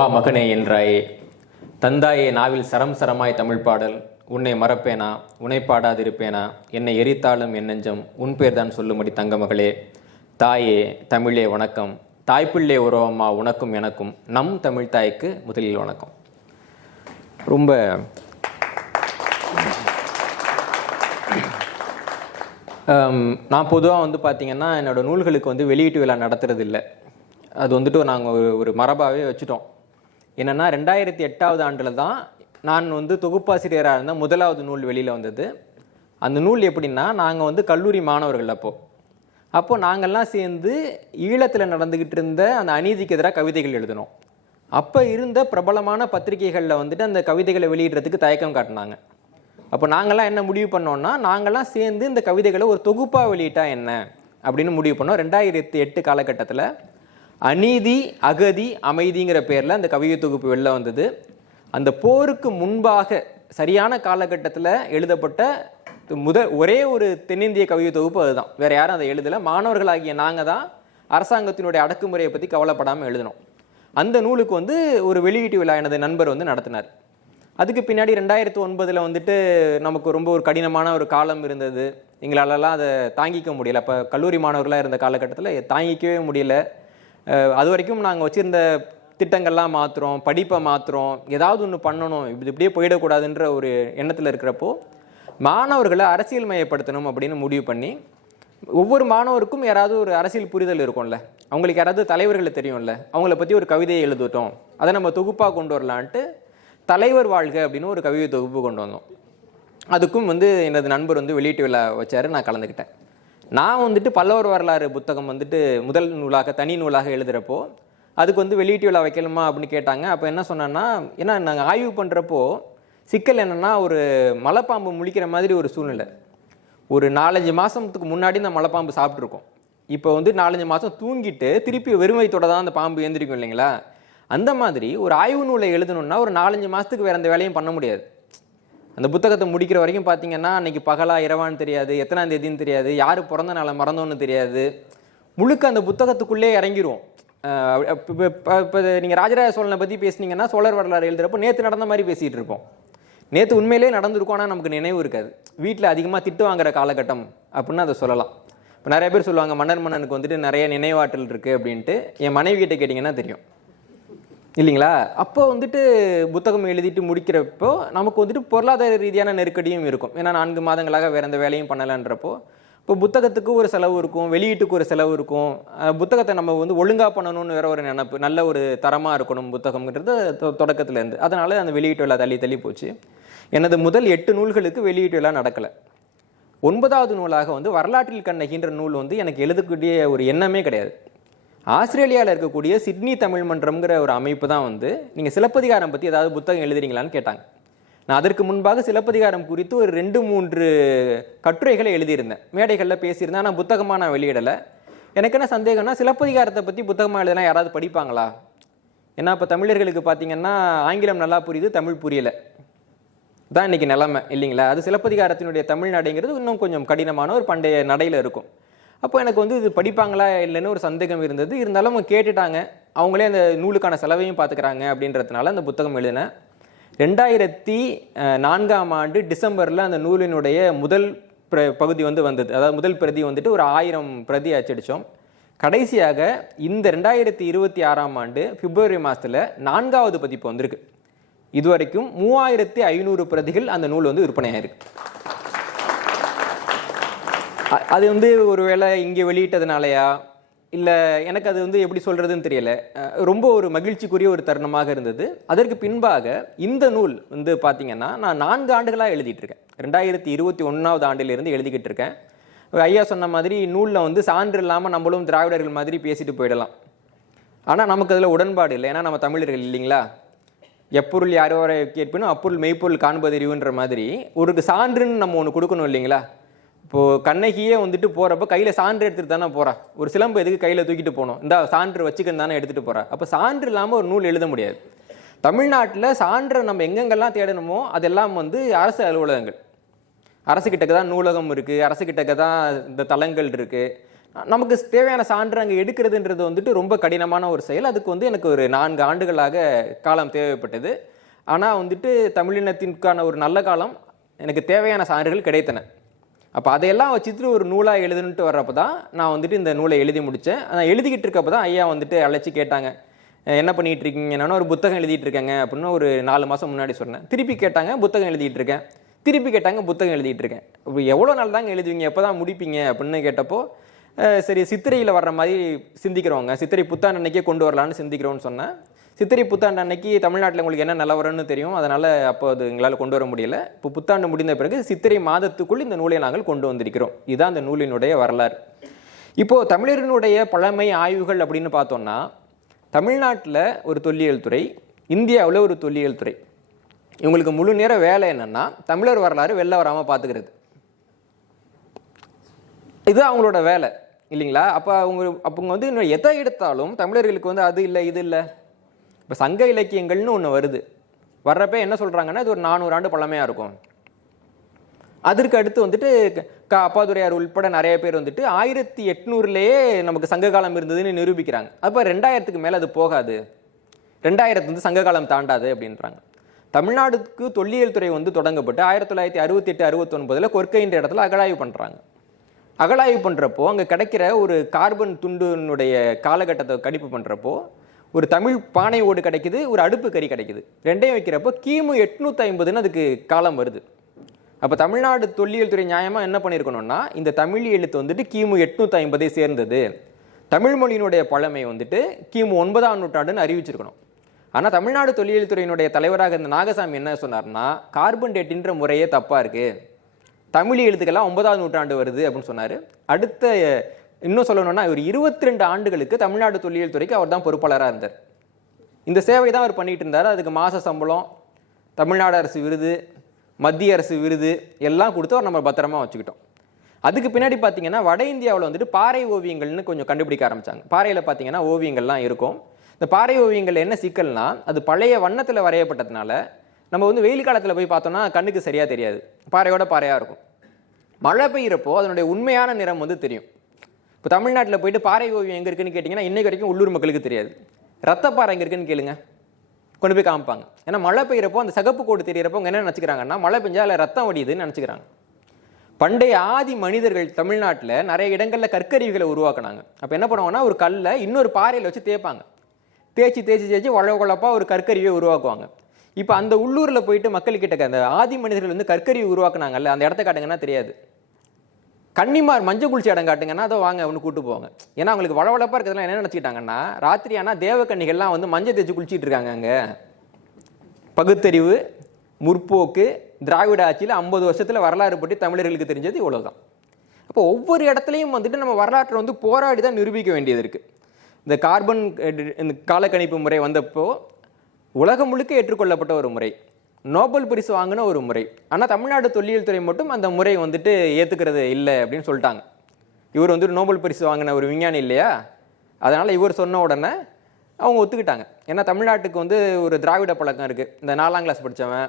வா மகனே என்றாயே, தந்தாயே நாவில் சரம் சரமாய் தமிழ் பாடல். உன்னை மறப்பேனா, உன்னை பாடாதிருப்பேனா, என்னை எரித்தாலும் என் நெஞ்சம் உன் பேர் தான் சொல்லும்படி தங்க மகளே. தாயே தமிழே வணக்கம், தாய்ப்பிள்ளை உறவம்மா உனக்கும் எனக்கும், நம் தமிழ் தாய்க்கு முதலில் வணக்கம். ரொம்ப நான் பொதுவாக பார்த்தீங்கன்னா என்னோடய நூல்களுக்கு வெளியீட்டு விழா நடத்துறது இல்லை. அது நாங்கள் ஒரு மரபாகவே வச்சுட்டோம். என்னென்னா 2008ஆவது ஆண்டில் தான் நான் தொகுப்பாசிரியராக இருந்த முதலாவது நூல் வெளியில் வந்தது. அந்த நூல் எப்படின்னா, நாங்கள் கல்லூரி மாணவர்கள் அப்போது நாங்கள்லாம் சேர்ந்து ஈழத்தில் நடந்துக்கிட்டு இருந்த அந்த அநீதிக்கு எதிராக கவிதைகள் எழுதினோம். அப்போ இருந்த பிரபலமான பத்திரிகைகளில் அந்த கவிதைகளை வெளியிடுறதுக்கு தயக்கம் காட்டினாங்க. அப்போ நாங்கள்லாம் என்ன முடிவு பண்ணோன்னா, நாங்கள்லாம் சேர்ந்து இந்த கவிதைகளை ஒரு தொகுப்பாக வெளியிட்டா என்ன அப்படின்னு முடிவு பண்ணோம். 2008 காலகட்டத்தில் அநீதி அகதி அமைதிங்கிற பேரில் அந்த கவிதை தொகுப்பு வெளில வந்தது. அந்த போருக்கு முன்பாக சரியான காலகட்டத்தில் எழுதப்பட்ட ஒரே ஒரு தென்னிந்திய கவிதை தொகுப்பு அதுதான். வேறு யாரும் அதை எழுதலை. மாணவர்களாகிய நாங்கள் தான் அரசாங்கத்தினுடைய அடக்குமுறையை பற்றி கவலைப்படாமல் எழுதினோம். அந்த நூலுக்கு ஒரு வெளியீட்டு விழா எனது நண்பர் நடத்தினார். அதுக்கு பின்னாடி 2009 நமக்கு ரொம்ப ஒரு கடினமான ஒரு காலம் இருந்தது. எங்களாலலாம் அதை தாங்கிக்க முடியலை. அப்போ கல்லூரி மாணவர்களாக இருந்த காலகட்டத்தில் தாங்கிக்கவே முடியல. அது வரைக்கும் நாங்கள் வச்சுருந்த திட்டங்கள்லாம் மாற்றுறோம், படிப்பை மாற்றுறோம், ஏதாவது ஒன்று பண்ணணும், இப்படியே போயிடக்கூடாதுன்ற ஒரு எண்ணத்தில் இருக்கிறப்போ மாணவர்களை அரசியல் மயப்படுத்தணும் அப்படின்னு முடிவு பண்ணி, ஒவ்வொரு மாணவருக்கும் யாராவது ஒரு அரசியல் புரிதல் இருக்கும்ல, அவங்களுக்கு யாராவது தலைவர்களை தெரியும்ல, அவங்கள பற்றி ஒரு கவிதையை எழுதுட்டோம், அதை நம்ம தொகுப்பாக கொண்டு வரலான்ட்டு தலைவர் வாழ்க அப்படின்னு ஒரு கவிதை தொகுப்பு கொண்டு வந்தோம். அதுக்கும் எனது நண்பர் வெளியீட்டு விழா வச்சார். நான் கலந்துக்கிட்டேன். நான் பல்லவர் வரலாறு புத்தகம் முதல் நூலாக தனி நூலாக எழுதுகிறப்போ அதுக்கு வெளியீட்டு விழா வைக்கணுமா அப்படின்னு கேட்டாங்க. அப்போ என்ன சொன்னேன்னா, ஏன்னா நாங்கள் ஆய்வு பண்ணுறப்போ சிக்கல் என்னென்னா, ஒரு மலைப்பாம்பு முழிக்கிற மாதிரி ஒரு சூழ்நிலை. ஒரு 4-5 மாதத்துக்கு முன்னாடி இந்த மலைப்பாம்பு சாப்பிட்ருக்கோம். இப்போ 4-5 மாதம் தூங்கிட்டு திருப்பி வெறுமைத்தோட தான் அந்த பாம்பு எழுந்திரிக்கும் இல்லைங்களா? அந்த மாதிரி ஒரு ஆய்வு நூலை எழுதணுன்னா ஒரு 4-5 மாதத்துக்கு வேறு எந்த வேலையும் பண்ண முடியாது. அந்த புத்தகத்தை முடிக்கிற வரைக்கும் பார்த்தீங்கன்னா, அன்றைக்கி பகலா இரவான்னு தெரியாது, எத்தனாம் தேதின்னு தெரியாது, யார் பிறந்த நாளை மறந்தோன்னு தெரியாது. முழுக்க அந்த புத்தகத்துக்குள்ளே இறங்கிடுவோம். இப்போ நீங்கள் ராஜராஜ சோழனை பற்றி பேசுனீங்கன்னா, சோழர் வரலாறு எழுதுகிறப்போ நேற்று நடந்த மாதிரி பேசிகிட்டு இருப்போம். நேற்று உண்மையிலே நடந்திருக்கும், ஆனால் நமக்கு நினைவு இருக்காது. வீட்டில் அதிகமாக திட்டு வாங்குற காலகட்டம் அப்படின்னு அதை சொல்லலாம். இப்போ நிறைய பேர் சொல்லுவாங்க, மன்னனுக்கு நிறைய நினைவாற்றல் இருக்குது அப்படின்ட்டு. என் மனைவி கிட்ட கேட்டிங்கன்னா தெரியும் இல்லைங்களா? அப்போ புத்தகம் எழுதிட்டு முடிக்கிறப்போ நமக்கு பொருளாதார ரீதியான நெருக்கடியும் இருக்கும். ஏன்னா 4 மாதங்களாக வேறு எந்த வேலையும் பண்ணலைன்றப்போ இப்போ புத்தகத்துக்கு ஒரு செலவு இருக்கும், வெளியீட்டுக்கு ஒரு செலவு இருக்கும். புத்தகத்தை நம்ம ஒழுங்காக பண்ணணும்னு வேற ஒரு நினைப்பு, நல்ல ஒரு தரமாக இருக்கணும் புத்தகம்ங்கிறது தொடக்கத்துலேருந்து. அதனால அந்த வெளியீட்டு விழா தள்ளி போச்சு. எனது முதல் 8 நூல்களுக்கு வெளியீட்டு விழா நடக்கலை. 9வது நூலாக வரலாற்றில் கண்ணகின்ற நூல் எனக்கு எழுதக்கூடிய ஒரு எண்ணமே கிடையாது. ஆஸ்திரேலியாவில் இருக்கக்கூடிய சிட்னி தமிழ் மன்றம்ங்கிற ஒரு அமைப்பு தான் நீங்கள் சிலப்பதிகாரம் பற்றி ஏதாவது புத்தகம் எழுதுறீங்களான்னு கேட்டாங்க. நான் அதற்கு முன்பாக சிலப்பதிகாரம் குறித்து ஒரு 2-3 கட்டுரைகளை எழுதியிருந்தேன், மேடைகளில் பேசியிருந்தேன். ஆனால் புத்தகமாக நான் வெளியிடலை. எனக்கு என்ன சந்தேகம்னா, சிலப்பதிகாரத்தை பற்றி புத்தகமாக எழுதினா யாராவது படிப்பாங்களா? ஏன்னா இப்போ தமிழர்களுக்கு பார்த்தீங்கன்னா ஆங்கிலம் நல்லா புரியுது, தமிழ் புரியலை தான் இன்றைக்கி நிலைமை இல்லைங்களா? அது சிலப்பதிகாரத்தினுடைய தமிழ் நடைங்கிறது இன்னும் கொஞ்சம் கடினமான ஒரு பண்டைய நடையில் இருக்கும். அப்போ எனக்கு இது படிப்பாங்களா இல்லைன்னு ஒரு சந்தேகம் இருந்தது. இருந்தாலும் அவங்க கேட்டுட்டாங்க, அவங்களே அந்த நூலுக்கான செலவையும் பார்த்துக்கிறாங்க அப்படின்றதுனால அந்த புத்தகம் எழுதினேன். 2004ஆம் ஆண்டு டிசம்பரில் அந்த நூலினுடைய முதல் பகுதி வந்தது. அதாவது முதல் பிரதி ஒரு 1000 பிரதி அச்சடித்தோம். கடைசியாக இந்த 2026ஆம் ஆண்டு பிப்ரவரி மாதத்தில் 4வது பதிப்பு வந்திருக்கு. இதுவரைக்கும் 3500 பிரதிகள் அந்த நூல் விற்பனையாயிருக்கு. அது ஒருவேளை இங்கே வெளியிட்டதுனாலயா இல்லை எனக்கு அது எப்படி சொல்கிறதுன்னு தெரியலை. ரொம்ப ஒரு மகிழ்ச்சிக்குரிய ஒரு தருணமாக இருந்தது. அதற்கு பின்பாக இந்த நூல் பார்த்தீங்கன்னா நான் 4 ஆண்டுகளாக எழுதிட்டு இருக்கேன். 2021ஆவது ஆண்டிலிருந்து எழுதிக்கிட்டு இருக்கேன். ஐயா சொன்ன மாதிரி நூலில் சான்று இல்லாமல் நம்மளும் திராவிடர்கள் மாதிரி பேசிட்டு போயிடலாம். ஆனால் நமக்கு அதில் உடன்பாடு இல்லை. ஏன்னா நம்ம தமிழர்கள் இல்லைங்களா? எப்பொருள் யாரோ கேட்பினும் அப்பொருள் மெய்ப்பொருள் காண்பதறிவுன்ற மாதிரி ஒரு சான்றுன்னு நம்ம ஒன்று கொடுக்கணும் இல்லைங்களா? இப்போது கண்ணகியே போகிறப்ப கையில் சான்று எடுத்துகிட்டு தானே போகிறா. ஒரு சிலம்பு எதுக்கு கையில் தூக்கிட்டு போகணும்? இந்த சான்று வச்சுக்கன்னு தானே எடுத்துகிட்டு போகிறா. அப்போ சான்று இல்லாமல் ஒரு நூல் எழுத முடியாது. தமிழ்நாட்டில் சான்றை நம்ம எங்கெங்கெல்லாம் தேடணுமோ அதெல்லாம் அரசு அலுவலகங்கள், அரசுக்கிட்டக்க தான் நூலகம் இருக்குது, அரசுக்கிட்டக்க தான் இந்த தளங்கள் இருக்குது. நமக்கு தேவையான சான்று அங்கே எடுக்கிறதுன்றது வந்துட்டு ரொம்ப கடினமான ஒரு செயல். அதுக்கு வந்து எனக்கு ஒரு 4 ஆண்டுகளாக காலம் தேவைப்பட்டது. ஆனால் வந்துட்டு தமிழினத்திற்கான ஒரு நல்ல காலம் எனக்கு தேவையான சான்றுகள் கிடைத்தன. அப்போ அதையெல்லாம் வச்சுட்டு ஒரு நூலாக எழுதுன்ட்டு வர்றப்போ தான் நான் வந்துட்டு இந்த நூலை எழுதி முடித்தேன். நான் எழுதிக்கிட்டு இருக்கப்போ தான் ஐயா வந்துட்டு அழைச்சி கேட்டாங்க, என்ன பண்ணிகிட்டு இருக்கீங்க? என்னன்னா ஒரு புத்தகம் எழுதிட்டு இருக்கேங்க அப்படின்னு ஒரு 4 மாதம் முன்னாடி சொன்னேன். திருப்பி கேட்டாங்க, புத்தகம் எழுதிட்டு இருக்கேன். திருப்பி கேட்டாங்க, புத்தகம் எழுதிட்டு இருக்கேன். இப்போ எவ்வளோ நாள் தாங்க எழுதுவீங்க, எப்போ தான் முடிப்பீங்க அப்படின்னு கேட்டப்போ, சரி சித்திரையில் வர்ற மாதிரி சிந்திக்கிறவங்க, சித்திரை புத்தாண்டு அன்னைக்கே கொண்டு வரலான்னு சிந்திக்கிறோன்னு சொன்னேன். சித்திரை புத்தாண்டு அன்னைக்கு தமிழ்நாட்டில் உங்களுக்கு என்ன நிலவரம்னு தெரியும், அதனால் அப்போ அது எங்களால் கொண்டு வர முடியல. இப்போ புத்தாண்டு முடிந்த பிறகு சித்திரை மாதத்துக்குள் இந்த நூலை நாங்கள் கொண்டு வந்திருக்கிறோம். இதுதான் இந்த நூலினுடைய வரலாறு. இப்போது தமிழரினுடைய பழமை ஆய்வுகள் அப்படின்னு பார்த்தோம்னா, தமிழ்நாட்டில் ஒரு தொல்லியல் துறை, இந்தியாவில் ஒரு தொல்லியல் துறை. இவங்களுக்கு முழு நேர வேலை என்னன்னா தமிழர் வரலாறு வெளில வராமல் பார்த்துக்கிறது. இது அவங்களோட வேலை இல்லைங்களா? அப்போ அவங்க வந்து இன்னும் எதை எடுத்தாலும் தமிழர்களுக்கு வந்து அது இல்லை இது இல்லை. இப்போ சங்க இலக்கியங்கள்னு ஒன்று வருது, வர்றப்ப என்ன சொல்கிறாங்கன்னா இது ஒரு 400 ஆண்டு பழமையாக இருக்கும். அதற்கு அடுத்து வந்துட்டு அப்பாதுரையார் உள்பட நிறைய பேர் வந்துட்டு 1800லேயே நமக்கு சங்க காலம் இருந்ததுன்னு நிரூபிக்கிறாங்க. அப்போ 2000க்கு மேலே அது போகாது, 2000 வந்து சங்க காலம் தாண்டாது அப்படின்றாங்க. தமிழ்நாடுக்கு தொல்லியல் துறை வந்து தொடங்கப்பட்டு 1968-69 கொற்கைன்ற இடத்துல அகழாய்வு பண்ணுறாங்க. அகழாய்வு பண்ணுறப்போ அங்கே கிடைக்கிற ஒரு கார்பன் துண்டுனுடைய காலகட்டத்தை கணிப்பு பண்ணுறப்போ ஒரு தமிழ் பானை ஓடு கிடைக்குது, ஒரு அடுப்பு கறி கிடைக்குது. ரெண்டையும் வைக்கிறப்போ கிமு 850ன்னு அதுக்கு காலம் வருது. அப்போ தமிழ்நாடு தொல்லியல் துறை நியாயமாக என்ன பண்ணியிருக்கணும்னா இந்த தமிழ் எழுத்து வந்துட்டு கிமு 850 சேர்ந்தது, தமிழ் மொழியினுடைய பழமை வந்துட்டு கிமு 9ஆம் நூற்றாண்டுன்னு அறிவிச்சிருக்கணும். ஆனால் தமிழ்நாடு தொல்லியல் துறையினுடைய தலைவராக இந்த நாகசாமி என்ன சொன்னார்னா, கார்பன் டேட்டின்ற முறையே தப்பாக இருக்குது, தமிழ் எழுத்துக்கெல்லாம் 9ஆம் நூற்றாண்டு வருது அப்படின்னு சொன்னார். அடுத்த இன்னும் சொல்லணும்னா ஒரு 22 ஆண்டுகளுக்கு தமிழ்நாடு தொல்லியல் துறைக்கு அவர் தான் பொறுப்பாளராக இருந்தார். இந்த சேவை தான் அவர் பண்ணிட்டு இருந்தார். அதுக்கு மாத சம்பளம், தமிழ்நாடு அரசு விருது, மத்திய அரசு விருது எல்லாம் கொடுத்து அவர் நம்ம பத்திரமா வச்சுக்கிட்டோம். அதுக்கு பின்னாடி பார்த்தீங்கன்னா வட இந்தியாவில் வந்துட்டு பாறை ஓவியங்கள்னு கொஞ்சம் கண்டுபிடிக்க ஆரம்பித்தாங்க. பாறையில் பார்த்தீங்கன்னா ஓவியங்கள்லாம் இருக்கும். இந்த பாறை ஓவியங்கள் என்ன சிக்கல்னா அது பழைய வண்ணத்தில் வரையப்பட்டதுனால நம்ம வந்து வெயில் காலத்தில் போய் பார்த்தோம்னா கண்ணுக்கு சரியாக தெரியாது, பாறையோட பாறையாக இருக்கும். மழை பெய்கிறப்போ அதனுடைய உண்மையான நிறம் வந்து தெரியும். இப்போ தமிழ்நாட்டில் போயிட்டு பாறை ஓவியம் எங்கே இருக்குன்னு கேட்டிங்கன்னா இன்றைக்கு வரைக்கும் உள்ளூர் மக்களுக்கு தெரியாது. ரத்தப்பாறை எங்கே இருக்குன்னு கேளுங்க, கொண்டு போய் காமிப்பாங்க. ஏன்னா மழை பெய்கிறப்போ அந்த சகப்பு கோடு தெரியிறப்போ அவங்க என்ன நினச்சிக்கிறாங்கன்னா மழை பெஞ்சா அதில் ரத்தம் வடியுதுன்னு நினச்சிக்கிறாங்க. பண்டைய ஆதி மனிதர்கள் தமிழ்நாட்டில் நிறைய இடங்களில் கற்கருவிகளை உருவாக்குனாங்க. அப்போ என்ன பண்ணுவாங்கன்னா ஒரு கல்லை இன்னொரு பாறையில் வச்சு தேய்ப்பாங்க, தேய்ச்சி வளவளப்பாக ஒரு கற்கருவியை உருவாக்குவாங்க. இப்போ அந்த உள்ளூரில் போயிட்டு மக்கள்கிட்ட அந்த ஆதி மனிதர்கள் வந்து கற்கருவி உருவாக்குனாங்கல்ல, அந்த இடத்த காட்டுங்கன்னா தெரியாது. கன்னிமார் மஞ்சள் குளிச்ச இடம் காட்டுங்கன்னா அதை வாங்க ஒன்று கூட்டு போவாங்க. ஏன்னா அவங்களுக்கு வளவளப்பாக இருக்கிறதுலாம் என்ன நினச்சிக்கிட்டாங்கன்னா ராத்திரி ஆனால் தேவக்கன்னிகள்லாம் வந்து மஞ்சள் தேய்ச்சி குளிச்சிட்டு இருக்காங்க. அங்கே பகுத்தறிவு, முற்போக்கு, திராவிட ஆட்சியில் 50 வருஷத்தில் வரலாறு பற்றி தமிழர்களுக்கு தெரிஞ்சது இவ்வளோதான். அப்போ ஒவ்வொரு இடத்துலையும் வந்துட்டு நம்ம வரலாற்றை வந்து போராடி தான் நிரூபிக்க வேண்டியது இருக்குது. இந்த கார்பன் காலக்கணிப்பு முறை வந்தப்போ உலகம் முழுக்க ஏற்றுக்கொள்ளப்பட்ட ஒரு முறை, நோபல் பரிசு வாங்கின ஒரு முறை. ஆனால் தமிழ்நாடு தொல்லியல் துறை மட்டும் அந்த முறை வந்துட்டு ஏற்றுக்கிறது இல்லை அப்படின்னு சொல்லிட்டாங்க. இவர் வந்துட்டு நோபல் பரிசு வாங்கின ஒரு விஞ்ஞானி இல்லையா, அதனால் இவர் சொன்ன உடனே அவங்க ஒத்துக்கிட்டாங்க. ஏன்னா தமிழ்நாட்டுக்கு வந்து ஒரு திராவிட பழக்கம் இருக்குது. இந்த 4ஆம் கிளாஸ் படித்தவன்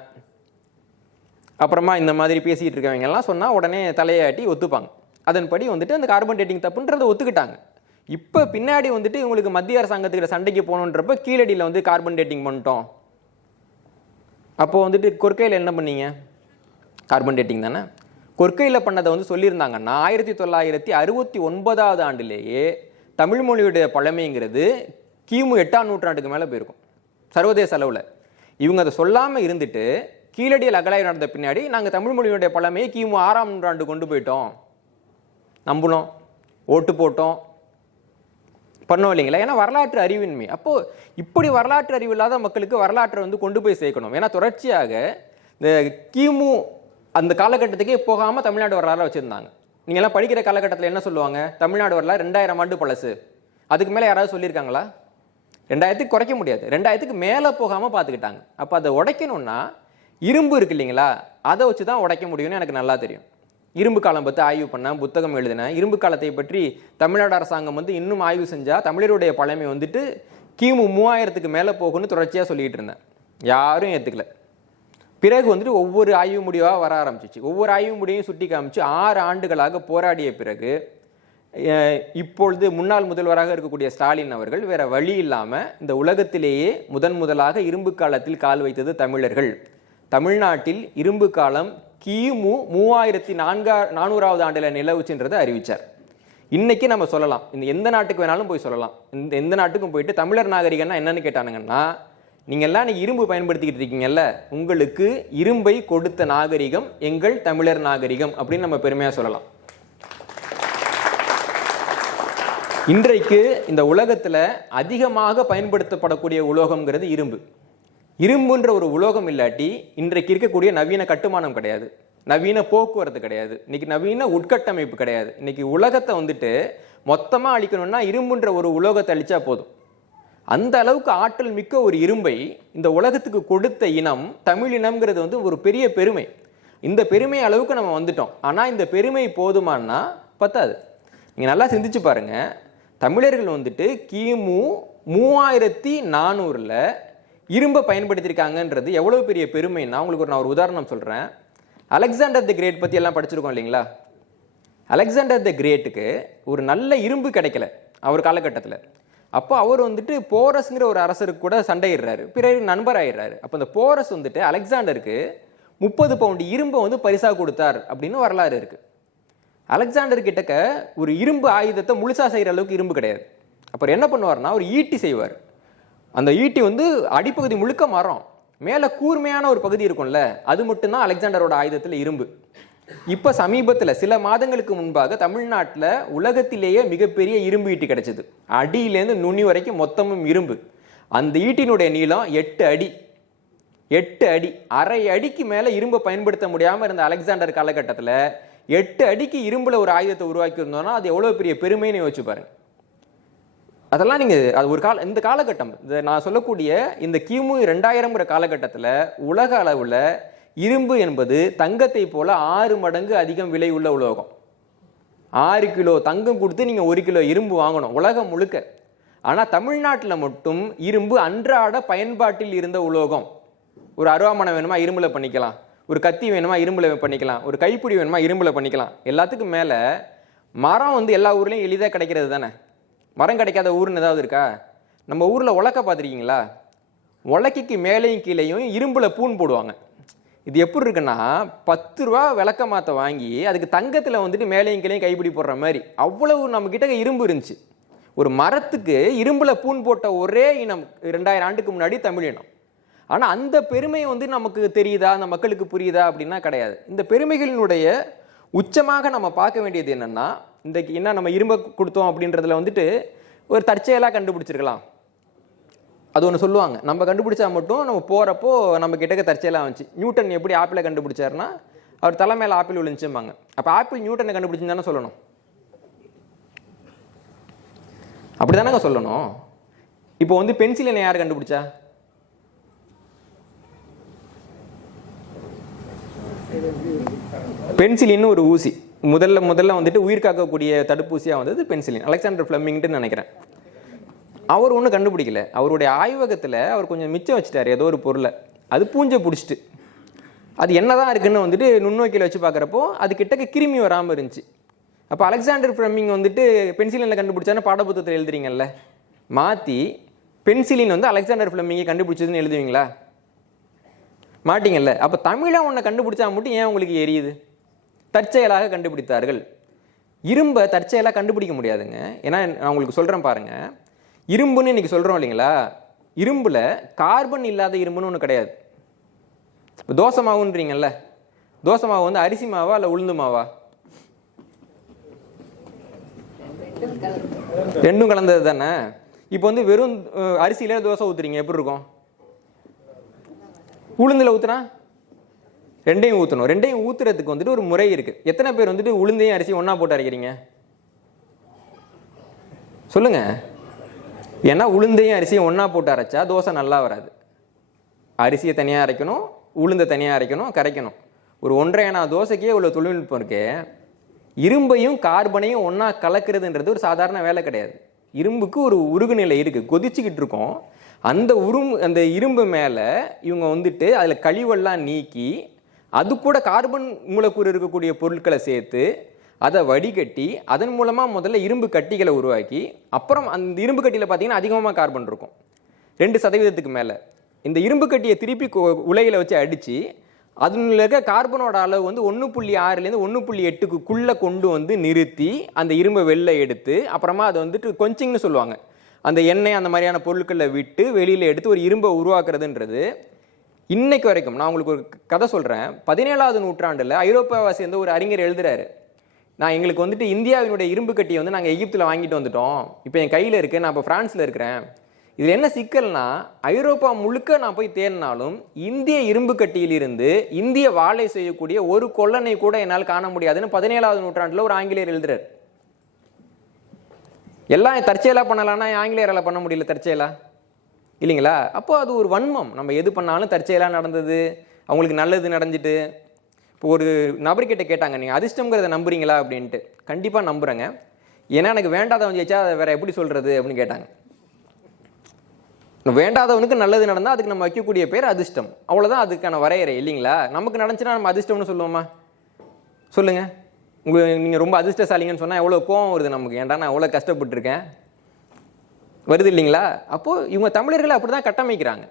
அப்புறமா இந்த மாதிரி பேசிகிட்டு இருக்கவங்கெல்லாம் சொன்னால் உடனே தலையாட்டி ஒத்துப்பாங்க. அதன்படி வந்துட்டு அந்த கார்பன் டேட்டிங் தப்புன்றதை ஒத்துக்கிட்டாங்க. இப்போ பின்னாடி வந்துட்டு இவங்களுக்கு மத்திய அரசாங்கத்துக்கிட்ட சண்டைக்கு போகணுன்றப்ப கீழடியில் வந்து கார்பன் டேட்டிங் பண்ணிட்டோம். அப்போது வந்துட்டு கொற்கையில் என்ன பண்ணீங்க, கார்பன் டேட்டிங் தானே. கொற்கையில் பண்ணதை வந்து சொல்லியிருந்தாங்கன்னா 1969ஆம் ஆண்டிலேயே தமிழ் மொழியுடைய பழமைங்கிறது கிமு 8ஆம் நூற்றாண்டுக்கு மேலே போயிருக்கும் சர்வதேச அளவில். இவங்க அதை சொல்லாமல் இருந்துட்டு கீழடியில் அகழாய்வு நடந்த பின்னாடி நாங்கள் தமிழ் மொழியுடைய பழமையை கிமு 6ஆம் நூற்றாண்டு கொண்டு போயிட்டோம், நம்பினோம், ஓட்டு போட்டோம், பண்ணோம் இல்லைங்களா. ஏன்னா வரலாற்று அறிவின்மை. அப்போது இப்படி வரலாற்று அறிவு இல்லாத மக்களுக்கு வரலாற்றை வந்து கொண்டு போய் சேர்க்கணும். ஏன்னா தொடர்ச்சியாக இந்த கிமு அந்த காலகட்டத்துக்கே போகாமல் தமிழ்நாடு வரலாறு வச்சுருந்தாங்க. நீங்கள்லாம் படிக்கிற காலகட்டத்தில் என்ன சொல்லுவாங்க, தமிழ்நாடு வரலாறு 2000 ஆண்டு பழசு. அதுக்கு மேலே யாராவது சொல்லியிருக்காங்களா? 2000க்கு குறைக்க முடியாது, 2000க்கு மேலே போகாமல் பார்த்துக்கிட்டாங்க. அப்போ அதை உடைக்கணும்னா இரும்பு இருக்கு இல்லைங்களா, அதை வச்சு தான் உடைக்க முடியும்னு எனக்கு நல்லா தெரியும். இரும்பு காலம் பற்றி ஆய்வு பண்ணேன், புத்தகம் எழுதினேன். இரும்பு காலத்தை பற்றி தமிழ்நாடு அரசாங்கம் வந்து இன்னும் ஆய்வு செஞ்சால் தமிழருடைய பழமை வந்துட்டு கிமு 3000க்கு மேலே போகும்னு தொடர்ச்சியாக சொல்லிகிட்டு இருந்தேன். யாரும் ஏற்றுக்கல. பிறகு வந்துட்டு ஒவ்வொரு ஆய்வு முடிவாக வர ஆரம்பிச்சிச்சு. ஒவ்வொரு ஆய்வு முடிவையும் சுட்டி காமிச்சு 6 ஆண்டுகளாக போராடிய பிறகு இப்பொழுது முன்னாள் முதல்வராக இருக்கக்கூடிய ஸ்டாலின் அவர்கள் வேற வழி இல்லாமல் இந்த உலகத்திலேயே முதலாக இரும்பு காலத்தில் கால் வைத்தது தமிழர்கள். தமிழ்நாட்டில் இரும்பு காலம் கிமு 3400வது ஆண்டில் நிலவுச்சுன்றதை அறிவிச்சார். இன்னைக்கு நம்ம சொல்லலாம், இந்த எந்த நாட்டுக்கு வேணாலும் போய் சொல்லலாம். எந்த நாட்டுக்கும் போயிட்டு தமிழர் நாகரிகம்னா என்னன்னு கேட்டானுங்கன்னா, நீங்க எல்லாம் இன்னைக்கு இரும்பு பயன்படுத்திக்கிட்டு இருக்கீங்கல்ல, உங்களுக்கு இரும்பை கொடுத்த நாகரிகம் எங்கள் தமிழர் நாகரிகம் அப்படின்னு நம்ம பெருமையா சொல்லலாம். இன்றைக்கு இந்த உலகத்துல அதிகமாக பயன்படுத்தப்படக்கூடிய உலோகம்ங்கிறது இரும்பு. இரும்புன்ற ஒரு உலோகம் இல்லாட்டி இன்றைக்கு இருக்கக்கூடிய நவீன கட்டுமானம் கிடையாது, நவீன போக்குவரத்து கிடையாது, இன்னைக்கு நவீன உட்கட்டமைப்பு கிடையாது. இன்னைக்கு உலகத்தை வந்துட்டு மொத்தமா அழிக்கணும்னா இரும்புன்ற ஒரு உலோகத்தை அழிச்சா போதும். அந்த அளவுக்கு ஆற்றல் மிக்க ஒரு இரும்பை இந்த உலகத்துக்கு கொடுத்த இனம் தமிழ் இனம்ங்கிறது வந்து ஒரு பெரிய பெருமை. இந்த பெருமை அளவுக்கு நம்ம வந்துட்டோம். ஆனா இந்த பெருமை போதுமானா பத்தாது. நீங்க நல்லா சிந்திச்சு பாருங்க, தமிழர்கள் வந்துட்டு கிமு 3400ல் இரும்பை பயன்படுத்தியிருக்காங்கன்றது எவ்வளவு பெரிய பெருமைன்னா, உங்களுக்கு நான் ஒரு உதாரணம் சொல்றேன். அலெக்சாண்டர் தி கிரேட் பத்தி எல்லாம் படிச்சிருக்கோம் இல்லைங்களா? அலெக்சாண்டர் தி கிரேட்டுக்கு ஒரு நல்ல இரும்பு கிடைக்கல அவர் காலகட்டத்தில். அப்போ அவர் வந்துட்டு போரஸ்ங்கிற ஒரு அரசருக்கு கூட சண்டையிடுறாரு, பிறகு நண்பர் ஆயிடுறாரு. அப்போ அந்த போரஸ் வந்துட்டு அலெக்சாண்டருக்கு 30 பவுண்ட் இரும்பை வந்து பரிசா கொடுத்தார் அப்படின்னு வரலாறு இருக்கு. அலெக்சாண்டர் கிட்டக்க ஒரு இரும்பு ஆயுதத்தை முழுசா செய்யற அளவுக்கு இரும்பு கிடையாது. அப்புறம் என்ன பண்ணுவார்னா, ஒரு ஈட்டி செய்வார். அந்த ஈட்டி வந்து அடிப்பகுதி முழுக்க மரம், மேலே கூர்மையான ஒரு பகுதி இருக்கும்ல, அது மட்டும்தான் அலெக்சாண்டரோட ஆயுதத்தில் இரும்பு. இப்போ சமீபத்தில் சில மாதங்களுக்கு முன்பாக தமிழ்நாட்டில் உலகத்திலேயே மிகப்பெரிய இரும்பு ஈட்டி கிடைச்சது. அடியிலேருந்து நுனி வரைக்கும் மொத்தமும் இரும்பு. அந்த ஈட்டினுடைய நீளம் 8 அடி. 8 அடி, அரை அடிக்கு மேலே இரும்பை பயன்படுத்த முடியாமல் இருந்த அலெக்சாண்டர் காலகட்டத்தில் 8 அடிக்கு இரும்புல ஒரு ஆயுதத்தை உருவாக்கி இருந்தோம்னா அது எவ்வளோ பெரிய பெருமைன்னு யோசிச்சு பாருங்க. அதெல்லாம் நீங்கள் அது ஒரு இந்த காலகட்டம், நான் சொல்லக்கூடிய இந்த கிமு 2000ங்கிற காலகட்டத்தில் உலக அளவில் இரும்பு என்பது தங்கத்தை போல 6 மடங்கு அதிகம் விலை உள்ள உலோகம். 6 கிலோ தங்கம் கொடுத்து நீங்கள் 1 கிலோ இரும்பு வாங்கணும் உலகம் முழுக்க. ஆனால் தமிழ்நாட்டில் மட்டும் இரும்பு அன்றாட பயன்பாட்டில் இருந்த உலோகம். ஒரு அருவாமனை வேணுமா இரும்புல பண்ணிக்கலாம், ஒரு கத்தி வேணுமா இரும்புல பண்ணிக்கலாம், ஒரு கைப்பிடி வேணுமா இரும்புல பண்ணிக்கலாம். எல்லாத்துக்கும் மேலே மரம் வந்து எல்லா ஊர்லேயும் எளிதாக கிடைக்கிறது தானே. மரம் கிடைக்காத ஊர்னு ஏதாவது இருக்கா? நம்ம ஊரில் உலக்க பார்த்துருக்கீங்களா? உலக்கைக்கு மேலேயும் கீழேயும் இரும்புல பூன் போடுவாங்க. இது எப்படி இருக்குன்னா, 10 ரூபா விளக்க மாற்ற வாங்கி அதுக்கு தங்கத்தில் வந்துட்டு மேலேயும் கீழேயும் கைப்பிடி போடுற மாதிரி அவ்வளவு நம்ம கிட்ட இரும்பு இருந்துச்சு. ஒரு மரத்துக்கு இரும்புல பூன் போட்ட ஒரே இனம் 2000 ஆண்டுக்கு முன்னாடி தமிழ் இனம். ஆனால் அந்த பெருமை வந்து நமக்கு தெரியுதா, அந்த மக்களுக்கு புரியுதா அப்படின்னா கிடையாது. இந்த பெருமைகளினுடைய உச்சமாக நம்ம பார்க்க வேண்டியது என்னன்னா, இன்றைக்கு என்ன நம்ம இரும்பை கொடுத்தோம் அப்படின்றதுல வந்துட்டு ஒரு தற்செயலாக கண்டுபிடிச்சிருக்கலாம். அது ஒன்று சொல்லுவாங்க, நம்ம கண்டுபிடிச்சா மட்டும் நம்ம போகிறப்போ நம்ம கிட்டக்க தற்செயலாக வந்துச்சு. நியூட்டன் எப்படி ஆப்பிளை கண்டுபிடிச்சாருன்னா அவர் தலைமையில் ஆப்பிள் விழுந்துச்சும்பாங்க. அப்போ ஆப்பிள் நியூட்டனை கண்டுபிடிச்சுன்னு தானே சொல்லணும், அப்படி தானேங்க சொல்லணும். இப்போ வந்து பென்சிலினை யார் கண்டுபிடிச்சா? பென்சிலின் ஒரு ஊசி முதல்ல வந்துட்டு உயிர் காக்கக்கூடிய தடுப்பூசியாக வந்தது பென்சிலின். அலெக்சாண்டர் ஃப்ளெமிங்னு நினைக்கிறேன். அவர் ஒன்றும் கண்டுபிடிக்கல, அவருடைய ஆய்வகத்தில் அவர் கொஞ்சம் மிச்சம் வச்சுட்டார் ஏதோ ஒரு பொருளை. அது பூஞ்சை பிடிச்சிட்டு அது என்னதான் இருக்குன்னு வந்துட்டு நுண்ணோக்கியில் வச்சு பார்க்குறப்போ அது கிட்டக்க கிருமி வராமல் இருந்துச்சு. அப்போ அலெக்சாண்டர் ஃப்ளெமிங் வந்துட்டு பென்சிலினில் கண்டுபிடிச்சான்னு பாடப்புத்தகத்தில் எழுதுறீங்கல்ல, மாற்றி பென்சிலின் வந்து அலெக்சாண்டர் ஃப்ளெமிங்கை கண்டுபிடிச்சதுன்னு எழுதுவீங்களா? மாட்டிங்கல்ல. அப்போ தமிழாக ஒன்றை கண்டுபிடிச்சா மட்டும் ஏன் உங்களுக்கு எரியுது? தற்செயலாக கண்டுபிடித்தார்கள். இரும்பை தற்செயலாக கண்டுபிடிக்க முடியாதுங்க. ஏன்னா நான் உங்களுக்கு சொல்கிறேன் பாருங்க, இரும்புன்னு இன்னைக்கு சொல்கிறோம் இல்லைங்களா, இரும்புல கார்பன் இல்லாத இரும்புன்னு ஒன்று கிடையாது. இப்போ தோசை மாவுன்றீங்கல்ல, தோசை மாவு வந்து அரிசி மாவா இல்லை உளுந்து மாவா? ரெண்டும் கலந்தது தானே. இப்போ வந்து வெறும் அரிசியில தோசை ஊற்றுறீங்க, எப்படி இருக்கும்? உளுந்தில் ஊற்றுனா ரெண்டையும் ஊற்றணும். ரெண்டையும் ஊற்றுறதுக்கு வந்துட்டு ஒரு முறை இருக்குது. எத்தனை பேர் வந்துட்டு உளுந்தையும் அரிசி ஒன்றா போட்டு அரைக்கிறீங்க சொல்லுங்க? ஏன்னா உளுந்தையும் அரிசியும் ஒன்றா போட்டு அரைச்சா தோசை நல்லா வராது. அரிசியை தனியாக அரைக்கணும், உளுந்தை தனியாக அரைக்கணும், கரைக்கணும். ஒரு 1.5 அணா தோசைக்கே இவ்வளோ தொழில்நுட்பம் இருக்கு. இரும்பையும் கார்பனையும் ஒன்றா கலக்கிறதுன்றது ஒரு சாதாரண வேலை கிடையாது. இரும்புக்கு ஒரு உருகுநிலை இருக்குது, கொதிச்சுக்கிட்டு இருக்கோம். அந்த இரும்பு மேலே இவங்க வந்துட்டு அதில் கழிவெல்லாம் நீக்கி அது கூட கார்பன் மூலக்கூறு இருக்கக்கூடிய பொருட்களை சேர்த்து அதை வடிகட்டி அதன் மூலமாக முதல்ல இரும்பு கட்டிகளை உருவாக்கி அப்புறம் அந்த இரும்பு கட்டியில் பார்த்தீங்கன்னா அதிகமாக கார்பன் இருக்கும், 2% மேலே. இந்த இரும்பு கட்டியை திருப்பி உலையில் வச்சு அடித்து அதில் இருக்க கார்பனோட அளவு வந்து 1.6லேருந்து 1.8க்குள்ளே கொண்டு வந்து நிறுத்தி அந்த இரும்பை வெளில எடுத்து அப்புறமா அதை வந்துட்டு கொஞ்சிங்னு சொல்லுவாங்க, அந்த எண்ணெய் அந்த மாதிரியான பொருட்களை விட்டு வெளியில் எடுத்து ஒரு இரும்பை உருவாக்குறதுன்றது இன்னைக்கு வரைக்கும். நான் உங்களுக்கு ஒரு கதை சொல்கிறேன். 17வது நூற்றாண்டில் ஐரோப்பாவை சேர்ந்த ஒரு அறிஞர் எழுதுறாரு, நான் எங்களுக்கு வந்துட்டு இந்தியாவினுடைய இரும்பு கட்டியை வந்து நாங்கள் எகிப்தில் வாங்கிட்டு வந்துட்டோம், இப்போ என் கையில் இருக்குது, நான் இப்போ ஃப்ரான்ஸில் இருக்கிறேன். இதில் என்ன சிக்கல்னா ஐரோப்பா முழுக்க நான் போய் தேடினாலும் இந்திய இரும்பு கட்டியிலிருந்து இந்திய வாழை செய்யக்கூடிய ஒரு கொல்லனை கூட என்னால் காண முடியாதுன்னு 17வது நூற்றாண்டில் ஒரு ஆங்கிலேயர் எழுதுறாரு. எல்லாம் தற்செயலாக பண்ணலான்னா ஆங்கிலேயரால் பண்ண முடியல தற்செயலா இல்லைங்களா? அப்போ அது ஒரு வன்மம். நம்ம எது பண்ணாலும் தற்செயலாக நடந்தது, அவங்களுக்கு நல்லது நடந்துட்டு. இப்போ ஒரு நபர்கிட்ட கேட்டாங்க, நீங்கள் அதிர்ஷ்டங்கிறத நம்புறீங்களா அப்படின்ட்டு. கண்டிப்பாக நம்புகிறேங்க, ஏன்னா எனக்கு வேண்டாதவன் ஜெயிச்சா அதை வேற எப்படி சொல்கிறது அப்படின்னு கேட்டாங்க. வேண்டாதவனுக்கு நல்லது நடந்தால் அதுக்கு நம்ம வைக்கக்கூடிய பேர் அதிர்ஷ்டம், அவ்வளோதான் அதுக்கான வரையறை இல்லைங்களா? நமக்கு நடந்துச்சுன்னா நம்ம அதிர்ஷ்டம்னு சொல்லுவோமா? சொல்லுங்கள். நீங்கள் ரொம்ப அதிர்ஷ்டசாலிங்கன்னு சொன்னால் எவ்வளோ கோவம் வருது நமக்கு, ஏன்டா நான் எவ்வளோ கஷ்டப்பட்டுருக்கேன் வருது இல்லைங்களா? அப்போது இவங்க தமிழர்களை அப்படி தான் கட்டமைக்கிறாங்க.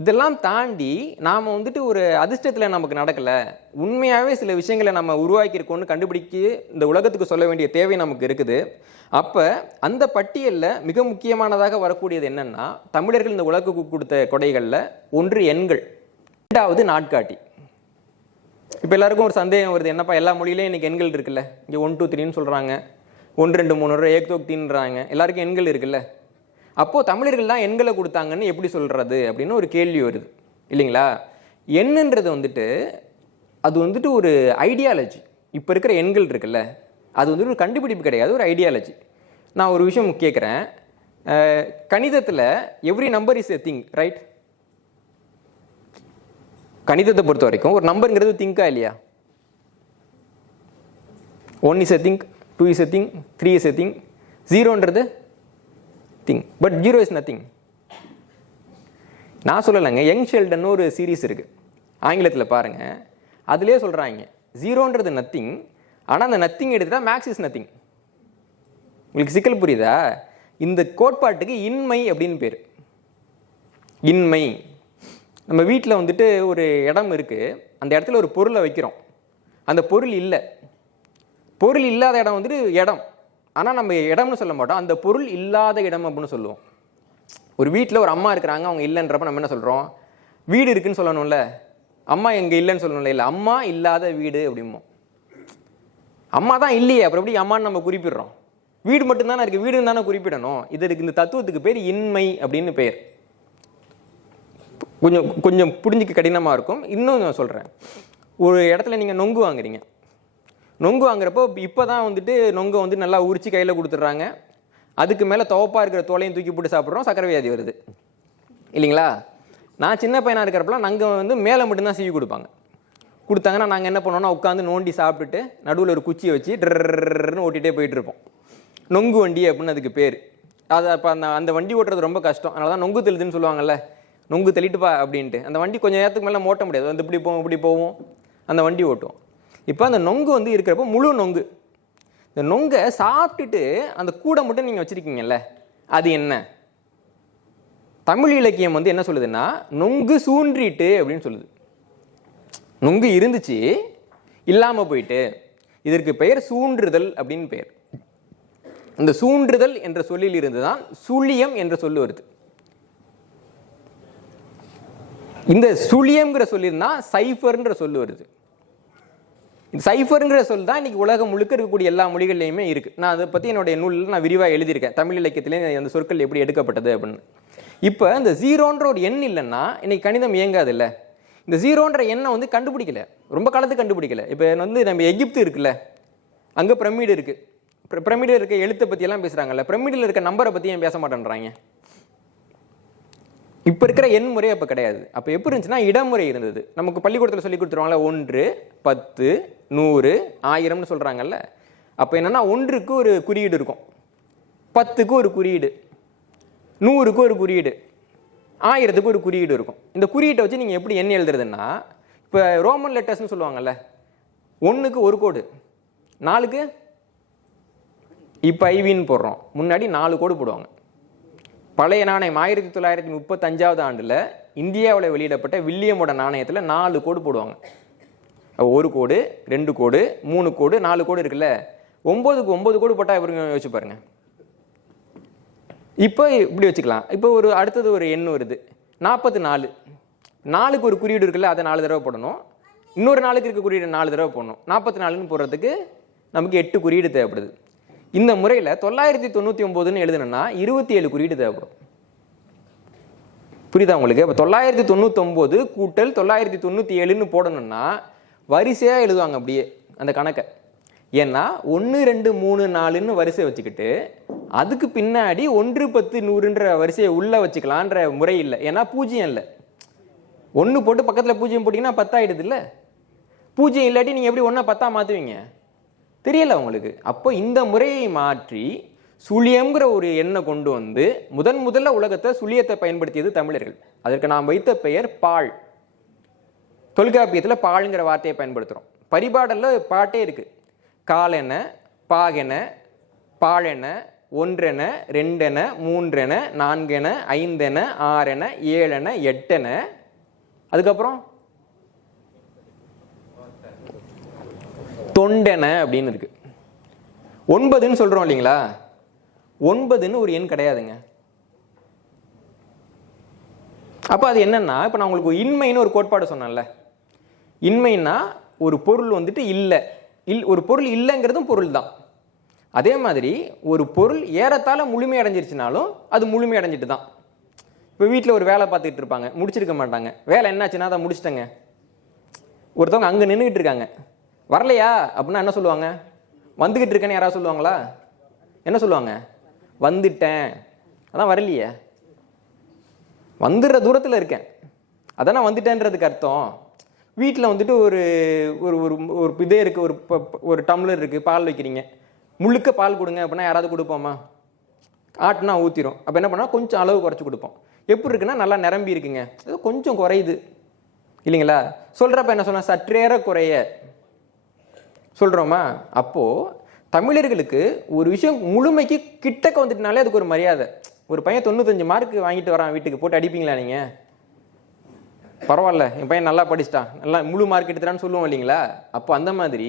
இதெல்லாம் தாண்டி நாம் வந்துட்டு ஒரு அதிர்ஷ்டத்தில் நமக்கு நடக்கலை, உண்மையாகவே சில விஷயங்களை நம்ம உருவாக்கியிருக்கோன்னு கண்டுபிடிக்க இந்த உலகத்துக்கு சொல்ல வேண்டிய தேவை நமக்கு இருக்குது. அப்போ அந்த பட்டியலில் மிக முக்கியமானதாக வரக்கூடியது என்னென்னா, தமிழர்கள் இந்த உலகுக்கு கொடுத்த கொடைகளில் ஒன்று எண்கள், 2வது நாட்காட்டி. இப்போ எல்லாருக்கும் ஒரு சந்தேகம் வருது, என்னப்பா எல்லா மொழியிலையும் இன்றைக்கி எண்கள் இருக்குல்ல, இங்கே 1 2 3ன்னு சொல்கிறாங்க, 1 2 3 ஏக்தோக்தின்றாங்க, எல்லாருக்கும் எண்கள் இருக்குல்ல, அப்போது தமிழர்கள் தான் எண்களை கொடுத்தாங்கன்னு எப்படி சொல்கிறது அப்படின்னு ஒரு கேள்வி வருது இல்லைங்களா? எண்ணுன்றது வந்துட்டு அது வந்துட்டு ஒரு ஐடியாலஜி. இப்போ இருக்கிற எண்கள் இருக்குல்ல, அது வந்துட்டு ஒரு கண்டுபிடிப்பு கிடையாது, ஒரு ஐடியாலஜி. நான் ஒரு விஷயம் கேட்குறேன், கணிதத்தில் every number is a thing, right? கணிதத்தை பொறுத்த வரைக்கும் ஒரு நம்பருங்கிறது திங்கா இல்லையா? 1 is a thing, 2 is a thing, 3 is a thing, 0ன்றது திங், பட் 0 இஸ் நத்திங். நான் சொல்லலைங்க, யங் ஷெல்டன் ஒரு சீரீஸ் இருக்குது ஆங்கிலத்தில் பாருங்கள், அதிலே சொல்கிறாங்க 0ன்றது நத்திங், ஆனால் அந்த நத்திங் எடுத்துட்டால் மேக்ஸ் இஸ் நத்திங். உங்களுக்கு சிக்கல் புரியுதா? இந்த கோட்பாட்டுக்கு இன்மை அப்படின்னு பேர். இன்மை. நம்ம வீட்டில் வந்துட்டு ஒரு இடம் இருக்குது, அந்த இடத்துல ஒரு பொருளை வைக்கிறோம், அந்த பொருள் இல்லை, பொருள் இல்லாத இடம் வந்துட்டு இடம், ஆனால் நம்ம இடம்னு சொல்ல மாட்டோம், அந்த பொருள் இல்லாத இடம் அப்படின்னு சொல்லுவோம். ஒரு வீட்டில் ஒரு அம்மா இருக்கிறாங்க, அவங்க இல்லைன்றப்ப நம்ம என்ன சொல்கிறோம்? வீடு இருக்குன்னு சொல்லணும்ல, அம்மா எங்கே இல்லைன்னு சொல்லணும்ல, இல்லை அம்மா இல்லாத வீடு அப்படிம்போம். அம்மா தான் இல்லையே, அப்புறம் எப்படி அம்மான்னு நம்ம குறிப்பிடுறோம்? வீடு மட்டும்தானே இருக்குது, வீடுன்னு தானே குறிப்பிடணும். இதற்கு இந்த தத்துவத்துக்கு பேர் இன்மை அப்படின்னு பேர். கொஞ்சம் புரிஞ்சிக்க கடினமாக இருக்கும். இன்னும் நான் சொல்கிறேன், ஒரு இடத்துல நீங்கள் நொங்கு வாங்குறீங்க, நொங்கு வாங்குறப்போ இப்போ தான் வந்துட்டு நொங்கை வந்து நல்லா உரிச்சு கையில் கொடுத்துட்றாங்க, அதுக்கு மேலே துவப்பாக இருக்கிற தோலையும் தூக்கி போட்டு சாப்பிட்றோம், சக்கரை வியாதி வருது இல்லைங்களா? நான் சின்ன பையனாக இருக்கிறப்பலாம் நாங்கள் வந்து மேலே மட்டும்தான் சீவி கொடுத்தாங்கன்னா நாங்கள் என்ன பண்ணோன்னா உட்காந்து நோண்டி சாப்பிட்டுட்டு நடுவில் ஒரு குச்சியை வச்சு ட்ரன்னு ஓட்டிகிட்டே போயிட்டுருப்போம். நொங்கு வண்டி அப்படின்னு அதுக்கு பேர். அது அப்போ அந்த வண்டி ஓட்டுறது ரொம்ப கஷ்டம், அதனால தான் நொங்கு தெளிதுன்னு சொல்லுவாங்கல்ல, நொங்கு தெளிட்டுப்பா அப்படின்ட்டு. அந்த வண்டி கொஞ்சம் நேரத்துக்கு மேலே ஓட்ட முடியாது, வந்து இப்படி போவோம் அந்த வண்டி ஓட்டுவோம். இப்போ அந்த நொங்கு வந்து இருக்கிறப்போ முழு நொங்கு, இந்த நொங்கை சாப்பிட்டுட்டு அந்த கூடை மட்டும் நீங்கள் வச்சுருக்கீங்கல்ல, அது என்ன? தமிழ் இலக்கியம் வந்து என்ன சொல்லுதுன்னா நொங்கு சூன்றிட்டு அப்படின்னு சொல்லுது. நொங்கு இருந்துச்சு, இல்லாமல் போயிட்டு, இதற்கு பெயர் சூன்றுதல் அப்படின்னு பெயர். இந்த சூன்றுதல் என்ற சொல்லில் இருந்து தான் சுழியம் என்ற சொல்லு வருது. இந்த சுழியம்ங்கிற சொல்லியிருந்தா சைஃபர்ன்ற சொல்லு வருது. இந்த சைஃபருங்கிற சொல் தான் இன்னைக்கு உலகம் முழுக்க இருக்கக்கூடிய எல்லா மொழிகள்லையுமே இருக்குது. நான் அதை பற்றி என்னுடைய நூலில் நான் விரிவாக எழுதியிருக்கேன், தமிழ் இலக்கியத்திலே அந்த சொற்கள் எப்படி எடுக்கப்பட்டது அப்படின்னு. இப்போ இந்த 0ன்ற ஒரு எண் இல்லைன்னா இன்னைக்கு கணிதம் இயங்காது இல்லை. இந்த 0ன்ற எண்ணை வந்து கண்டுபிடிக்கல, ரொம்ப காலத்துக்கு கண்டுபிடிக்கல. இப்போ வந்து நம்ம எகிப்து இருக்குல்ல, அங்கே பிரமிடு இருக்குது, பிரமிடில் இருக்க எழுத்தை பற்றியெல்லாம் பேசுகிறாங்கல்ல, பிரமிடில் இருக்க நம்பரை பற்றி ஏன் பேச மாட்டேன்றாங்க? இப்போ இருக்கிற எண் முறை அப்போ கிடையாது. அப்போ எப்படி இருந்துச்சுன்னா இடமுறை இருந்தது. நமக்கு பள்ளிக்கூடத்தில் சொல்லி கொடுத்துருவாங்களா, 1 10 100 1000ன்னு சொல்கிறாங்கல்ல. அப்போ என்னென்னா 1க்கு ஒரு குறியீடு இருக்கும், 10க்கு ஒரு குறியீடு, 100க்கு ஒரு குறியீடு, 1000க்கு ஒரு குறியீடு இருக்கும். இந்த குறியீட்டை வச்சு நீங்கள் எப்படி எண் எழுதுறதுன்னா, இப்போ ரோமன் லெட்டர்ஸ்னு சொல்லுவாங்கல்ல, 1க்கு ஒரு கோடு, 4க்கு இப்போ ஐவின்னு போடுறோம். முன்னாடி 4 கோடு போடுவாங்க. பழைய நாணயம் 1935ஆவது ஆண்டில் இந்தியாவில் வெளியிடப்பட்ட வில்லியமோட நாணயத்தில் 4 கோடு போடுவாங்க. 1 கோடு, 2 கோடு, 3 கோடு, 4 கோடு இருக்குல்ல. 9க்கு 9 கோடு போட்டால் எப்படிங்க யோசிச்சு பாருங்க. இப்போ இப்படி வச்சுக்கலாம். இப்போ ஒரு அடுத்தது ஒரு எண் வருது 44. 4க்கு ஒரு குறியீடு இருக்குல்ல, அதை 4 தடவை போடணும். இன்னொரு 4க்கு இருக்க குறியீடு 4 தடவை போடணும். 44ன்னு போடுறதுக்கு நமக்கு 8 குறியீடு தேவைப்படுது. இந்த முறையில் 999ன்னு எழுதணும்னா 27 குறியீடு தேவைப்படும். புரியுதா உங்களுக்கு? இப்போ 999 கூட்டல் 997ன்னு போடணும்னா வரிசையாக எழுதுவாங்க அப்படியே அந்த கணக்கை. ஏன்னா 1 2 3 4ன்னு வரிசை வச்சுக்கிட்டு அதுக்கு பின்னாடி 1 10 100ன்ற வரிசையை உள்ள வச்சுக்கலான்ற முறை இல்லை. ஏன்னா பூஜ்ஜியம் இல்லை. 1 போட்டு பக்கத்தில் பூஜ்ஜியம் போட்டிங்கன்னா 10 ஆகிடுது இல்லை. பூஜ்ஜியம் இல்லாட்டி நீங்கள் எப்படி 1 10 மாற்றுவீங்க? தெரியல உங்களுக்கு. அப்போ இந்த முறையை மாற்றி சுழியம்ங்கிற ஒரு எண்ணை கொண்டு வந்து முதல்ல உலகத்தை சுழியத்தை பயன்படுத்தியது தமிழர்கள். அதற்கு நாம் வைத்த பெயர் பால். தொல்காப்பியத்தில் பால்ங்கிற வார்த்தையை பயன்படுத்துகிறோம். பரிபாடலில் பாட்டே இருக்கு. காலென, பாகென, பாழென, ஒன்றென, ரெண்டென, மூன்றென, நான்கென, ஐந்தென, ஆறென, ஏழென, எட்டென, அதுக்கப்புறம் தொண்டென அப்படின்னு இருக்கு. 9ன்னு சொல்றோம் இல்லைங்களா? 9ன்னு ஒரு எண் கிடையாதுங்க. அப்போ அது என்னன்னா, இப்போ நான் உங்களுக்கு இன்மைன்னு ஒரு கோட்பாடு சொன்னேன்ல. இன்மைன்னா ஒரு பொருள் வந்துட்டு இல்லை, ஒரு பொருள் இல்லைங்கிறதும் பொருள் தான். அதே மாதிரி ஒரு பொருள் ஏறத்தாழ முழுமை அடைஞ்சிருச்சுனாலும் அது முழுமை அடைஞ்சிட்டு தான். இப்போ வீட்டில் ஒரு வேலை பார்த்துக்கிட்டு இருப்பாங்க, முடிச்சிருக்க மாட்டாங்க. வேலை என்னாச்சுன்னா அதை முடிச்சிட்டங்க. ஒருத்தவங்க அங்கே நின்றுக்கிட்டு இருக்காங்க, வரலையா அப்படின்னா என்ன சொல்லுவாங்க? வந்துக்கிட்டு இருக்கேன்னு யாராவது சொல்லுவாங்களா? என்ன சொல்லுவாங்க? வந்துட்டேன். அதான் வரலையே, வந்துடுற தூரத்தில் இருக்கேன், அதான் நான் வந்துட்டேன்றதுக்கு அர்த்தம். வீட்டில் வந்துட்டு ஒரு ஒரு ஒரு இதே இருக்குது, ஒரு டம்ளர் இருக்குது, பால் வைக்கிறீங்க, முழுக்க பால் கொடுங்க அப்படின்னா யாராவது கொடுப்போமா? ஆட்டுனா ஊற்றிடும். அப்போ என்ன பண்ணால் கொஞ்சம் அளவு குறைச்சி கொடுப்போம். எப்படி இருக்குன்னா நல்லா நிரம்பி இருக்குங்க, அது கொஞ்சம் குறையுது இல்லைங்களா? சொல்கிறப்ப என்ன சொன்னால் சற்றேற குறைய சொல்கிறோமா? அப்போது தமிழர்களுக்கு ஒரு விஷயம் முழுமைக்கு கிட்டக்க வந்துட்டுனாலே அதுக்கு ஒரு மரியாதை. ஒரு பையன் 95 மார்க் வாங்கிட்டு வரான், வீட்டுக்கு போட்டு அடிப்பீங்களா நீங்கள்? பரவாயில்ல, என் பையன் நல்லா படிச்சிட்டான், நல்லா முழு மார்க் எடுத்துட்டான்னு சொல்லுவோம் இல்லைங்களா? அப்போ அந்த மாதிரி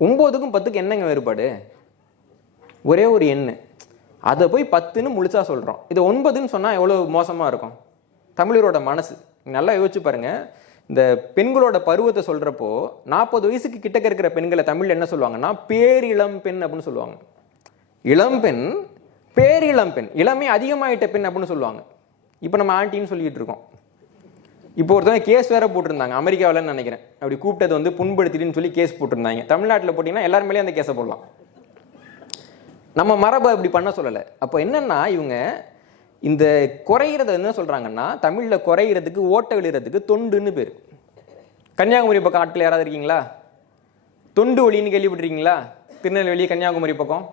9க்கும் 10க்கும் என்னங்க வேறுபாடு? ஒரே ஒரு எண்ணு. அதை போய் 10ன்னு முழுசா சொல்கிறோம். இதை 9ன்னு சொன்னால் எவ்வளோ மோசமாக இருக்கும் தமிழரோட மனசு. நல்லா யோசிச்சு பாருங்க. இந்த பெண்களோட பருவத்தை சொல்கிறப்போ 40 வயசுக்கு கிட்டக்க இருக்கிற பெண்களை தமிழில் என்ன சொல்லுவாங்கன்னா பேரிளம் பெண் அப்படின்னு சொல்லுவாங்க. இளம் பெண், பேரிளம் பெண், இளமை அதிகமாயிட்ட பெண் அப்படின்னு சொல்லுவாங்க. இப்போ நம்ம ஆண்டின்னு சொல்லிட்டு இருக்கோம். இப்போ ஒருத்தவங்க கேஸ் வேற போட்டிருந்தாங்க அமெரிக்காவில்னு நினைக்கிறேன். அப்படி கூப்பிட்டது வந்து புண்படுத்திட்டுன்னு சொல்லி கேஸ் போட்டிருந்தாங்க. தமிழ்நாட்டில் போட்டிங்கன்னா எல்லாருமேலேயும் அந்த கேஸை போடலாம். நம்ம மரபை இப்படி பண்ண சொல்லலை. அப்போ என்னன்னா இவங்க இந்த குறையிறத என்ன சொல்கிறாங்கன்னா, தமிழில் குறையிறதுக்கு ஓட்ட விழுறதுக்கு தொண்டுன்னு பேர். கன்னியாகுமரி பக்கம் ஆட்கள் யாராவது இருக்கீங்களா? தொண்டு வழின்னு கேள்விப்பட்டிருக்கீங்களா? திருநெல்வேலி கன்னியாகுமரி பக்கம்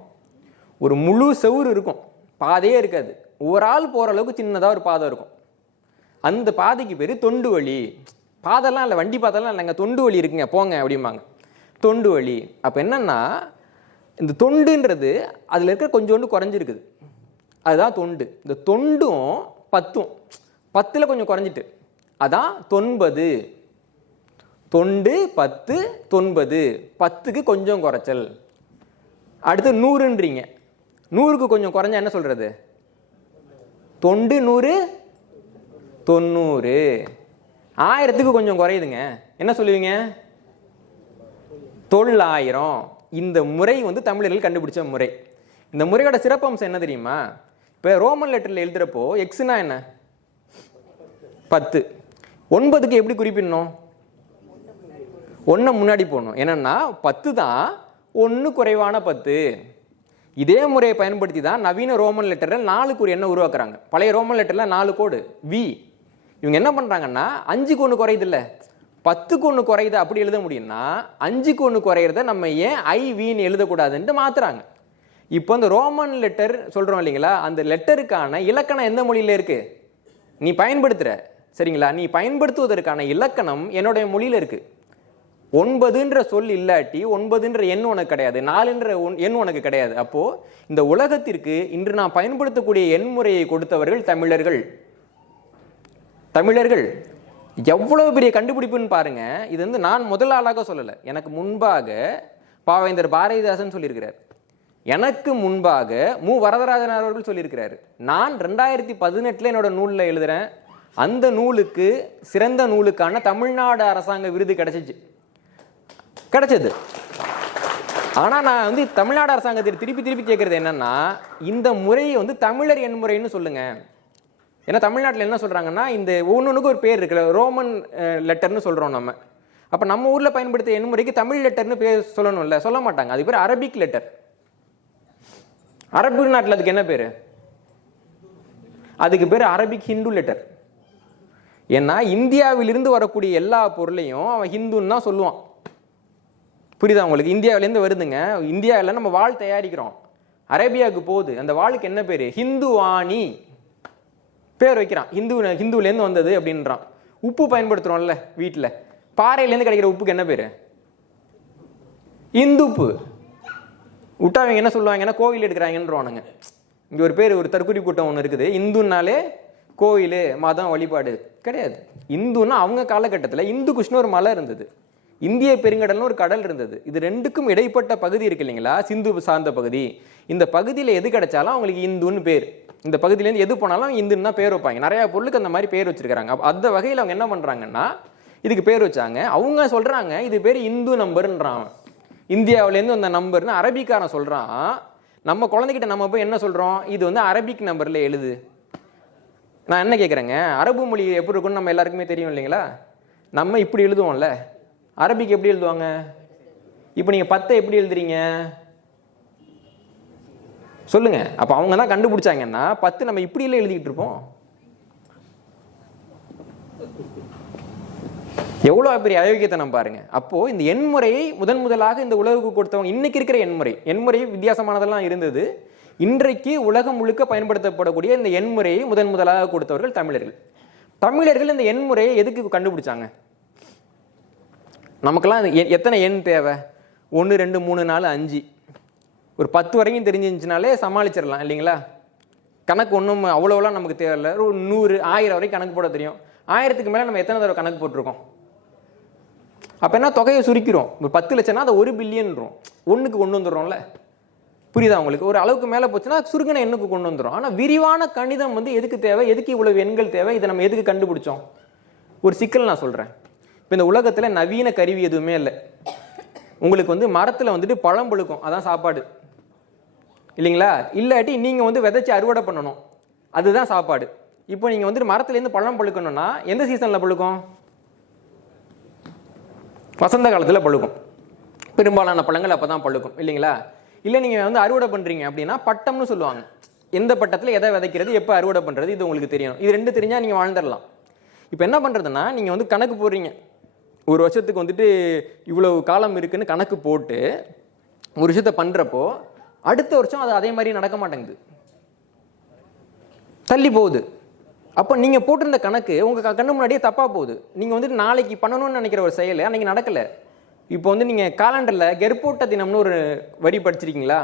ஒரு முழு செவுறு இருக்கும், பாதையே இருக்காது. ஒரு ஆள் போகிற அளவுக்கு சின்னதாக ஒரு பாதை இருக்கும். அந்த பாதைக்கு பேர் தொண்டு வழி. பாதெல்லாம் இல்லை, வண்டி பாதெல்லாம் இல்லைங்க, தொண்டு வழி இருக்குங்க, போங்க அப்படிம்பாங்க. தொண்டு வழி. அப்போ என்னன்னா இந்த தொண்டுன்றது அதில் இருக்கிற கொஞ்சோண்டு குறைஞ்சிருக்குது, அதுதான் தொண்டு. இந்த தொண்டும் 10ம் 10ல் கொஞ்சம் குறைஞ்சிட்டு அதான் 9. தொண்டு 10, 9, 10க்கு கொஞ்சம் குறைச்சல். அடுத்து 100ன்றீங்க, 100க்கு கொஞ்சம் குறைஞ்சா என்ன சொல்றது? தொண்டு 100, 90. 1000க்கு கொஞ்சம் குறையுதுங்க, என்ன சொல்லுவீங்க? 900. இந்த முறை வந்து தமிழர்கள் கண்டுபிடிச்ச முறை. இந்த முறையோட சிறப்பம்சம் என்ன தெரியுமா? இப்போ ரோமன் லெட்டரில் எழுதுறப்போ எக்ஸ்னா என்ன? 10. 9க்கு எப்படி குறிப்பிடணும்? 1 முன்னாடி போடணும். என்னன்னா 10 தான் 1 குறைவான 10. இதே முறையை பயன்படுத்தி தான் நவீன ரோமன் லெட்டரில் 4க்கு ஒரு எண்ணை உருவாக்குறாங்க. பழைய ரோமன் லெட்டரில் 4 கோடு வி. இவங்க என்ன பண்ணுறாங்கன்னா 5க்கு 1 குறையுது இல்லை, 10க்கு 1 குறையுது அப்படி எழுத முடியும்னா 5க்கு 1 குறையிறத நம்ம ஏன் ஐவின்னு எழுதக்கூடாதுன்ட்டு மாத்துறாங்க. இப்போ இந்த ரோமன் லெட்டர் சொல்கிறோம் இல்லைங்களா, அந்த லெட்டருக்கான இலக்கணம் எந்த மொழியில் இருக்கு? நீ பயன்படுத்துகிற சரிங்களா, நீ பயன்படுத்துவதற்கான இலக்கணம் என்னுடைய மொழியில் இருக்கு. 9ன்ற சொல் இல்லாட்டி 9ன்ற எண் உனக்கு கிடையாது, 4ன்ற எண் உனக்கு கிடையாது. அப்போ இந்த உலகத்திற்கு இன்று நாம் பயன்படுத்தக்கூடிய எண்முறையை கொடுத்தவர்கள் தமிழர்கள். தமிழர்கள் எவ்வளவு பெரிய கண்டுபிடிப்புன்னு பாருங்க. இது வந்து நான் முதல் ஆளாக சொல்லலை, எனக்கு முன்பாக பாவேந்தர் பாரதிதாசன் சொல்லியிருக்கிறார், எனக்கு முன்பாக மு வரதராஜன் அவர்கள் சொல்லியிருக்கிறாரு. நான் 2018 என்னோட நூலில் எழுதுறேன். அந்த நூலுக்கு சிறந்த நூலுக்கான தமிழ்நாடு அரசாங்க விருது கிடைச்சது. ஆனா நான் வந்து தமிழ்நாடு அரசாங்கத்தில் திருப்பி கேட்கறது என்னன்னா, இந்த முறையை வந்து தமிழர் எண்முறைன்னு சொல்லுங்க. ஏன்னா தமிழ்நாட்டில் என்ன சொல்றாங்கன்னா, இந்த ஒவ்வொன்றுக்கு ஒரு பேர் இருக்கு, ரோமன் லெட்டர்னு சொல்றோம் நம்ம. அப்ப நம்ம ஊர்ல பயன்படுத்த எண்முறைக்கு தமிழ் லெட்டர்னு பேர் சொல்லணும்ல, சொல்ல மாட்டாங்க. அது பேர் அரபிக் லெட்டர். அரபு நாட்டில் அதுக்கு என்ன பேரு? அதுக்கு பேர் அரபிக் ஹிந்து லெட்டர். ஏன்னா இந்தியாவிலிருந்து வரக்கூடிய எல்லா பொருளையும் அவன் ஹிந்துன்னு தான் சொல்லுவான். புரியுதா உங்களுக்கு? இந்தியாவிலேருந்து வருதுங்க, இந்தியாவில் நம்ம வாள் தயாரிக்கிறோம், அரேபியாவுக்கு போகுது, அந்த வாளுக்கு என்ன பேரு? ஹிந்துவாணி பேர் வைக்கிறான். ஹிந்துலேருந்து வந்தது அப்படின்றான். உப்பு பயன்படுத்துறோம்ல வீட்டில், பாறையிலேருந்து கிடைக்கிற உப்புக்கு என்ன பேரு? இந்துப்பு. விட்டாவங்க என்ன சொல்லுவாங்கன்னா கோவில் எடுக்கிறாங்கன்றவானுங்க. இங்கே ஒரு பேர், ஒரு தற்கொலை கூட்டம் ஒன்று இருக்குது, இந்துனாலே கோயில் மதம் வழிபாடு கிடையாது. இந்துன்னா அவங்க காலகட்டத்தில் இந்து குஷ்ணு ஒரு மலை இருந்தது, இந்திய பெருங்கடல்னு ஒரு கடல் இருந்தது. இது ரெண்டுக்கும் இடைப்பட்ட பகுதி இருக்கு இல்லைங்களா, சிந்து சார்ந்த பகுதி. இந்த பகுதியில் எது கிடைச்சாலும் அவங்களுக்கு இந்துன்னு பேர். இந்த பகுதியிலேருந்து எது போனாலும் இந்துன்னு தான் பேர் வைப்பாங்க. நிறைய பொருளுக்கு அந்த மாதிரி பேர் வச்சிருக்காங்க. அந்த வகையில் அவங்க என்ன பண்ணுறாங்கன்னா இதுக்கு பேர் வச்சாங்க. அவங்க சொல்கிறாங்க இது பேர் இந்து நம்பர்ன்றான். இந்தியாவிலேருந்து அந்த நம்பர்னு அரபிக்காரன் சொல்கிறான். நம்ம குழந்தைகிட்ட நம்ம போய் என்ன சொல்கிறோம்? இது வந்து அரபிக் நம்பரில் எழுது. நான் என்ன கேட்குறேங்க, அரபு மொழி எப்படி இருக்குன்னு நம்ம எல்லாருக்குமே தெரியும் இல்லைங்களா? நம்ம இப்படி எழுதுவோம்ல, அரபிக் எப்படி எழுதுவாங்க? இப்போ நீங்கள் 10 எப்படி எழுதுறீங்க சொல்லுங்க. அப்போ அவங்க தான் கண்டுபிடிச்சாங்கன்னா 10 நம்ம இப்படி இல்லை எழுதிக்கிட்டு இருப்போம். எவ்வளோ பெரிய அயோக்கியத்தனம் பாருங்க. அப்போ இந்த எண்முறையை முதலாக இந்த உலகுக்கு கொடுத்தவங்க, இன்னைக்கு இருக்கிற எண்முறை வித்தியாசமானதெல்லாம் இருந்தது. இன்றைக்கு உலகம் முழுக்க பயன்படுத்தப்படக்கூடிய இந்த எண்முறையை முதலாக கொடுத்தவர்கள் தமிழர்கள். இந்த எண்முறையை எதுக்கு கண்டுபிடிச்சாங்க? நமக்கெல்லாம் எத்தனை எண் தேவை? 1 2 3 4 5, ஒரு 10 வரைக்கும் தெரிஞ்சிருந்துச்சுனாலே சமாளிச்சிடலாம் இல்லைங்களா? கணக்கு ஒன்றும் அவ்வளோலாம் நமக்கு தேவையில்லை. ஒரு 100 1000 வரைக்கும் கணக்கு போட தெரியும். 1000க்கு மேலே நம்ம எத்தனை தடவை கணக்கு போட்டிருக்கோம்? அப்போ என்ன தொகையை சுருக்கிறோம். ஒரு 10 லட்சம்னா அதை 1 பில்லியன்றோம், ஒன்றுக்கு கொண்டு வந்துடுறோம்ல. புரியுதா உங்களுக்கு? ஒரு அளவுக்கு மேலே போச்சுன்னா சுருங்கின எண்ணுக்கு கொண்டு வந்துடும். ஆனால் விரிவான கணிதம் வந்து எதுக்கு தேவை? எதுக்கு இவ்வளவு எண்கள் தேவை? இதை நம்ம எதுக்கு கண்டுபிடிச்சோம்? ஒரு சிக்கல் நான் சொல்கிறேன். இப்போ இந்த உலகத்தில் நவீன கருவி எதுவுமே இல்லை. உங்களுக்கு வந்து மரத்தில் வந்துட்டு பழம் பழுக்கும், அதான் சாப்பாடு இல்லைங்களா? இல்லாட்டி நீங்கள் வந்து விதைச்சி அறுவடை பண்ணணும், அதுதான் சாப்பாடு. இப்போ நீங்கள் வந்துட்டு மரத்துலேருந்து பழம் பழுக்கணும்னா எந்த சீசனில் பழுக்கும்? வசந்த காலத்தில் பழுக்கும். பெரும்பாலான பழங்கள் அப்போ தான் பழுக்கும் இல்லைங்களா? இல்லை நீங்கள் வந்து அறுவடை பண்ணுறீங்க அப்படின்னா பட்டம்னு சொல்லுவாங்க. எந்த பட்டத்தில் எதை விதைக்கிறது, எப்போ அறுவடை பண்ணுறது, இது உங்களுக்கு தெரியணும். இது 2 தெரிஞ்சால் நீங்கள் வாழ்ந்துடலாம். இப்போ என்ன பண்ணுறதுன்னா, நீங்கள் வந்து கணக்கு போடுறீங்க, ஒரு வருஷத்துக்கு வந்துட்டு இவ்வளவு காலம் இருக்குன்னு கணக்கு போட்டு ஒரு விஷயத்தை பண்ணுறப்போ அடுத்த வருஷம் அது அதே மாதிரி நடக்க மாட்டேங்குது, தள்ளி போகுது. அப்போ நீங்கள் போட்டிருந்த கணக்கு உங்கள் கண்ணு முன்னாடியே தப்பாக போகுது. நீங்கள் வந்துட்டு நாளைக்கு பண்ணணும்னு நினைக்கிற ஒரு செயல் அன்றைக்கி நடக்கலை. இப்போ வந்து நீங்கள் காலண்டரில் கெர்போட்ட தினம்னு ஒரு வரி படிச்சிருக்கீங்களா?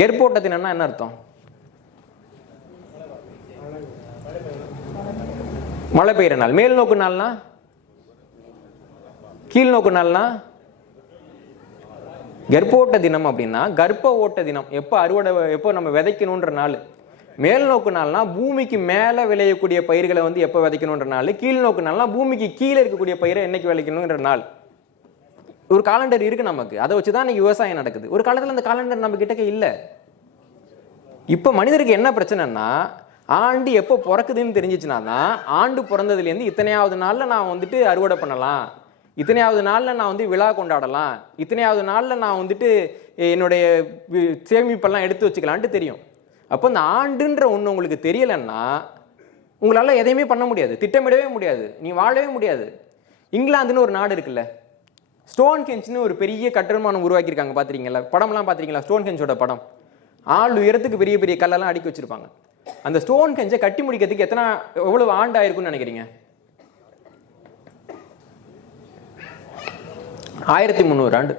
கெர்போட்ட தினம்னா என்ன அர்த்தம்? மழை பெய்கிற நாள். மேல் நோக்கு நாள்னா? கீழ் நோக்கு நாள்னா? கர்ப்போட்ட தினம் அப்படின்னா கர்ப்ப ஓட்ட தினம், எப்போ அறுவடை, எப்போ நம்ம விதைக்கணுன்ற நாள். மேல் நோக்கு நாள்னா பூமிக்கு மேலே விளையக்கூடிய பயிர்களை வந்து எப்போ விதைக்கணுன்ற நாள். கீழ் நோக்கு நாள்னா பூமிக்கு கீழே இருக்கக்கூடிய பயிரை என்னைக்கு விளைக்கணுன்ற நாள். ஒரு காலண்டர் இருக்கு நமக்கு, அதை வச்சு தான் இன்னைக்கு விவசாயம் நடக்குது. ஒரு காலத்தில் அந்த காலண்டர் நம்ம கிட்டக்க இல்லை. இப்போ மனிதருக்கு என்ன பிரச்சனைன்னா, ஆண்டு எப்போ பிறக்குதுன்னு தெரிஞ்சிச்சுனா தான் ஆண்டு பிறந்ததுலேருந்து இத்தனையாவது நாளில் நான் வந்துட்டு அறுவடை பண்ணலாம், இத்தனையாவது நாளில் நான் வந்து விழா கொண்டாடலாம், இத்தனையாவது நாளில் நான் வந்துட்டு என்னுடைய சேமிப்பெல்லாம் எடுத்து வச்சுக்கலான்ட்டு தெரியும். அப்போ இந்த ஆண்டுன்ற ஒன்று உங்களுக்கு தெரியலைன்னா உங்களால் எதையுமே பண்ண முடியாது, திட்டமிடவே முடியாது, நீ வாழவே முடியாது. இங்கிலாந்துன்னு ஒரு நாடு இருக்குல்ல, ஸ்டோன் ஹெஞ்ச்னு ஒரு பெரிய கட்டுமானம் உருவாக்கியிருக்காங்க, பார்த்துருக்கீங்களா? படம்லாம் பார்த்துருக்கீங்களா? ஸ்டோன் ஹெஞ்சோட படம். ஆள் உயரத்துக்கு பெரிய பெரிய கல்லெல்லாம் அடுக்கி வச்சிருப்பாங்க. அந்த ஸ்டோன் ஹெஞ்சை கட்டி முடிக்கிறதுக்கு எவ்வளவு ஆண்டு ஆயிருக்குன்னு நினைக்கிறீங்க? 1300 ஆண்டு.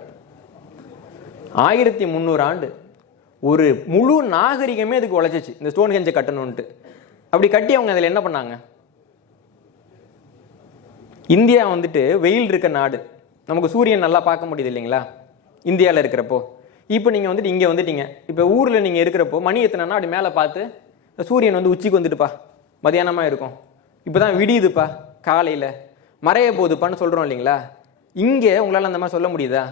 1300 ஆண்டு ஒரு முழு நாகரிகமே இதுக்கு உழைச்சிச்சு இந்த ஸ்டோன் ஹெஞ்சை கட்டணும்ட்டு. அப்படி கட்டி அவங்க அதில் என்ன பண்ணாங்க? இந்தியா வந்துட்டு வெயில் இருக்க நாடு, நமக்கு சூரியன் நல்லா பார்க்க முடியுது இல்லைங்களா இந்தியாவில் இருக்கிறப்போ. இப்போ நீங்கள் வந்துட்டு இங்கே வந்துட்டீங்க, இப்போ ஊரில் நீங்கள் இருக்கிறப்போ மணி எத்தனைன்னா அப்படி மேலே பார்த்து சூரியன் வந்து உச்சிக்கு வந்துட்டுப்பா மதியானமாக இருக்கும், இப்போ தான் விடியுதுப்பா காலையில் மறைய போகுதுப்பான்னு சொல்கிறோம் இல்லைங்களா. இங்கே உங்களால் அந்த மாதிரி சொல்ல முடியுதா?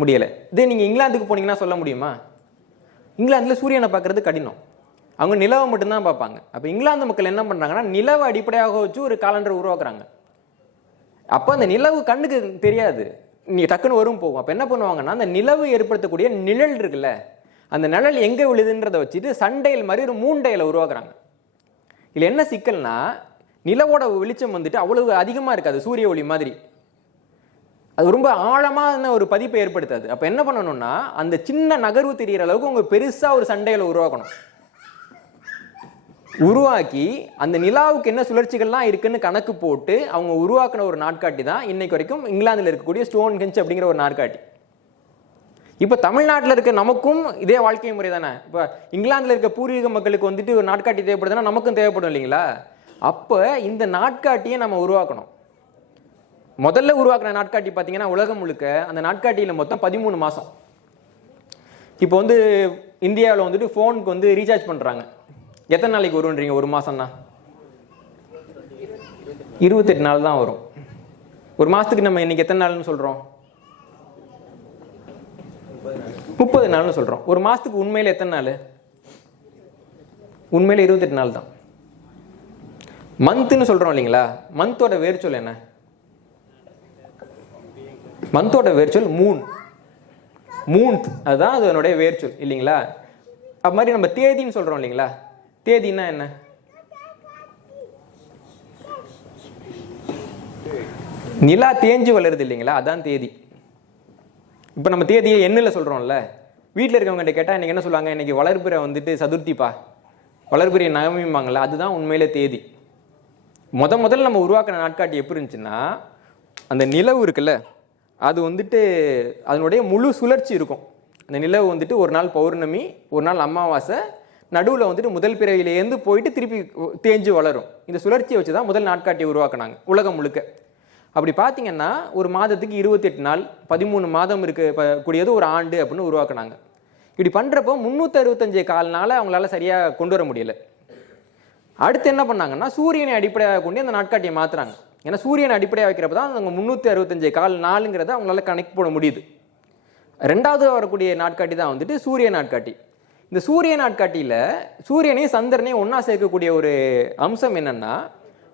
முடியலை. இதே நீங்கள் இங்கிலாந்துக்கு போனீங்கன்னா சொல்ல முடியுமா? இங்கிலாந்தில் சூரியனை பார்க்குறது கடினம், அவங்க நிலவை மட்டும்தான் பார்ப்பாங்க. அப்போ இங்கிலாந்து மக்கள் என்ன பண்ணுறாங்கன்னா நிலவை அடிப்படையாக வச்சு ஒரு காலண்டர் உருவாக்குறாங்க. அப்போ அந்த நிலவு கண்ணுக்கு தெரியாது, நீ டக்குன்னு வரும் போகும். அப்போ என்ன பண்ணுவாங்கன்னா அந்த நிலவு ஏற்படுத்தக்கூடிய நிழல் இருக்குல்ல, அந்த நிழல் எங்கே விழுதுன்றதை வச்சுட்டு சண்டையில் மாதிரி ஒரு மூண்டையில் உருவாக்குறாங்க. இதில் என்ன சிக்கல்னா நிலவோட வெளிச்சம் வந்துட்டு அவ்வளவு அதிகமாக இருக்காது, சூரிய ஒளி மாதிரி, அது ரொம்ப ஆழமான ஒரு பதிப்பை ஏற்படுத்தாது. அப்போ என்ன பண்ணணும்னா அந்த சின்ன நகர்வு தெரிகிற அளவுக்கு உங்க பெருசாக ஒரு சண்டையில் உருவாக்கணும். உருவாக்கி அந்த நிலாவுக்கு என்ன சுழற்சிகள்லாம் இருக்குன்னு கணக்கு போட்டு அவங்க உருவாக்கின ஒரு நாட்காட்டி தான் இன்னைக்கு வரைக்கும் இங்கிலாந்தில் இருக்கக்கூடிய ஸ்டோன் ஹெஞ்ச் அப்படிங்கிற ஒரு நாட்காட்டி. இப்போ தமிழ்நாட்டில் இருக்க நமக்கும் இதே வாழ்க்கை முறை தானே. இப்போ இங்கிலாந்தில் இருக்க பூர்வீக மக்களுக்கு வந்துட்டு ஒரு நாட்காட்டி தேவைப்படுதுன்னா நமக்கும் தேவைப்படும் இல்லைங்களா. அப்போ இந்த நாட்காட்டியை நம்ம உருவாக்கணும். முதல்ல உருவாக்கின நாட்காட்டி பார்த்தீங்கன்னா உலகம் முழுக்க அந்த நாட்காட்டியில் மொத்தம் 13 மாதம். இப்போ வந்து இந்தியாவில் வந்துட்டு ஃபோனுக்கு வந்து ரீசார்ஜ் பண்ணுறாங்க, எத்தனை நாளைக்கு வரும்ன்றீங்க? ஒரு மாதம்னா 28 நாள் தான் வரும். ஒரு மாதத்துக்கு நம்ம இன்னைக்கு எத்தனை நாள்னு சொல்கிறோம்? 30 நாள்னு சொல்கிறோம். ஒரு மாதத்துக்கு உண்மையில் எத்தனை நாள்? உண்மையில் 28 நாள் தான். மந்த்னு சொல்கிறோம் இல்லைங்களா, மந்தோட வேர்ச்சொல் என்ன? மந்தோட வேர்ச்சொல் மூன், மூன்த், அதுதான் அதனுடைய வேர்ச்சொல் இல்லைங்களா. அது மாதிரி நம்ம தேதின்னு சொல்கிறோம் இல்லைங்களா, தேதினா என்ன? நிலா தேஞ்சு வளருது இல்லைங்களா, அதான் தேதி. இப்போ நம்ம தேதியை எண்ணில் சொல்கிறோம்ல, வீட்டில் இருக்கவங்ககிட்ட கேட்டால் இன்றைக்கி என்ன சொல்லுவாங்க? இன்றைக்கி வளர்பிறை வந்துட்டு சதுர்த்திப்பா, வளர்பிறை நவமிம்பாங்களா, அதுதான் உண்மையிலே தேதி. முதல்ல நம்ம உருவாக்கின நாட்காட்டி எப்படி இருந்துச்சுன்னா, அந்த நிலவு இருக்குல்ல, அது வந்துட்டு அதனுடைய முழு சுழற்சி இருக்கும். அந்த நிலவு வந்துட்டு ஒரு நாள் பௌர்ணமி, ஒரு நாள் அமாவாசை, நடுவில் வந்துட்டு முதல் பிறவிலேருந்து போயிட்டு திருப்பி தேஞ்சு வளரும். இந்த சுழற்சியை வச்சு தான் முதல் நாட்காட்டியை உருவாக்குனாங்க உலகம் முழுக்க. அப்படி பார்த்தீங்கன்னா ஒரு மாதத்துக்கு 28 நாள், 13 மாதம் இருக்கக்கூடியது ஒரு ஆண்டு அப்படின்னு உருவாக்குனாங்க. இப்படி பண்ணுறப்போ 365 கால் நாளை அவங்களால சரியாக கொண்டு வர முடியல. அடுத்து என்ன பண்ணாங்கன்னா சூரியனை அடிப்படையாக கொண்டு அந்த நாட்காட்டியை மாற்றுறாங்க. ஏன்னா சூரியனை அடிப்படையாக வைக்கிறப்ப தான் அவங்க 365 கால் நாளுங்கிறத அவங்களால கனெக்ட் பண்ண முடியுது. ரெண்டாவது வரக்கூடிய நாட்காட்டி தான் வந்துட்டு சூரிய நாட்காட்டி. இந்த சூரிய நாட்காட்டியில் சூரியனையும் சந்திரனையும் ஒன்றா சேர்க்கக்கூடிய ஒரு அம்சம் என்னன்னா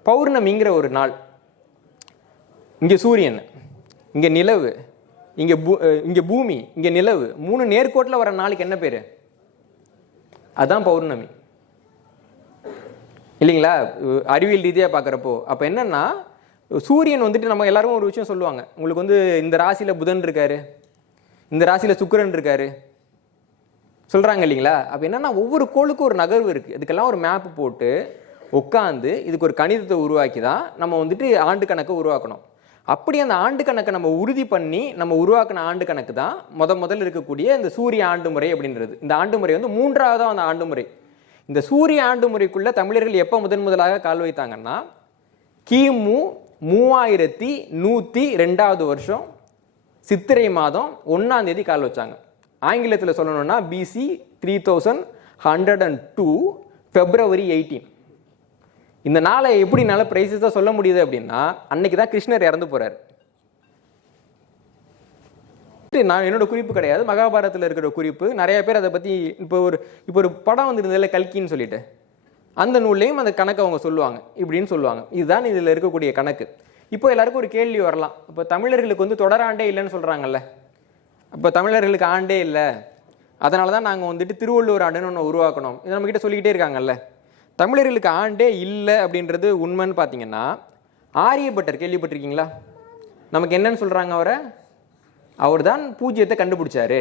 பௌர்ணமிங்கிற ஒரு நாள். இங்கே சூரியன், இங்கே நிலவு, இங்கே பூமி, இங்கே நிலவு, 3 நேர்கோட்டில் வர நாளுக்கு என்ன பேர்? அதுதான் பௌர்ணமி இல்லைங்களா, அறிவியல் ரீதியாக பார்க்குறப்போ. அப்போ என்னன்னா சூரியன் வந்துட்டு நம்ம எல்லாரும் ஒரு விஷயம் சொல்லுவாங்க, உங்களுக்கு வந்து இந்த ராசியில் புதன் இருக்காரு, இந்த ராசியில் சுக்கிரன் இருக்காரு சொல்கிறாங்க இல்லைங்களா. அப்போ என்னன்னா ஒவ்வொரு கோளுக்கும் ஒரு நகர்வு இருக்குது, இதுக்கெல்லாம் ஒரு மேப் போட்டு உட்காந்து இதுக்கு ஒரு கணிதத்தை உருவாக்கி தான் நம்ம வந்துட்டு ஆண்டு கணக்கை உருவாக்கணும். அப்படி அந்த ஆண்டு கணக்கை நம்ம உறுதி பண்ணி நம்ம உருவாக்கின ஆண்டு கணக்கு தான் முதல்ல இருக்கக்கூடிய இந்த சூரிய ஆண்டு முறை அப்படின்றது. இந்த ஆண்டு முறை வந்து 3வது அந்த ஆண்டு முறை. இந்த சூரிய ஆண்டு முறைக்குள்ள தமிழர்கள் எப்போ முதலாக கால் வைத்தாங்கன்னா கிமு 3102 வருஷம் சித்திரை மாதம் 1ஆம் தேதி கால் வச்சாங்க. ஆங்கிலத்தில் சொல்லணும்னா BC 3102 February 18. இந்த நாளை எப்படி நல்ல பிரைசஸாக சொல்ல முடியுது அப்படின்னா அன்னைக்கு தான் கிருஷ்ணர் இறந்து போறாரு. நான் என்னோட குறிப்பு கிடையாது, மகாபாரதத்தில் இருக்கிற குறிப்பு. நிறைய பேர் அதை பற்றி இப்போ ஒரு படம் வந்துருந்ததில்ல கல்கின்னு சொல்லிட்டு, அந்த நூல்லையும் அந்த கணக்கு அவங்க சொல்லுவாங்க, இப்படின்னு சொல்லுவாங்க. இதுதான் இதில் இருக்கக்கூடிய கணக்கு. இப்போ எல்லாருக்கும் ஒரு கேள்வி வரலாம், இப்போ தமிழர்களுக்கு வந்து தொடராண்டே இல்லைன்னு சொல்கிறாங்கல்ல, இப்போ தமிழர்களுக்கு ஆண்டே இல்லை, அதனால தான் நாங்கள் வந்துட்டு திருவள்ளுவர் ஆண்டுன்னு ஒன்று உருவாக்கணும், இது நம்மக்கிட்ட சொல்லிக்கிட்டே இருக்காங்கல்ல. தமிழர்களுக்கு ஆண்டே இல்லை அப்படின்றது உண்மைன்னு பார்த்தீங்கன்னா ஆரியப்பட்டர் கேள்விப்பட்டிருக்கீங்களா? நமக்கு என்னன்னு சொல்கிறாங்க, அவர் தான் பூஜ்ஜியத்தை கண்டுபிடிச்சாரு.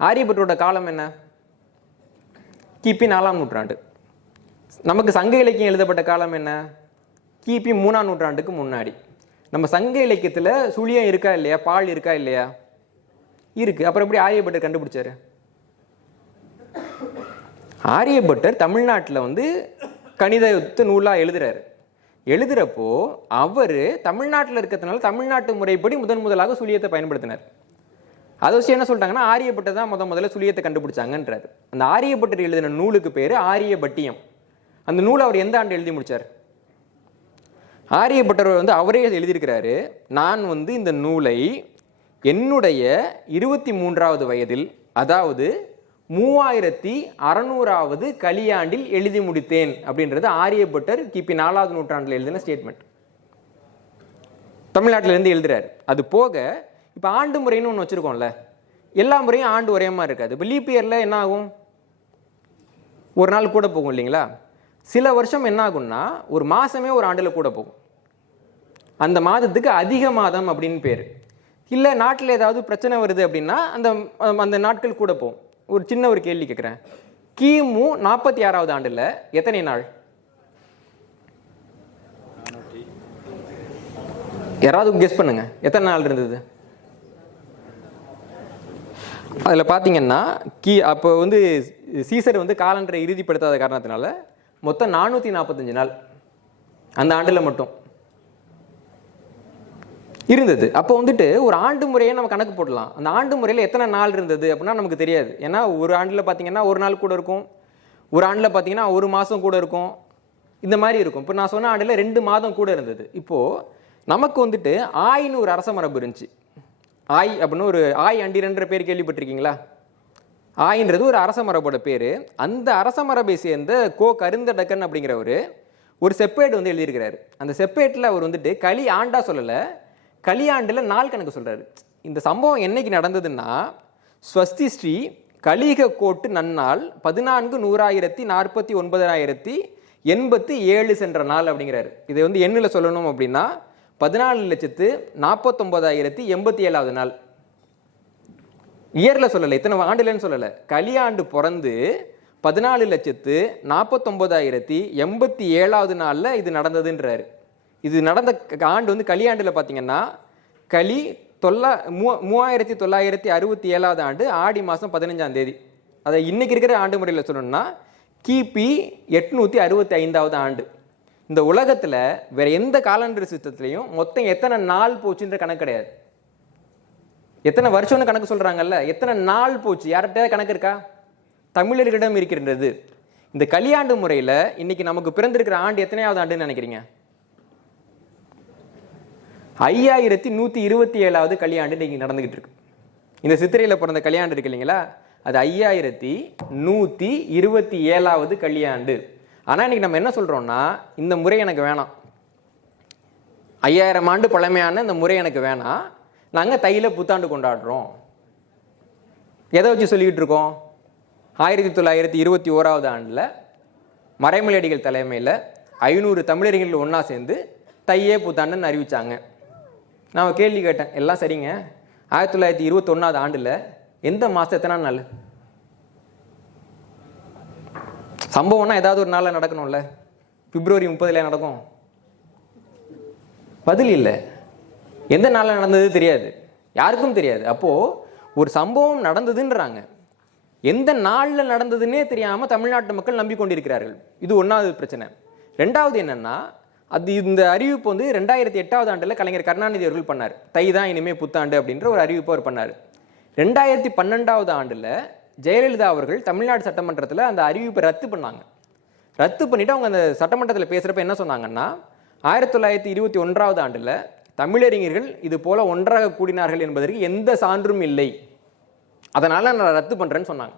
ஆரியப்பட்டரோட காலம் என்ன? கிபி 4ஆம் நூற்றாண்டு. நமக்கு சங்க இலக்கியம் எழுதப்பட்ட காலம் என்ன? கிபி 3ஆம் நூற்றாண்டுக்கு முன்னாடி. நம்ம சங்க இலக்கியத்தில் சுழியம் இருக்கா இல்லையா, பால் இருக்கா இல்லையா? இருக்கு. அப்புறம் எப்படி ஆரியப்பட்டர் கண்டுபிடிச்சாரு? ஆரியப்பட்டர் தமிழ்நாட்டில் வந்து கணிதத்தை நூலாக எழுதுறப்போ அவர் தமிழ்நாட்டில் இருக்கிறதுனால தமிழ்நாட்டு முறைப்படி முதலாக சுழியத்தை பயன்படுத்தினார். அதை வச்சு என்ன சொல்லிட்டாங்கன்னா ஆரியப்பட்டர் தான் முதல்ல சுழியத்தை கண்டுபிடிச்சாங்கன்றார். அந்த ஆரியப்பட்டர் எழுதின நூலுக்கு பேர் ஆரியபட்டியம். அந்த நூலை அவர் எந்த ஆண்டு எழுதி முடிச்சார்? ஆரியப்பட்டர் வந்து அவரே எழுதியிருக்கிறாரு, நான் வந்து இந்த நூலை என்னுடைய 23வது வயதில், அதாவது 3600வது கலியாண்டில் எழுதி முடித்தேன் அப்படின்றது ஆரியப்பட்டர் கிபி 4வது நூற்றாண்டில் எழுதின ஸ்டேட்மெண்ட். தமிழ்நாட்டிலேருந்து எழுதுறாரு. அது போக இப்போ ஆண்டு முறைன்னு ஒன்று வச்சுருக்கோம்ல, எல்லா முறையும் ஆண்டு ஒரே மாதிரி இருக்காது. இப்போ லீப் இயரில் என்ன ஆகும்? ஒரு நாள் கூட போகும் இல்லைங்களா? சில வருஷம் என்ன ஆகும்னா ஒரு மாதமே ஒரு ஆண்டில் கூட போகும். அந்த மாதத்துக்கு அதிக மாதம் அப்படின்னு பேர். இல்லை நாட்டில் ஏதாவது பிரச்சனை வருது அப்படின்னா அந்த நாட்கள் கூட போகும். ஒரு சின்ன ஒரு கேள்வி கேட்குறேன். கிமு 46வது ஆண்டில் எத்தனை நாள்? யாராவது கெஸ் பண்ணுங்க, எத்தனை நாள் இருந்தது? அதில் பார்த்தீங்கன்னா அப்போ வந்து சீசர் வந்து காலண்டரை இறுதிப்படுத்தாத காரணத்தினால மொத்தம் 445 நாள் அந்த ஆண்டில் மட்டும் இருந்தது. அப்போ வந்துட்டு ஒரு ஆண்டு முறையை நம்ம கணக்கு போடலாம். அந்த ஆண்டு முறையில் எத்தனை நாள் இருந்தது அப்படின்னா நமக்கு தெரியாது. ஏன்னா ஒரு ஆண்டில் பார்த்தீங்கன்னா ஒரு நாள் கூட இருக்கும், ஒரு ஆண்டில் பார்த்தீங்கன்னா ஒரு மாதம் கூட இருக்கும், இந்த மாதிரி இருக்கும். இப்போ நான் சொன்ன ஆண்டில் 2 மாதம் கூட இருந்தது. இப்போது நமக்கு வந்துட்டு ஆயின்னு ஒரு அரச மரபு இருந்துச்சு. ஆய் அப்படின்னு ஒரு ஆய் அண்டிரன்ற பேர் கேள்விப்பட்டிருக்கீங்களா? ஆயின்றது ஒரு அரச மரபோட பேர். அந்த அரச மரபை சேர்ந்த கருந்தடக்கன் அப்படிங்கிறவர் ஒரு செப்பேட் வந்து எழுதியிருக்கிறாரு. அந்த செப்பேட்டில் அவர் வந்துட்டு களி ஆண்டா சொல்லலை, கலியாண்டில் நாள் கணக்கு சொல்கிறாரு. இந்த சம்பவம் என்னைக்கு நடந்ததுன்னா ஸ்வஸ்தி ஸ்ரீ கலிக கோட்டு நன்னாள் 14,049,087 சென்ற நாள் அப்படிங்கிறாரு. இதை வந்து எண்ணில் சொல்லணும் அப்படின்னா 14,49,087வது நாள். இயரில் சொல்லலை, இத்தனை ஆண்டுலன்னு சொல்லலை. கலியாண்டு பிறந்து 14,49,087வது நாளில் இது நடந்ததுன்றாரு. இது நடந்த ஆண்டு வந்து கலியாண்டில் பார்த்தீங்கன்னா களி 3967வது ஆண்டு ஆடி மாதம் 15ஆம் தேதி. அதை இன்னைக்கு இருக்கிற ஆண்டு முறையில் சொல்லணும்னா கிபி 865வது ஆண்டு. இந்த உலகத்தில் வேற எந்த காலண்டர் சிஸ்டத்துலையும் மொத்தம் எத்தனை நாள் போச்சுன்ற கணக்கு கிடையாது. எத்தனை வருஷம்னு கணக்கு சொல்றாங்கல்ல, எத்தனை நாள் போச்சு யார்கிட்ட கணக்கு இருக்கா? தமிழர்களிடம் இருக்கின்றது. இந்த கலியாண்டு முறையில் இன்னைக்கு நமக்கு பிறந்திருக்கிற ஆண்டு எத்தனையாவது ஆண்டுன்னு நினைக்கிறீங்க? 5127வது கலியாண்டு இன்னைக்கு நடந்துகிட்டு இருக்கு. இந்த சித்திரையில் பிறந்த கலியாண்டு இருக்கு இல்லைங்களா, அது 5127வது கலியாண்டு. ஆனால் இன்னைக்கு நம்ம என்ன சொல்றோம்னா இந்த முறை எனக்கு வேணாம், 5000 ஆண்டு பழமையான இந்த முறை எனக்கு வேணாம், நாங்கள் தையில புத்தாண்டு கொண்டாடுறோம். எதை வச்சு சொல்லிக்கிட்டு இருக்கோம்? 1921வது ஆண்டில் மறைமலையடிகள் தலைமையில் 500 தமிழர்கள் ஒன்றா சேர்ந்து தையே புத்தாண்டுன்னு அறிவிச்சாங்க. நான் கேள்வி கேட்டேன், எல்லாம் சரிங்க, 1921வது ஆண்டில் எந்த மாதம் எத்தனை நாள்? சம்பவம்னா ஏதாவது ஒரு நாளில் நடக்கணும்ல, பிப்ரவரி 30 நடக்கும்? பதில் இல்லை. எந்த நாளில் நடந்தது தெரியாது, யாருக்கும் தெரியாது. அப்போது ஒரு சம்பவம் நடந்ததுன்றாங்க, எந்த நாளில் நடந்ததுன்னே தெரியாமல் தமிழ்நாட்டு மக்கள் நம்பிக்கொண்டிருக்கிறார்கள். இது 1வது பிரச்சனை. 2வது என்னன்னா, அது இந்த அறிவிப்பு வந்து 2008வது ஆண்டில் கலைஞர் கருணாநிதி அவர்கள் பண்ணார். தை தான் இனிமேல் புத்தாண்டு அப்படின்ற ஒரு அறிவிப்பு அவர் பண்ணார். 2012வது ஆண்டில் ஜெயலலிதா அவர்கள் தமிழ்நாடு சட்டமன்றத்தில் அந்த அறிவிப்பை ரத்து பண்ணாங்க. ரத்து பண்ணிவிட்டு அவங்க அந்த சட்டமன்றத்தில் பேசுகிறப்ப என்ன சொன்னாங்கன்னா, 1921வது ஆண்டில் தமிழறிஞர்கள் இது போல ஒன்றாக கூடினார்கள் என்பதற்கு எந்த சான்றும் இல்லை, அதனால் நான் ரத்து பண்ணுறேன்னு சொன்னாங்க.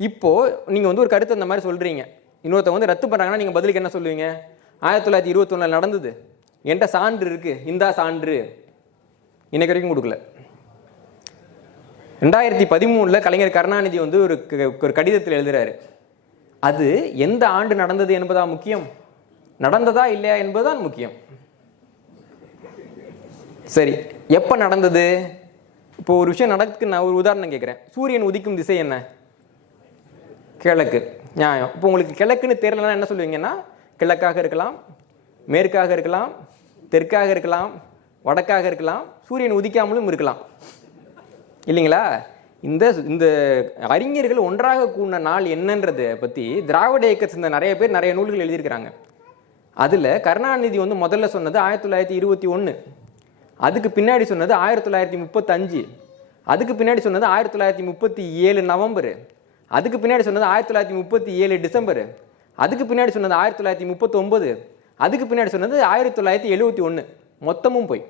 இப்போது நீங்கள் வந்து ஒரு கருத்து அந்த மாதிரி சொல்கிறீங்க, இன்னொருத்தவங்க வந்து ரத்து பண்ணுறாங்கன்னா நீங்கள் பதிலுக்கு என்ன சொல்லுவீங்க? 1921 நடந்தது, என்கிட்ட சான்று இருக்குது, இந்த சான்று இன்னைக்கு வரைக்கும் கொடுக்கல. 2013 கலைஞர் கருணாநிதி வந்து ஒரு கடிதத்தில் எழுதுறாரு, அது எந்த ஆண்டு நடந்தது என்பதா முக்கியம், நடந்ததா இல்லையா என்பதுதான் முக்கியம். சரி, எப்போ நடந்தது? இப்போ ஒரு விஷயம் நடக்குது, நான் ஒரு உதாரணம் கேட்குறேன். சூரியன் உதிக்கும் திசை என்ன? கிழக்கு. நியாயம். இப்போ உங்களுக்கு கிழக்குன்னு தெரியலன்னா என்ன சொல்லுவீங்கன்னா, கிழக்காக இருக்கலாம், மேற்காக இருக்கலாம், தெற்காக இருக்கலாம், வடக்காக இருக்கலாம், சூரியன் உதிக்காமலும் இருக்கலாம் இல்லைங்களா? இந்த இந்த அறிஞர்கள் ஒன்றாக கூடின நாள் என்னன்றதை பற்றி திராவிட இயக்கத்தை சேர்ந்த நிறைய பேர் நிறைய நூல்கள் எழுதியிருக்கிறாங்க. அதில் கருணாநிதி வந்து முதல்ல சொன்னது 1921, அதுக்கு பின்னாடி சொன்னது 1935, அதுக்கு பின்னாடி சொன்னது 1937 நவம்பர், அதுக்கு பின்னாடி சொன்னது 1937 டிசம்பர், அதுக்கு பின்னாடி சொன்னது 1939, அதுக்கு பின்னாடி சொன்னது 1971. மொத்தமும் போய்,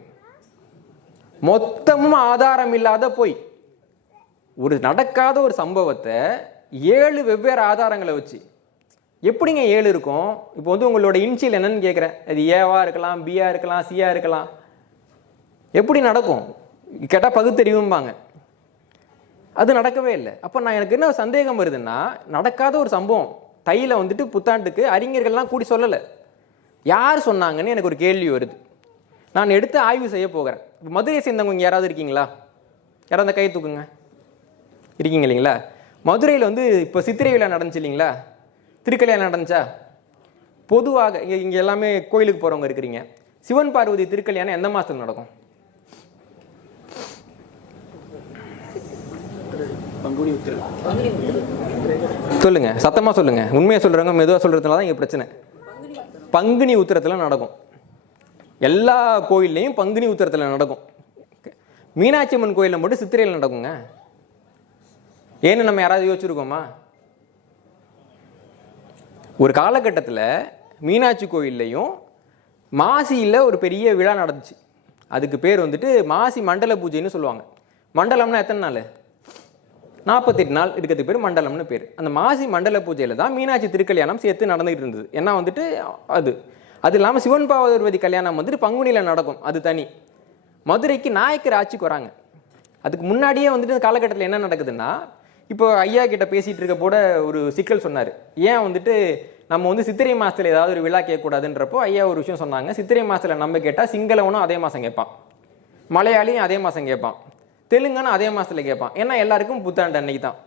மொத்தமும் ஆதாரம் இல்லாத போய். ஒரு நடக்காத ஒரு சம்பவத்தை 7 வெவ்வேறு ஆதாரங்களை வச்சு எப்படிங்க 7 இருக்கும்? இப்போ வந்து உங்களோட இன்சியல் என்னன்னு கேட்குறேன். அது ஏவா இருக்கலாம், பியா இருக்கலாம், சியா இருக்கலாம். எப்படி நடக்கும் கேட்டால் பகுத்தறிவும்பாங்க. அது நடக்கவே இல்லை. அப்போ நான் எனக்கு என்ன சந்தேகம் வருதுன்னா, நடக்காத ஒரு சம்பவம் தையில் வந்துட்டு புத்தாண்டுக்கு அறிஞர்கள்லாம் கூடி சொல்லலை, யார் சொன்னாங்கன்னு எனக்கு ஒரு கேள்வி வருது. நான் எடுத்து ஆய்வு செய்ய போகிறேன். இப்போ மதுரையை சேர்ந்தவங்க இங்கே யாராவது இருக்கீங்களா? யாராவது அந்த கை தூக்குங்க. இருக்கீங்க இல்லைங்களா? மதுரையில் வந்து இப்போ சித்திரை விழா நடந்துச்சு இல்லைங்களா? திருக்கல்யாணம் நடந்துச்சா? பொதுவாக இங்கே எல்லாமே கோயிலுக்கு போகிறவங்க இருக்கிறீங்க. சிவன் பார்வதி திருக்கல்யாணம் எந்த மாதத்துக்கு நடக்கும்? சொல்லுங்க, சத்தமாக சொல்லுங்க. உண்மையை சொல்றவங்க மெதுவாக சொல்றதுனால தான் இங்கே பிரச்சனை. பங்குனி உத்திரத்தில் நடக்கும். எல்லா கோயில்லையும் பங்குனி உத்திரத்தில் நடக்கும். மீனாட்சி அம்மன் கோயிலில் மட்டும் சித்திரையில் நடக்குங்க. ஏன்னு நம்ம யாராவது யோசிச்சிருக்கோமா? ஒரு காலகட்டத்தில் மீனாட்சி கோயில்லையும் மாசியில் ஒரு பெரிய விழா நடந்துச்சு. அதுக்கு பேர் வந்துட்டு மாசி மண்டல பூஜைன்னு சொல்லுவாங்க. மண்டலம்னா எத்தனை நாள்? 48 நாள் இருக்கிறதுக்கு பேர் மண்டலம்னு பேர். அந்த மாசி மண்டல பூஜையில் தான் மீனாட்சி திருக்கல்யாணம் சேர்த்து நடந்துகிட்டு இருந்தது. ஏன்னா வந்துட்டு அது இல்லாமல் சிவன் பார்வதி கல்யாணம் வந்துட்டு பங்குனியில் நடக்கும், அது தனி. மதுரைக்கு நாயக்கர் ஆட்சிக்கு வராங்க. அதுக்கு முன்னாடியே வந்துட்டு காலகட்டத்தில் என்ன நடக்குதுன்னா, இப்போ ஐயா கிட்ட பேசிகிட்டு இருக்க போட ஒரு சிக்கல் சொன்னார். ஏன் வந்துட்டு நம்ம வந்து சித்திரை மாதத்தில் ஏதாவது ஒரு விழா கேட்கக்கூடாதுன்றப்போ ஐயா ஒரு விஷயம் சொன்னாங்க. சித்திரை மாதத்தில் நம்ம கேட்டால் சிங்களவனும் அதே மாதம் கேட்பான், மலையாளியும் அதே மாதம் கேட்பான், தெலுங்கானும் அதே மாதத்தில் கேட்பான். ஏன்னா எல்லாருக்கும் புத்தாண்டு அன்னைக்கு தான்.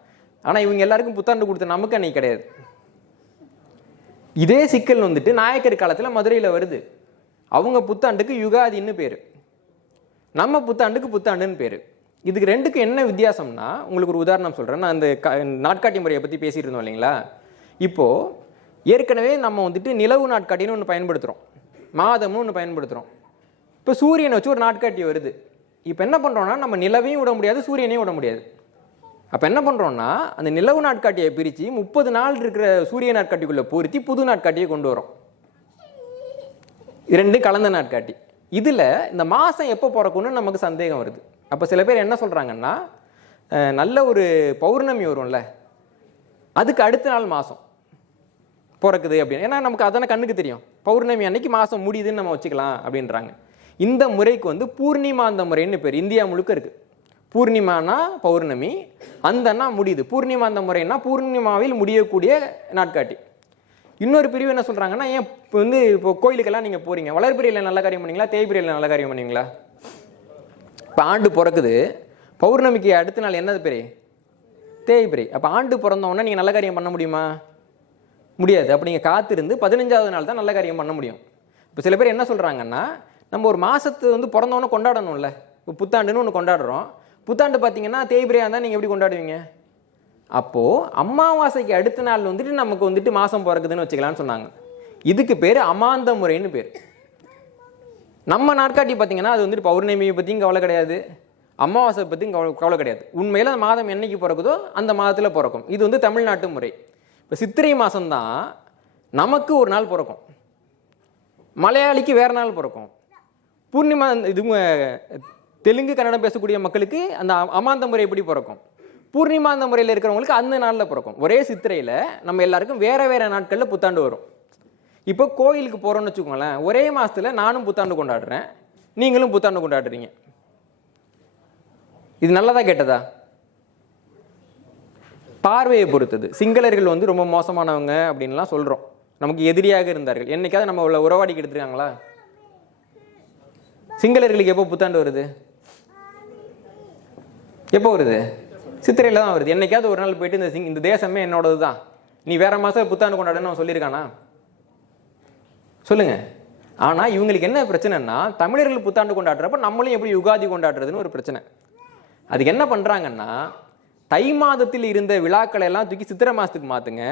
ஆனால் இவங்க எல்லாருக்கும் புத்தாண்டு கொடுத்த நமக்கு அன்னைக்கு கிடையாது. இதே சிக்கல் வந்துட்டு நாயக்கர் காலத்தில் மதுரையில் வருது. அவங்க புத்தாண்டுக்கு யுகாதின்னு பேர், நம்ம புத்தாண்டுக்கு புத்தாண்டுன்னு பேர். இதுக்கு ரெண்டுக்கு என்ன வித்தியாசம்னா, உங்களுக்கு ஒரு உதாரணம் சொல்கிறேன். நான் இந்த நாட்காட்டி முறையை பற்றி பேசிகிட்டு இருந்தோம் இல்லைங்களா? இப்போது ஏற்கனவே நம்ம வந்துட்டு நிலவு நாட்காட்டின்னு ஒன்று பயன்படுத்துகிறோம், மாதம்னு ஒன்று பயன்படுத்துகிறோம். இப்போ சூரியனை வச்சு ஒரு நாட்காட்டி வருது. இப்போ என்ன பண்ணுறோன்னா, நம்ம நிலவையும் விட முடியாது, சூரியனையும் விட முடியாது. அப்போ என்ன பண்ணுறோன்னா, அந்த நிலவு நாட்காட்டியை பிரித்து 30 நாள் இருக்கிற சூரிய நாட்காட்டிக்குள்ளே பொருத்தி புது நாட்காட்டியை கொண்டு வரோம். இரண்டு கலந்த நாட்காட்டி. இதில் இந்த மாதம் எப்போ பிறக்கும்னு நமக்கு சந்தேகம் வருது. அப்போ சில பேர் என்ன சொல்கிறாங்கன்னா, நல்ல ஒரு பௌர்ணமி வரும்ல, அதுக்கு அடுத்த நாள் மாதம் பிறக்குது அப்படின்னு. ஏன்னா நமக்கு அதான கண்ணுக்கு தெரியும், பௌர்ணமி அன்னைக்கு மாதம் முடியுதுன்னு நம்ம வச்சுக்கலாம் அப்படின்றாங்க. இந்த முறைக்கு வந்து பூர்ணிமாந்த முறைன்னு பேர். இந்தியா முழுக்க இருக்குது. பூர்ணிமானா பௌர்ணமி, அந்தன்னா முடியுது. பூர்ணிமாந்த முறைன்னா பூர்ணிமாவில் முடியக்கூடிய நாட்காட்டி. இன்னொரு பிரிவு என்ன சொல்கிறாங்கன்னா, ஏன் இப்போ வந்து இப்போ கோயிலுக்கெல்லாம் நீங்கள் போகிறீங்க, வளர்பிறையில் நல்ல காரியம் பண்ணீங்களா, தேய்பிறையில் நல்ல காரியம் பண்ணீங்களா? இப்போ ஆண்டு பிறக்குது, பௌர்ணமிக்கு அடுத்த நாள் என்னது பிறை? தேய்பிறை. அப்போ ஆண்டு பிறந்தோன்னா நீங்கள் நல்ல காரியம் பண்ண முடியுமா? முடியாது. அப்போ நீங்கள் காத்திருந்து 15வது நாள் தான் நல்ல காரியம் பண்ண முடியும். இப்போ சில பேர் என்ன சொல்கிறாங்கன்னா, நம்ம ஒரு மாதத்து வந்து பிறந்தவொன்னே கொண்டாடணும்ல. இப்போ புத்தாண்டுன்னு ஒன்று கொண்டாடுறோம். புத்தாண்டு பார்த்தீங்கன்னா தேய்பிரையாக இருந்தால் நீங்கள் எப்படி கொண்டாடுவீங்க? அப்போது அமாவாசைக்கு அடுத்த நாள் வந்துட்டு நமக்கு வந்துட்டு மாதம் பிறக்குதுன்னு வச்சுக்கலான்னு சொன்னாங்க. இதுக்கு பேர் அமாந்த முறைன்னு பேர். நம்ம நாட்காட்டி பார்த்தீங்கன்னா அது வந்துட்டு பௌர்ணமியை பற்றியும் கவலை கிடையாது, அமாவாசை பற்றியும் கவலை கிடையாது. உண்மையில் அந்த மாதம் என்னைக்கு பிறக்குதோ அந்த மாதத்தில் பிறக்கும். இது வந்து தமிழ்நாட்டு முறை. இப்போ சித்திரை மாதம்தான் நமக்கு ஒரு நாள் பிறக்கும், மலையாளிக்கு வேறு நாள் பிறக்கும். பூர்ணிமா இது தெலுங்கு கன்னடம் பேசக்கூடிய மக்களுக்கு அந்த அமாந்த முறை எப்படி பிறக்கும்? பூர்ணிமாந்த முறையில் இருக்கிறவங்களுக்கு அந்த நாளில் பிறக்கும். ஒரே சித்திரையில் நம்ம எல்லாருக்கும் வேறு வேறு நாட்களில் புத்தாண்டு வரும். இப்போ கோயிலுக்கு போகிறோன்னு வச்சுக்கோங்களேன், ஒரே மாதத்தில் நானும் புத்தாண்டு கொண்டாடுறேன், நீங்களும் புத்தாண்டு கொண்டாடுறீங்க. இது நல்லதா கேட்டதா? பார்வையை பொறுத்தது. சிங்களர்கள் வந்து ரொம்ப மோசமானவங்க அப்படின்லாம் சொல்கிறோம், நமக்கு எதிரியாக இருந்தார்கள். என்னைக்காவது நம்ம உள்ள உறவாடிக்கு எடுத்துருக்காங்களா? சிங்களர்களுக்கு எப்போ புத்தாண்டு வருது? எப்போ வருது? சித்திரையில் தான் வருது. என்னைக்காவது ஒரு நாள் போயிட்டு இந்த தேசமே என்னோடது தான், நீ வேற மாதம் புத்தாண்டு கொண்டாடுன்னு அவன் சொல்லியிருக்கானா? சொல்லுங்க. ஆனால் இவங்களுக்கு என்ன பிரச்சனைன்னா, தமிழர்கள் புத்தாண்டு கொண்டாடுறப்ப நம்மளும் எப்படி யுகாதி கொண்டாடுறதுன்னு ஒரு பிரச்சனை. அதுக்கு என்ன பண்ணுறாங்கன்னா, தை மாதத்தில் இருந்த விழாக்களை எல்லாம் தூக்கி சித்திரை மாதத்துக்கு மாற்றுங்க,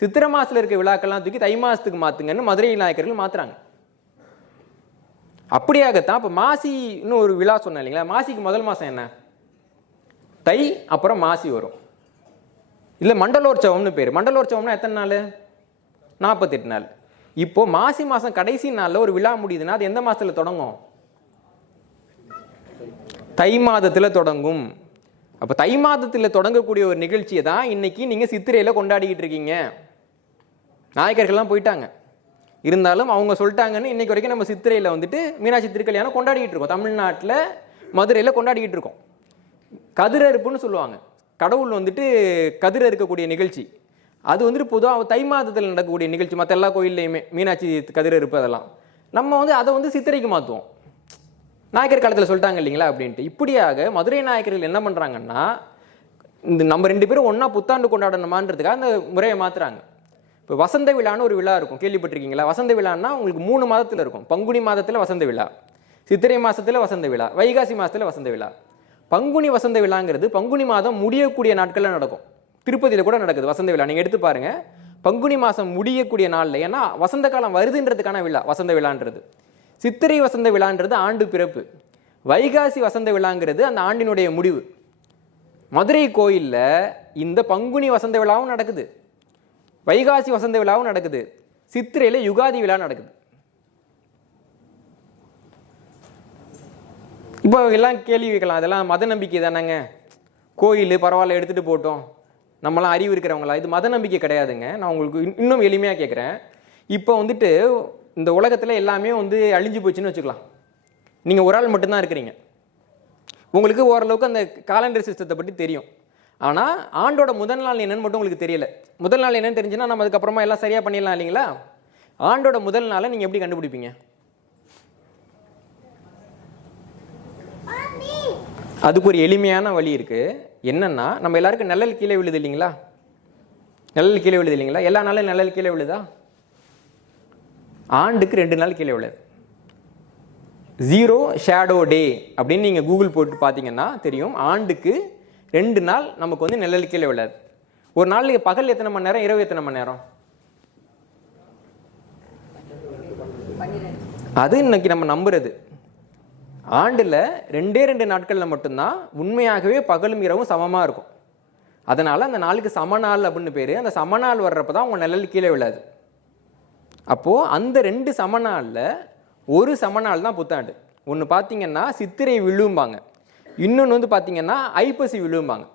சித்திரை மாதத்தில் இருக்க விழாக்கள்லாம் தூக்கி தை மாதத்துக்கு மாற்றுங்கன்னு மதுரை நாயக்கர்கள் மாற்றுறாங்க. அப்படியாகத்தான் இப்போ மாசின்னு ஒரு விழா சொன்னேன் இல்லைங்களா, மாசிக்கு முதல் மாதம் என்ன? தை, அப்புறம் மாசி வரும். இல்லை மண்டலோற்சவம்னு பேர். மண்டலோற்சவம்னா எத்தனை நாள்? 48 நாள். இப்போ மாசி மாதம் கடைசி நாளில் ஒரு விழா முடியுதுன்னா அது எந்த மாதத்தில் தொடங்கும்? தை மாதத்தில் தொடங்கும். அப்போ தை மாதத்தில் தொடங்கக்கூடிய ஒரு நிகழ்ச்சியை தான் இன்னைக்கு நீங்கள் சித்திரையில் கொண்டாடிக்கிட்டு இருக்கீங்க. நாயக்கர்கள்லாம் போயிட்டாங்க, இருந்தாலும் அவங்க சொல்லிட்டாங்கன்னு இன்னைக்கு வரைக்கும் நம்ம சித்திரையில் வந்துட்டு மீனாட்சி திருக்கல்யாணம் கொண்டாடிக்கிட்டு இருக்கோம். தமிழ்நாட்டில் மதுரையில் கொண்டாடிக்கிட்டு இருக்கோம். கதிரறுப்புன்னு சொல்லுவாங்க, கடவுள் வந்துட்டு கதிர இருக்கக்கூடிய நிகழ்ச்சி. அது வந்துட்டு பொதுவாக தை மாதத்தில் நடக்கக்கூடிய நிகழ்ச்சி. மற்ற எல்லா கோயில்லையுமே மீனாட்சி கதிரறுப்பு அதெல்லாம் நம்ம வந்து அதை வந்து சித்திரைக்கு மாற்றுவோம். நாயக்கர் காலத்தில் சொல்லிட்டாங்க இல்லைங்களா அப்படின்ட்டு. இப்படியாக மதுரை நாயக்கர்கள் என்ன பண்ணுறாங்கன்னா, இந்த நம்ம 2 பேரும் ஒன்றா புத்தாண்டு கொண்டாடணுமான்றதுக்காக அந்த முறையை மாற்றுறாங்க. இப்போ வசந்த விழான்னு ஒரு விழா இருக்கும், கேள்விப்பட்டிருக்கீங்களா? வசந்த விழான்னா உங்களுக்கு 3 மாதத்தில் இருக்கும். பங்குனி மாதத்தில் வசந்த விழா, சித்திரை மாதத்தில் வசந்த விழா, வைகாசி மாதத்தில் வசந்த விழா. பங்குனி வசந்த விழாங்கிறது பங்குனி மாதம் முடியக்கூடிய நாட்களில் நடக்கும். திருப்பதியில் கூட நடக்குது வசந்த விழா. நீங்கள் எடுத்து பாருங்க, பங்குனி மாதம் முடியக்கூடிய நாளில், ஏன்னா வசந்த காலம் வருதுன்றதுக்கான விழா வசந்த விழான்றது. சித்திரை வசந்த விழான்றது ஆண்டு பிறப்பு. வைகாசி வசந்த விழாங்கிறது அந்த ஆண்டினுடைய முடிவு. மதுரை கோயிலில் இந்த பங்குனி வசந்த விழாவும் நடக்குது, வைகாசி வசந்த விழாவும் நடக்குது, சித்திரையில் யுகாதி விழா நடக்குது. இப்போ எல்லாம் கேள்வி வைக்கலாம், அதெல்லாம் மத நம்பிக்கை தானேங்க, கோயில் பரவாயில்ல எடுத்துகிட்டு போட்டோம், நம்மளாம் அறிவு இருக்கிறவங்களா? இது மத நம்பிக்கை கிடையாதுங்க. நான் உங்களுக்கு இன்னும் எளிமையாக கேட்குறேன். இப்போ வந்துட்டு இந்த உலகத்தில் எல்லாமே வந்து அழிஞ்சு போச்சுன்னு வச்சுக்கலாம். நீங்கள் ஒரு ஆள் மட்டும்தான் இருக்கிறீங்க, உங்களுக்கு ஓரளவுக்கு அந்த காலண்டர் சிஸ்டத்தை பற்றி தெரியும். ஆனால் ஆண்டோட முதல் நாள் என்னன்னு மட்டும் உங்களுக்கு தெரியல. முதல் நாள் என்னன்னு தெரிஞ்சுன்னா நம்ம அதுக்கப்புறமா எல்லாம் சரியாக பண்ணிடலாம் இல்லைங்களா? ஆண்டோட முதல் நாளை நீங்கள் எப்படி கண்டுபிடிப்பீங்க? அதுக்கு ஒரு எளிமையான வழி இருக்குது. என்னன்னா, நம்ம எல்லாருக்கும் நிழல் கீழே விழுது இல்லைங்களா? நிழல் கீழே விழுது இல்லைங்களா? எல்லா நாளும் நிழல் கீழே விழுதா? ஆண்டுக்கு 2 நாள் கீழே விழுது. 0 ஷேடோ டே அப்படின்னு நீங்கள் கூகுள் போட்டு பார்த்தீங்கன்னா தெரியும். ஆண்டுக்கு 2 நாள் நமக்கு வந்து நிழல் கீழே விழாது. ஒரு நாளைக்கு பகல் எத்தனை மணி நேரம், இரவு எத்தனை மணி நேரம்? அது இன்னைக்கு நம்ம நம்புறது. ஆண்டில் 2 நாட்களில் மட்டும்தான் உண்மையாகவே பகலும் இரவும் சமமாக இருக்கும். அதனால் அந்த நாளுக்கு சமநாள் அப்படின்னு பேர். அந்த சமநாள் வர்றப்போ தான் உங்கள் நிழல் கீழே விழாது. அப்போது அந்த 2 சமநாளில் ஒரு சமநாள் தான் புத்தாண்டு. ஒன்று பார்த்தீங்கன்னா சித்திரை விழும்பாங்க, இன்னொன்று வந்து பார்த்தீங்கன்னா ஐப்பசி விழும்பாங்க.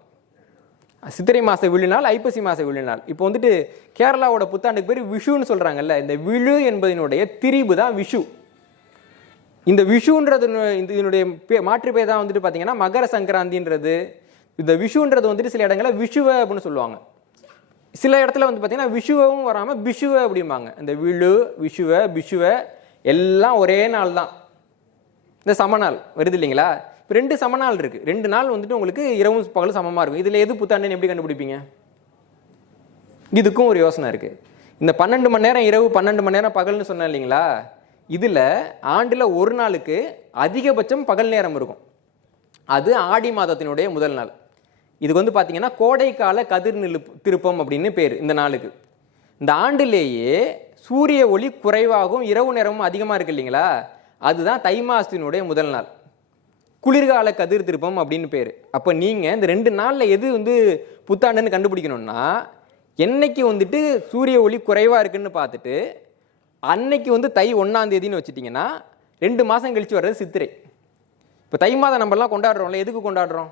சித்திரை மாத விழுநாள், ஐப்பசி மாத விழுநாள். இப்போ வந்துட்டு கேரளாவோட புத்தாண்டுக்கு பேர் விஷுன்னு சொல்கிறாங்கல்ல. இந்த விழு என்பதனுடைய திரிபு தான் விஷு. இந்த விஷுன்றது இதனுடைய மாற்று பேர் தான் வந்துட்டு பார்த்தீங்கன்னா மகர சங்கராந்தின்றது. இந்த விஷுன்றது வந்துட்டு சில இடங்களில் விஷுவ அப்படின்னு சொல்லுவாங்க. சில இடத்துல வந்து பார்த்தீங்கன்னா விஷுவும் வராமல் பிஷுவ அப்படிம்பாங்க. இந்த விழு, விஷுவ, பிஷுவ எல்லாம் ஒரே நாள் தான். இந்த சமநாள் வருது இல்லைங்களா? இப்போ 2 சமநாள் இருக்குது. 2 நாள் வந்துட்டு உங்களுக்கு இரவும் பகலும் சமமாக இருக்கும். இதில் எது புத்தாண்டுன்னு எப்படி கண்டுபிடிப்பீங்க? இதுக்கும் ஒரு யோசனை இருக்குது. இந்த 12 மணி நேரம் இரவு, 12 மணி நேரம் பகல்னு சொன்னேன் இல்லைங்களா? இதில் ஆண்டில் ஒரு நாளுக்கு அதிகபட்சம் பகல் நேரம் இருக்கும். அது ஆடி மாதத்தினுடைய முதல் நாள். இதுக்கு வந்து பார்த்தீங்கன்னா கோடைக்கால கதிர் திருப்பம் அப்படின்னு பேர் இந்த நாளுக்கு. இந்த ஆண்டிலேயே சூரிய ஒளி குறைவாகவும் இரவு நேரமும் அதிகமாக இருக்கு இல்லைங்களா? அதுதான் தை மாதத்தினுடைய முதல் நாள், குளிர்கால கதிர் திருப்பம் அப்படின்னு பேர். அப்போ நீங்கள் இந்த 2 நாளில் எது வந்து புத்தாண்டுன்னு கண்டுபிடிக்கணும்னா, என்னைக்கு வந்துட்டு சூரிய ஒளி குறைவாக இருக்குன்னு பார்த்துட்டு அன்னைக்கு வந்து தை 1ஆம் தேதின்னு வச்சுட்டிங்கன்னா 2 மாதம் கழித்து வர்றது சித்திரை. இப்போ தை மாதம் நம்மலாம் கொண்டாடுறோம்ல, எதுக்கு கொண்டாடுறோம்?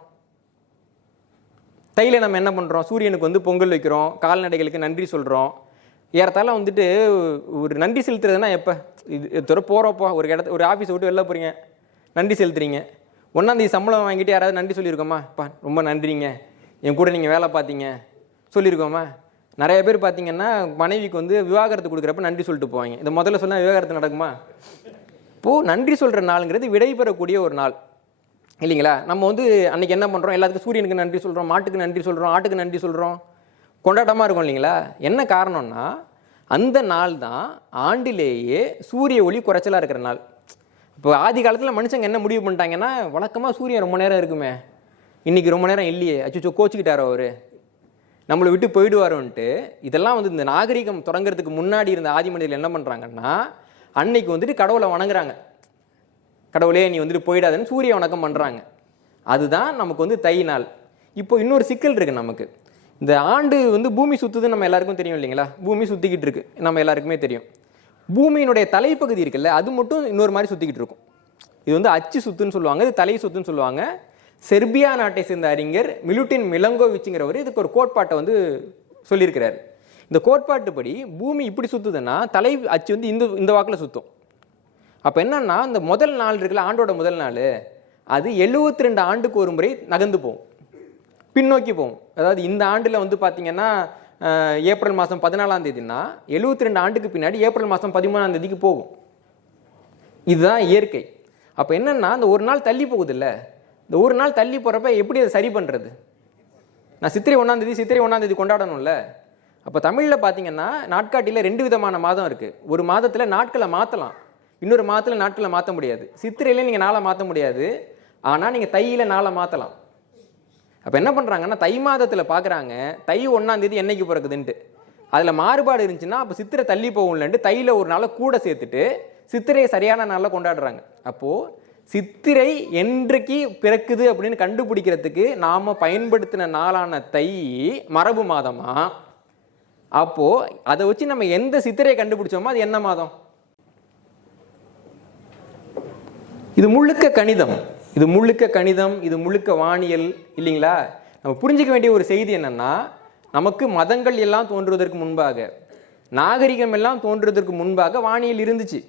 தையில் நம்ம என்ன பண்ணுறோம்? சூரியனுக்கு வந்து பொங்கல் வைக்கிறோம், கால்நடைகளுக்கு நன்றி சொல்கிறோம். ஏறத்தால வந்துட்டு ஒரு நன்றி செலுத்துறதுனா எப்போ? இது தூரம் போகிறப்போ ஒரு ஆஃபீஸை விட்டு வெளில போகிறீங்க, நன்றி செலுத்துறீங்க. 1ஆம் தேதி சம்பளம் வாங்கிட்டு யாராவது நன்றி சொல்லியிருக்கோமா? அப்பா ரொம்ப நன்றிங்க, என் கூட நீங்கள் வேலை பார்த்தீங்க சொல்லியிருக்கோமா? நிறைய பேர் பார்த்தீங்கன்னா மனைவிக்கு வந்து விவாகரத்து கொடுக்குறப்ப நன்றி சொல்லிட்டு போவாங்க. இந்த முதல்ல சொன்னால் விவாகரத்து நடக்குமா? இப்போது நன்றி சொல்கிற நாளுங்கிறது விடைபெறக்கூடிய ஒரு நாள் இல்லைங்களா? நம்ம வந்து அன்றைக்கி என்ன பண்ணுறோம்? எல்லாத்துக்கும் சூரியனுக்கு நன்றி சொல்கிறோம், மாட்டுக்கு நன்றி சொல்கிறோம், ஆட்டுக்கு நன்றி சொல்கிறோம், கொண்டாட்டமாக இருக்கும் இல்லைங்களா? என்ன காரணம்னா அந்த நாள் தான் ஆண்டிலேயே சூரிய ஒளி குறைச்சலாக இருக்கிற நாள். இப்போ ஆதி காலத்தில் மனுஷங்க என்ன முடிவு பண்ணிட்டாங்கன்னா, வழக்கமாக சூரியன் ரொம்ப நேரம் இருக்குமே, இன்றைக்கி ரொம்ப நேரம் இல்லையே, அச்சோ கோச்சிக்கிட்டாரோ அவர், நம்மளை விட்டு போயிடுவாரோன்ட்டு. இதெல்லாம் வந்து இந்த நாகரிகம் தொடங்கிறதுக்கு முன்னாடி இருந்த ஆதி மனிதர்கள் என்ன பண்ணுறாங்கன்னா, அன்னைக்கு வந்துட்டு கடவுளை வணங்குறாங்க. கடவுளே நீ வந்துட்டு போயிடாதுன்னு சூரிய வணக்கம் பண்ணுறாங்க. அதுதான் நமக்கு வந்து தை நாள். இப்போ இன்னொரு சிக்கல் இருக்குது நமக்கு. இந்த ஆண்டு வந்து பூமி சுற்றுதுன்னு நம்ம எல்லாருக்கும் தெரியும் இல்லைங்களா? பூமி சுற்றிக்கிட்டு இருக்கு, நம்ம எல்லாருக்குமே தெரியும். பூமியினுடைய தலைப்பகுதி இருக்குல்ல, அது மட்டும் இன்னொரு மாதிரி சுற்றிக்கிட்டு இருக்கும். இது வந்து அச்சு சுத்துன்னு சொல்லுவாங்க, இது தலை சுத்துன்னு சொல்லுவாங்க. செர்பியா நாட்டை சேர்ந்த அறிஞர் மிலுட்டின் மிலங்கோவிச்சுங்கிறவர் இதுக்கு ஒரு கோட்பாட்டை வந்து சொல்லியிருக்கிறார். இந்த கோட்பாட்டுப்படி பூமி இப்படி சுற்றுதுன்னா தலை அச்சு வந்து இந்த வாக்கில் சுற்றும். அப்போ என்னன்னா, இந்த முதல் நாள் இருக்குல்ல, ஆண்டோட முதல் நாள், அது 72 ஆண்டுக்கு ஒரு முறை நகர்ந்து போகும், பின்னோக்கி போகும். அதாவது இந்த ஆண்டில் வந்து பார்த்தீங்கன்னா ஏப்ரல் மாதம் 14ஆம் தேதினா 72 ஆண்டுக்கு பின்னாடி ஏப்ரல் மாதம் 13ஆம் தேதிக்கு போகும். இதுதான் இயற்கை. அப்போ என்னன்னா, அந்த ஒரு நாள் தள்ளி போகுது இல்லை, இந்த ஒரு நாள் தள்ளி போகிறப்ப எப்படி அதை சரி பண்ணுறது? நான் சித்திரை 1ஆம் தேதி கொண்டாடணும்ல. அப்போ தமிழில் பார்த்தீங்கன்னா நாட்காட்டியில் 2 விதமான மாதம் இருக்குது. ஒரு மாதத்தில் நாட்களை மாற்றலாம், இன்னொரு மாதத்தில் நாட்களை மாற்ற முடியாது. சித்திரையில நீங்கள் நாளை மாற்ற முடியாது, ஆனால் நீங்கள் தையில் நாளை மாற்றலாம். அப்போ என்ன பண்ணுறாங்கன்னா, தை மாதத்தில் பார்க்குறாங்க தை 1ஆம் தேதி என்னைக்கு பிறக்குதுன்ட்டு. அதில் மாறுபாடு இருந்துச்சுன்னா அப்போ சித்திரை தள்ளி போகும்லன்ட்டு தையில் ஒரு நாளை கூட சேர்த்துட்டு சித்திரையை சரியான நாளில் கொண்டாடுறாங்க. அப்போது சித்திரை என்றைக்கு பிறக்குது அப்படின்னு கண்டுபிடிக்கிறதுக்கு நாம் பயன்படுத்தின நாளான தை மரபு மாதமா? அப்போது அதை வச்சு நம்ம எந்த சித்திரையை கண்டுபிடிச்சோமோ அது என்ன மாதம்? இது முழுக்க கணிதம், இது முழுக்க வானியல் இல்லைங்களா? நம்ம புரிஞ்சிக்க வேண்டிய ஒரு செய்தி என்னன்னா, நமக்கு மதங்கள் எல்லாம் தோன்றுவதற்கு முன்பாக, நாகரிகம் எல்லாம் தோன்றுவதற்கு முன்பாக வானியல் இருந்துச்சு.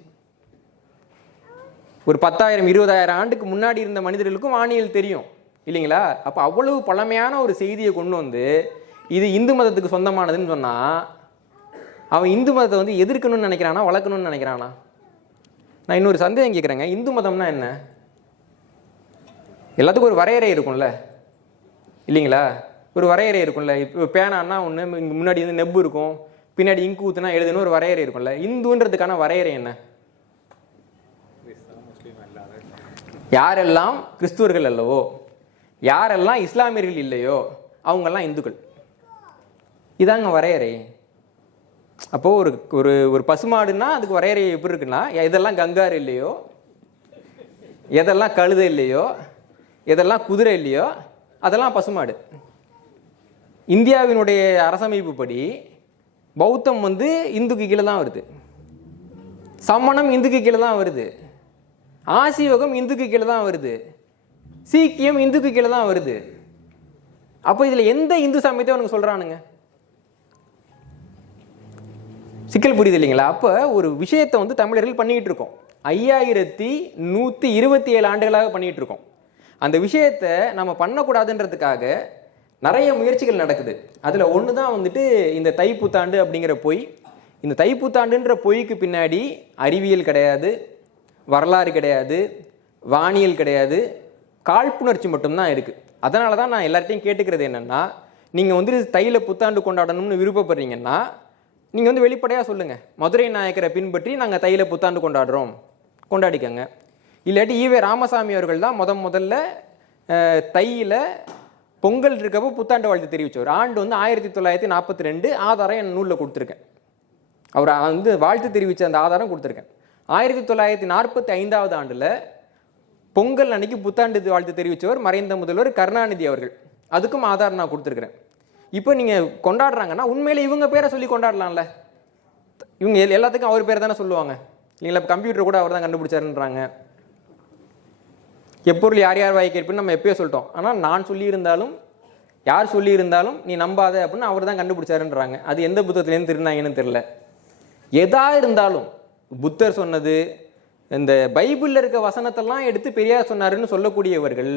ஒரு 10,000 20,000 ஆண்டுக்கு முன்னாடி இருந்த மனிதர்களுக்கும் வானியல் தெரியும் இல்லைங்களா? அப்போ அவ்வளவு பழமையான ஒரு செய்தியை கொண்டு வந்து இது இந்து மதத்துக்கு சொந்தமானதுன்னு சொன்னால், அவன் இந்து மதத்தை வந்து எதிர்க்கணும்னு நினைக்கிறானா, வளர்க்கணும்னு நினைக்கிறானா? நான் இன்னொரு சந்தேகம் கேட்குறேங்க, இந்து மதம்னா என்ன? எல்லாத்துக்கும் ஒரு வரையறை இருக்கும்ல இல்லைங்களா? ஒரு வரையறை இருக்கும்ல. இப்போ பேனான்னா ஒன்று, இங்கே முன்னாடி வந்து நெப்பு இருக்கும், பின்னாடி இங்கு ஊற்றுனா எழுதுன்னு ஒரு வரையறை இருக்கும்ல. இந்துன்றதுக்கான வரையறை என்ன? யாரெல்லாம் கிறிஸ்துவர்கள் அல்லவோ, யாரெல்லாம் இஸ்லாமியர்கள் இல்லையோ அவங்கெல்லாம் இந்துக்கள். இதாங்க வரையறை. அப்போது ஒரு ஒரு ஒரு பசுமாடுன்னா அதுக்கு வரையறை எப்படி இருக்குன்னா, எதெல்லாம் கங்காரு இல்லையோ, எதெல்லாம் கழுதை இல்லையோ, எதெல்லாம் குதிரை இல்லையோ அதெல்லாம் பசுமாடு. இந்தியாவினுடைய அரசமைப்பு படி பௌத்தம் வந்து இந்துக்கு கீழே தான் வருது, சமணம் இந்துக்கு கீழே தான் வருது, ஆசீவகம் இந்துக்கு கீழே தான் வருது, சீக்கியம் இந்துக்கு கீழே தான் வருது. அப்போ இதில் எந்த இந்து சமயத்தை அவனுக்கு சொல்கிறானுங்க? சிக்கல் புரியுது இல்லைங்களா? அப்போ ஒரு விஷயத்தை வந்து தமிழர்கள் பண்ணிக்கிட்டு இருக்கோம், 5127 ஆண்டுகளாக பண்ணிகிட்டு இருக்கோம். அந்த விஷயத்தை நம்ம பண்ணக்கூடாதுன்றதுக்காக நிறைய முயற்சிகள் நடக்குது. அதில் ஒன்று தான் வந்துட்டு இந்த தைப்புத்தாண்டு அப்படிங்கிற பொய். இந்த தைப்புத்தாண்டுன்ற பொய்க்கு பின்னாடி அறிவியல் கிடையாது, வரலாறு கிடையாது, வானியல் கிடையாது, காழ்ப்புணர்ச்சி மட்டும்தான் இருக்குது. அதனால தான் நான் எல்லார்ட்டையும் கேட்டுக்கிறது என்னென்னா, நீங்கள் வந்து தையில் புத்தாண்டு கொண்டாடணும்னு விருப்பப்படுறீங்கன்னா நீங்கள் வந்து வெளிப்படையாக சொல்லுங்கள், மதுரை நாயக்கரை பின்பற்றி நாங்கள் தையில் புத்தாண்டு கொண்டாடுறோம், கொண்டாடிக்கங்க. இல்லாட்டி ஈவே ராமசாமி அவர்கள் தான் முதல்ல தையில் பொங்கல் இருக்கப்போ புத்தாண்டு வாழ்த்து தெரிவித்தவர். ஆண்டு வந்து 1942, ஆதாரம் என் நூலில் கொடுத்துருக்கேன். அவர் வந்து வாழ்த்து தெரிவித்த அந்த ஆதாரம் கொடுத்துருக்கேன். 1945ஆவது ஆண்டில் பொங்கல் அன்னைக்கு புத்தாண்டு வாழ்த்து தெரிவித்தவர் மறைந்த முதல்வர் கருணாநிதி அவர்கள். அதுக்கும் ஆதாரம் நான் கொடுத்துருக்குறேன். இப்போ நீங்கள் கொண்டாடுறாங்கன்னா உண்மையிலே இவங்க பேரை சொல்லி கொண்டாடலாம்ல. இவங்க எல்லாத்துக்கும் அவர் பேர் தானே சொல்லுவாங்க இல்லைங்களா? இப்போ கம்ப்யூட்டர் கூட அவர் தான் கண்டுபிடிச்சாருன்றாங்க. எப்பொருள் யார் யார் வாய் கேட்புன்னு நம்ம எப்பயோ சொல்லிட்டோம். ஆனால் நான் சொல்லியிருந்தாலும் யார் சொல்லியிருந்தாலும் நீ நம்பாத அப்படின்னு அவர் தான் கண்டுபிடிச்சாருன்றாங்க. அது எந்த புத்தகத்துலேருந்து திருநாங்கன்னு தெரில. எதா இருந்தாலும் புத்தர் சொன்னது, இந்த பைபிளில் இருக்க வசனத்தெல்லாம் எடுத்து பெரியார் சொன்னாருன்னு சொல்லக்கூடியவர்கள்,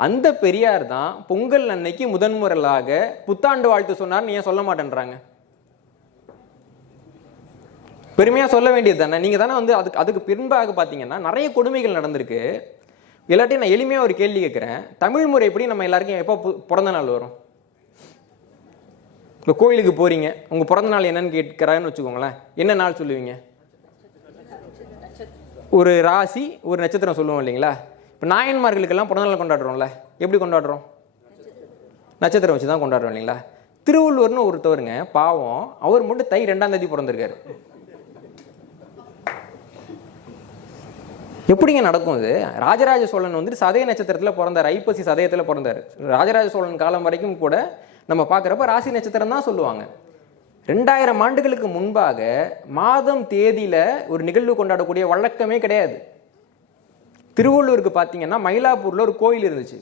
அந்த பெரியார் தான் பொங்கல் அன்னைக்கு முதன்முறையாக புத்தாண்டு வாழ்த்து சொன்னார்னு ஏன் சொல்ல மாட்டேன்றாங்க? பெருமையாக சொல்ல வேண்டியது தானே. நீங்கள் தானே வந்து அதுக்கு பின்பாக பார்த்தீங்கன்னா நிறைய கொடுமைகள் நடந்திருக்கு. எல்லாத்தையும் நான் எளிமையாக ஒரு கேள்வி கேட்குறேன், தமிழ் முறைப்படி நம்ம எல்லாருக்கும் எப்போ பிறந்த நாள் வரும்? இப்போ கோயிலுக்கு போகிறீங்க, உங்கள் பிறந்த நாள் என்னன்னு கேட்குறாங்கன்னு வச்சுக்கோங்களேன், என்ன நாள் சொல்லுவீங்க? ஒரு ராசி ஒரு நட்சத்திரம் சொல்லுவோம் இல்லைங்களா? இப்போ நாயன்மார்களுக்கெல்லாம் பிறந்தநாள் கொண்டாடுறோம்ல, எப்படி கொண்டாடுறோம்? நட்சத்திரம் வச்சு தான் கொண்டாடுறோம் இல்லைங்களா? திருவள்ளுவர்னு ஒருத்தவருங்க பாவம், அவர் மட்டும் தை 2ஆம் தேதி பிறந்திருக்காரு. எப்படிங்க நடக்கும் இது? ராஜராஜ சோழன் வந்துட்டு சதய நட்சத்திரத்தில் பிறந்தார், ஐப்பசி சதயத்தில் பிறந்தார். ராஜராஜ சோழன் காலம் வரைக்கும் கூட நம்ம பார்க்குறப்ப ராசி நட்சத்திரம் தான் சொல்லுவாங்க. 2000 ஆண்டுகளுக்கு முன்பாக மாதம் தேதியில் ஒரு நிகழ்வு கொண்டாடக்கூடிய வழக்கமே கிடையாது. திருவள்ளூருக்கு பார்த்தீங்கன்னா மயிலாப்பூரில் ஒரு கோயில் இருந்துச்சு.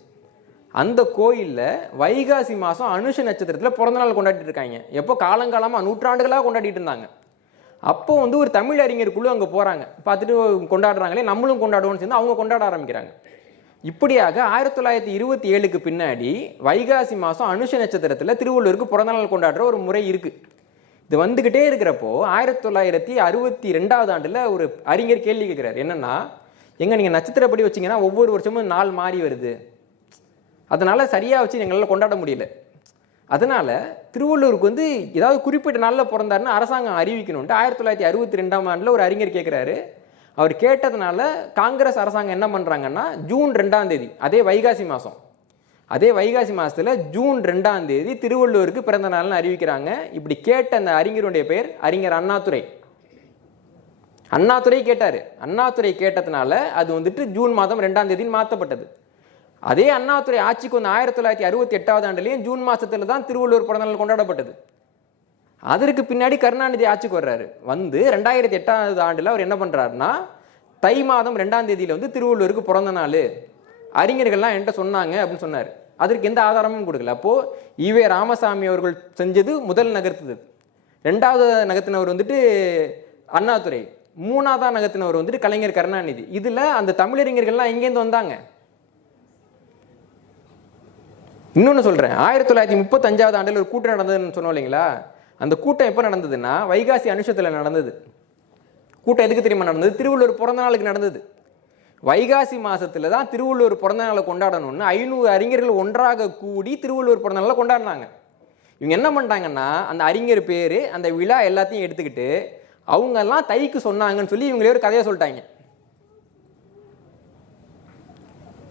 அந்த கோயிலில் வைகாசி மாதம் அனுஷ நட்சத்திரத்தில் பிறந்தநாள் கொண்டாடிட்டு இருக்காங்க. எப்போ? காலங்காலமாக நூற்றாண்டுகளாக கொண்டாடிட்டு இருந்தாங்க. அப்போ வந்து ஒரு தமிழ் அறிஞர் குழு அங்கே போகிறாங்க, பார்த்துட்டு கொண்டாடுறாங்களே நம்மளும் கொண்டாடுவோம்னு சேர்ந்து அவங்க கொண்டாட ஆரம்பிக்கிறாங்க. இப்படியாக 1927க்கு பின்னாடி வைகாசி மாதம் அனுஷ நட்சத்திரத்தில் திருவள்ளுவருக்கு பிறந்தநாள் கொண்டாடுற ஒரு முறை இருக்குது. இது வந்துக்கிட்டே இருக்கிறப்போ 1962ஆம் ஆண்டில் ஒரு அறிஞர் கேள்வி கேட்குறாரு. என்னென்னா, நீங்கள் நட்சத்திரப்படி வச்சிங்கன்னா ஒவ்வொரு வருஷமும் நாள் மாறி வருது, அதனால் சரியாக வச்சு எங்களால் கொண்டாட முடியல. அதனால் திருவள்ளுவருக்கு வந்து ஏதாவது குறிப்பிட்ட நாளில் பிறந்தாருன்னு அரசாங்கம் அறிவிக்கணும்ட்டு 1962ஆம் ஆண்டில் ஒரு அறிஞர் கேட்குறாரு. அவர் கேட்டதுனால காங்கிரஸ் அரசாங்கம் என்ன பண்ணுறாங்கன்னா, ஜூன் 2ஆம் தேதி, அதே வைகாசி மாதம், அதே வைகாசி மாதத்தில் ஜூன் 2ஆம் தேதி திருவள்ளுவருக்கு பிறந்த நாள்னு அறிவிக்கிறாங்க. இப்படி கேட்ட அந்த அறிஞருடைய பெயர் அறிஞர் அண்ணாதுரை. அண்ணாதுரை கேட்டார். அண்ணாதுரை கேட்டதுனால அது வந்துட்டு ஜூன் மாதம் 2ஆம் தேதின்னு மாற்றப்பட்டது. அதே அண்ணாதுரை ஆட்சிக்கு வந்து 1968ஆம் ஆண்டுலேயும் ஜூன் மாதத்தில் தான் திருவள்ளுவர் பிறந்தநாள் கொண்டாடப்பட்டது. அதற்கு பின்னாடி கருணாநிதி ஆட்சிக்கு வர்றாரு. வந்து 2008ஆம் ஆண்டில் அவர் என்ன பண்ணுறாருன்னா, தை மாதம் 2ஆம் தேதியில் வந்து திருவள்ளுவருக்கு பிறந்த நாள் அறிஞர்கள்லாம் என்கிட்ட சொன்னாங்க அப்படின்னு சொன்னார். அதற்கு எந்த ஆதாரமும் கொடுக்கல. அப்போது ஈவே ராமசாமி அவர்கள் செஞ்சது முதல் நகர்த்துது, 2வது நகர்த்தினவர் வந்துட்டு அண்ணாதுரை, 3ஆவதாக நகர்த்தினவர் வந்துட்டு கலைஞர் கருணாநிதி. இதில் அந்த தமிழறிஞர்கள்லாம் எங்கேருந்து வந்தாங்க? இன்னொன்று சொல்கிறேன், 1935ஆம் ஆண்டில் ஒரு கூட்டம் நடந்ததுன்னு சொன்னோம் இல்லைங்களா? அந்த கூட்டம் எப்போ நடந்ததுன்னா வைகாசி அனுஷத்தில் நடந்தது. கூட்டம் எதுக்கு தெரியுமா நடந்தது? திருவள்ளுவர் பிறந்த நாளுக்கு நடந்தது. வைகாசி மாதத்தில் தான் திருவள்ளுவர் பிறந்த நாளை கொண்டாடணும்னு 500 அறிஞர்கள் ஒன்றாக கூடி திருவள்ளுவர் பிறந்த நாளை கொண்டாடினாங்க. இவங்க என்ன பண்ணிட்டாங்கன்னா, அந்த அறிஞர் பேர் அந்த விழா எல்லாத்தையும் எடுத்துக்கிட்டு அவங்கெல்லாம் தைக்கு சொன்னாங்கன்னு சொல்லி இவங்களே ஒரு கதையை சொல்லிட்டாங்க.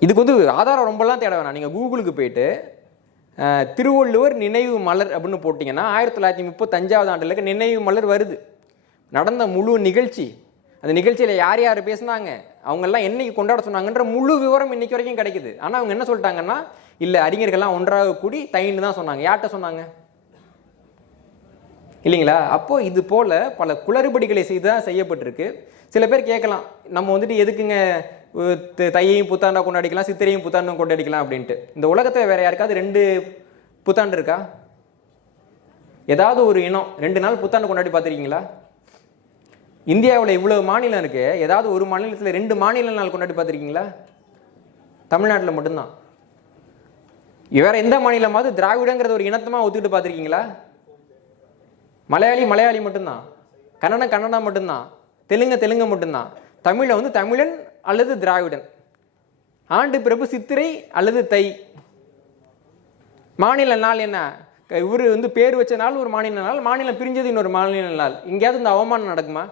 இதுக்கு வந்து ஆதாரம் ரொம்பலாம் தேட வேணாம். நீங்கள் கூகுளுக்கு போயிட்டு திருவள்ளுவர் நினைவு மலர் அப்படின்னு போட்டிங்கன்னா 1935ஆம் ஆண்டில் நினைவு மலர் வருது. நடந்த முழு நிகழ்ச்சி, அந்த நிகழ்ச்சியில் யார் யார் பேசுனாங்க, அவங்கெல்லாம் என்னைக்கு கொண்டாட சொன்னாங்கன்ற முழு விவரம் இன்னைக்கு வரைக்கும் கிடைக்குது. ஆனால் அவங்க என்ன சொல்லிட்டாங்கன்னா, இல்லை அறிஞர்கள்லாம் ஒன்றாக கூடி தைன்னு தான் சொன்னாங்க. யார்கிட்ட சொன்னாங்க? இல்லைங்களா? அப்போது இது போல் பல குளறுபடிகளை செய்து தான் செய்யப்பட்டிருக்கு. சில பேர் கேட்கலாம், நம்ம வந்துட்டு எதுக்குங்க தையையும் புத்தாண்டாக கொண்டாடிக்கலாம், சித்திரையும் புத்தாண்டும் கொண்டாடிக்கலாம் அப்படின்ட்டு. இந்த உலகத்தில் வேறு யாருக்காவது 2 புத்தாண்டு இருக்கா? ஏதாவது ஒரு இனம் 2 நாள் புத்தாண்டு கொண்டாடி பார்த்துருக்கீங்களா? இந்தியாவில் இவ்வளோ மாநிலம் இருக்கு, ஏதாவது ஒரு மாநிலத்தில் 2 மாநில நாள் கொண்டாடி பார்த்துருக்கீங்களா? தமிழ்நாட்டில் மட்டும்தான். வேற எந்த மாநிலமாவது திராவிடங்கிறத ஒரு இனத்தமாக ஒத்துக்கிட்டு பார்த்துருக்கீங்களா? மலையாளி மட்டும்தான், கன்னடா மட்டும்தான், தெலுங்கு மட்டும்தான். தமிழை வந்து தமிழன் அல்லது திராவிடன், ஆண்டு பிறப்பு சித்திரை அல்லது தை. மாநில நாள் என்ன? இவர் வந்து பேர் வச்ச நாள் ஒரு மாநில நாள், மாநிலம் பிரிஞ்சது இன்னொரு மாநில நாள். எங்கேயாவது இந்த அவமானம் நடக்குமா?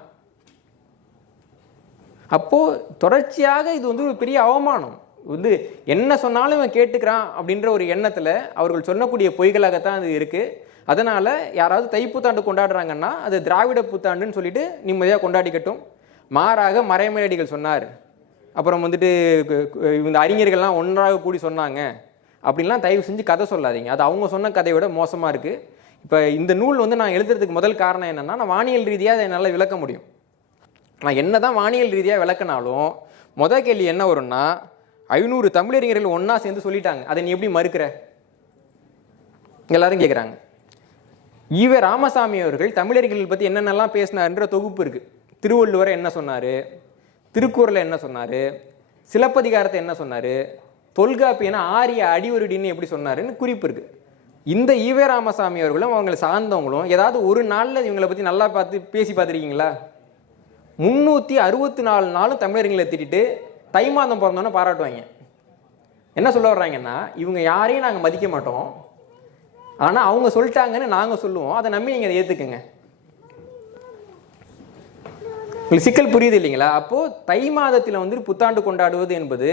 அப்போ தொடர்ச்சியாக இது வந்து ஒரு பெரிய அவமானம். வந்து என்ன சொன்னாலும் இவன் கேட்டுக்கிறான் அப்படின்ற ஒரு எண்ணத்தில் அவர்கள் சொல்லக்கூடிய பொய்களாகத்தான் அது இருக்குது. அதனால் யாராவது தைப்புத்தாண்டு கொண்டாடுறாங்கன்னா அது திராவிட புத்தாண்டுன்னு சொல்லிட்டு நிம்மதியாக கொண்டாடிக்கட்டும். மாறாக மறைமலையடிகள் சொன்னார், அப்புறம் வந்துட்டு இந்த அறிஞர்கள்லாம் ஒன்றாக கூடி சொன்னாங்க அப்படின்லாம் தயவு செஞ்சு கதை சொல்லாதீங்க. அது அவங்க சொன்ன கதையோட மோசமாக இருக்குது. இப்போ இந்த நூல் வந்து நான் எழுதுறதுக்கு முதல் காரணம் என்னென்னா, நான் வானியல் ரீதியாக அதை என்னால் விளக்க முடியும். நான் என்ன தான் வானியல் ரீதியாக விளக்கினாலும் முதல் கேள்வி என்ன வரும்னா, 500 தமிழறிஞர்கள் ஒன்றா சேர்ந்து சொல்லிட்டாங்க, அதை நீ எப்படி மறுக்கிற? எல்லாரும் கேட்குறாங்க. ஈவே ராமசாமி அவர்கள் தமிழர்கள் பற்றி என்னென்னலாம் பேசினார்ன்ற தொகுப்பு இருக்குது. திருவள்ளுவரை என்ன சொன்னார், திருக்குறளை என்ன சொன்னார், சிலப்பதிகாரத்தை என்ன சொன்னார், தொல்காப்பியனை ஆரிய அடிவருடின்னு எப்படி சொன்னாருன்னு குறிப்பு இருக்குது. இந்த ஈவே ராமசாமி அவர்களும் அவங்களை சார்ந்தவங்களும் ஏதாவது ஒரு நாளில் இவங்களை பற்றி நல்லா பேசி பார்த்துருக்கீங்களா? 364 நாளும் தமிழர்களை திட்டிட்டு தை மாதம் பிறந்தோன்னு பாராட்டுவாங்க. என்ன சொல்ல வர்றாங்கன்னா, இவங்க யாரையும் நாங்கள் மதிக்க மாட்டோம், ஆனால் அவங்க சொல்லிட்டாங்கன்னு நாங்கள் சொல்லுவோம், அதை நம்பி நீங்கள் அதை ஏற்றுக்குங்க. உங்களுக்கு சிக்கல் புரியுது இல்லைங்களா? அப்போது தை மாதத்தில் வந்து புத்தாண்டு கொண்டாடுவது என்பது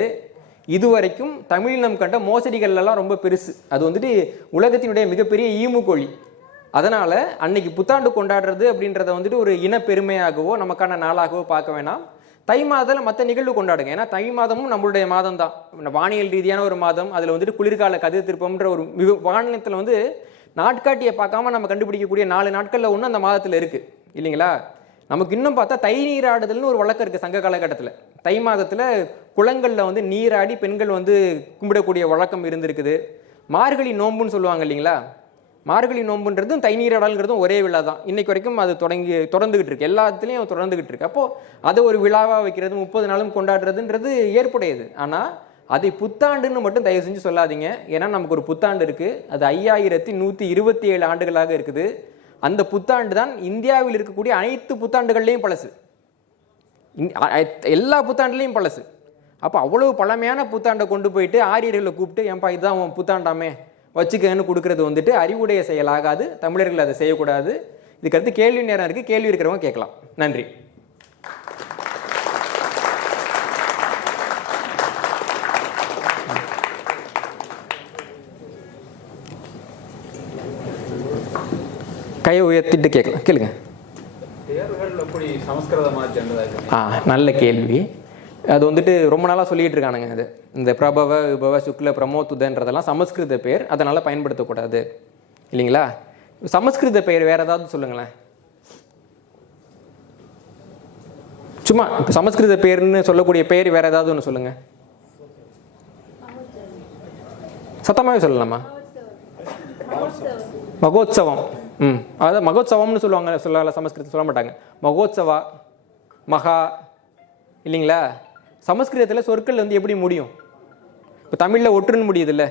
இதுவரைக்கும் தமிழினம் கண்ட மோசடிகள்லாம் ரொம்ப பெருசு. அது வந்துட்டு உலகத்தினுடைய மிகப்பெரிய ஈமுக்கொழி. அதனால் அன்னைக்கு புத்தாண்டு கொண்டாடுறது அப்படின்றத வந்துட்டு ஒரு இனப்பெருமையாகவோ நமக்கான நாளாகவோ பார்க்க வேணாம். தை மாதத்தில் மற்ற நிகழ்வு கொண்டாடுங்க. ஏன்னா தை மாதமும் நம்மளுடைய மாதம் தான், வானியல் ரீதியான ஒரு மாதம். அதில் வந்துட்டு குளிர்கால கதிர் திருப்பம்ன்ற ஒரு வானியத்தில் வந்து நாட்காட்டியை பார்க்காம நம்ம கண்டுபிடிக்கக்கூடிய 4 நாட்களில் ஒன்று அந்த மாதத்தில் இருக்குது இல்லைங்களா? நமக்கு இன்னும் பார்த்தா தை நீராடுதல்னு ஒரு வழக்கம் இருக்குது சங்க காலகட்டத்தில். தை மாதத்தில் குளங்களில் வந்து நீராடி பெண்கள் வந்து கும்பிடக்கூடிய வழக்கம் இருந்திருக்குது. மார்கழி நோம்புன்னு சொல்லுவாங்க இல்லைங்களா? மார்கழி நோம்புன்றதும் தை நீராடல்ங்கிறதும் ஒரே விழா தான். இன்னைக்கு வரைக்கும் அது தொடர்ந்துகிட்டு இருக்கு, எல்லாத்துலேயும் தொடர்ந்துகிட்டு இருக்கு. அப்போது அதை ஒரு விழாவாக வைக்கிறது, 30 நாளும் கொண்டாடுறதுன்றது ஏற்புடையது. ஆனால் அதை புத்தாண்டுன்னு மட்டும் தயவு செஞ்சு சொல்லாதீங்க. ஏன்னா நமக்கு ஒரு புத்தாண்டு இருக்குது, அது 5127 ஆண்டுகளாக இருக்குது. அந்த புத்தாண்டு தான் இந்தியாவில் இருக்கக்கூடிய அனைத்து புத்தாண்டுகள்லேயும் பழசு, எல்லா புத்தாண்டுலேயும் பழசு. அப்போ அவ்வளவு பழமையான புத்தாண்டை கொண்டு போயிட்டு ஆரியர்களை கூப்பிட்டு ஏன்பா இதுதான் உன் புத்தாண்டாமே வச்சுக்கன்னு கொடுக்கறது வந்துட்டு அறிவுடைய செயலாகாது. தமிழர்கள் அதை செய்யக்கூடாது. இதுக்கு அடுத்து கேள்வி நேரம் இருக்குது, கேள்வி இருக்கிறவங்க கேட்கலாம். நன்றி. கையை உயர்த்திட்டு கேட்கலாம், கேளுங்க. நல்ல கேள்வி. அது வந்துட்டு ரொம்ப நாளாக சொல்லிட்டு இருக்கானுங்க. அது இந்த பிரபவ விபவ சுக்ல பிரமோத்துதன்றதெல்லாம் சமஸ்கிருத பேர், அதனால் பயன்படுத்தக்கூடாது இல்லைங்களா? சமஸ்கிருத பெயர் வேற ஏதாவது சொல்லுங்களேன். சும்மா சமஸ்கிருத பேர்னு சொல்லக்கூடிய பெயர் வேற ஏதாவது ஒன்று சொல்லுங்க. சத்தமாகவே சொல்லலாமா? மகோத்சவம். அதாவது மகோத்சவம்னு சொல்லுவாங்க, சொல்லல சமஸ்கிருதம் சொல்ல மாட்டாங்க. மகோத்சவா, மகா இல்லைங்களா? சமஸ்கிருதத்தில் சொற்கள் வந்து எப்படி முடியும்? இப்போ தமிழில் ஒற்றுன்னு முடியுது இல்லை?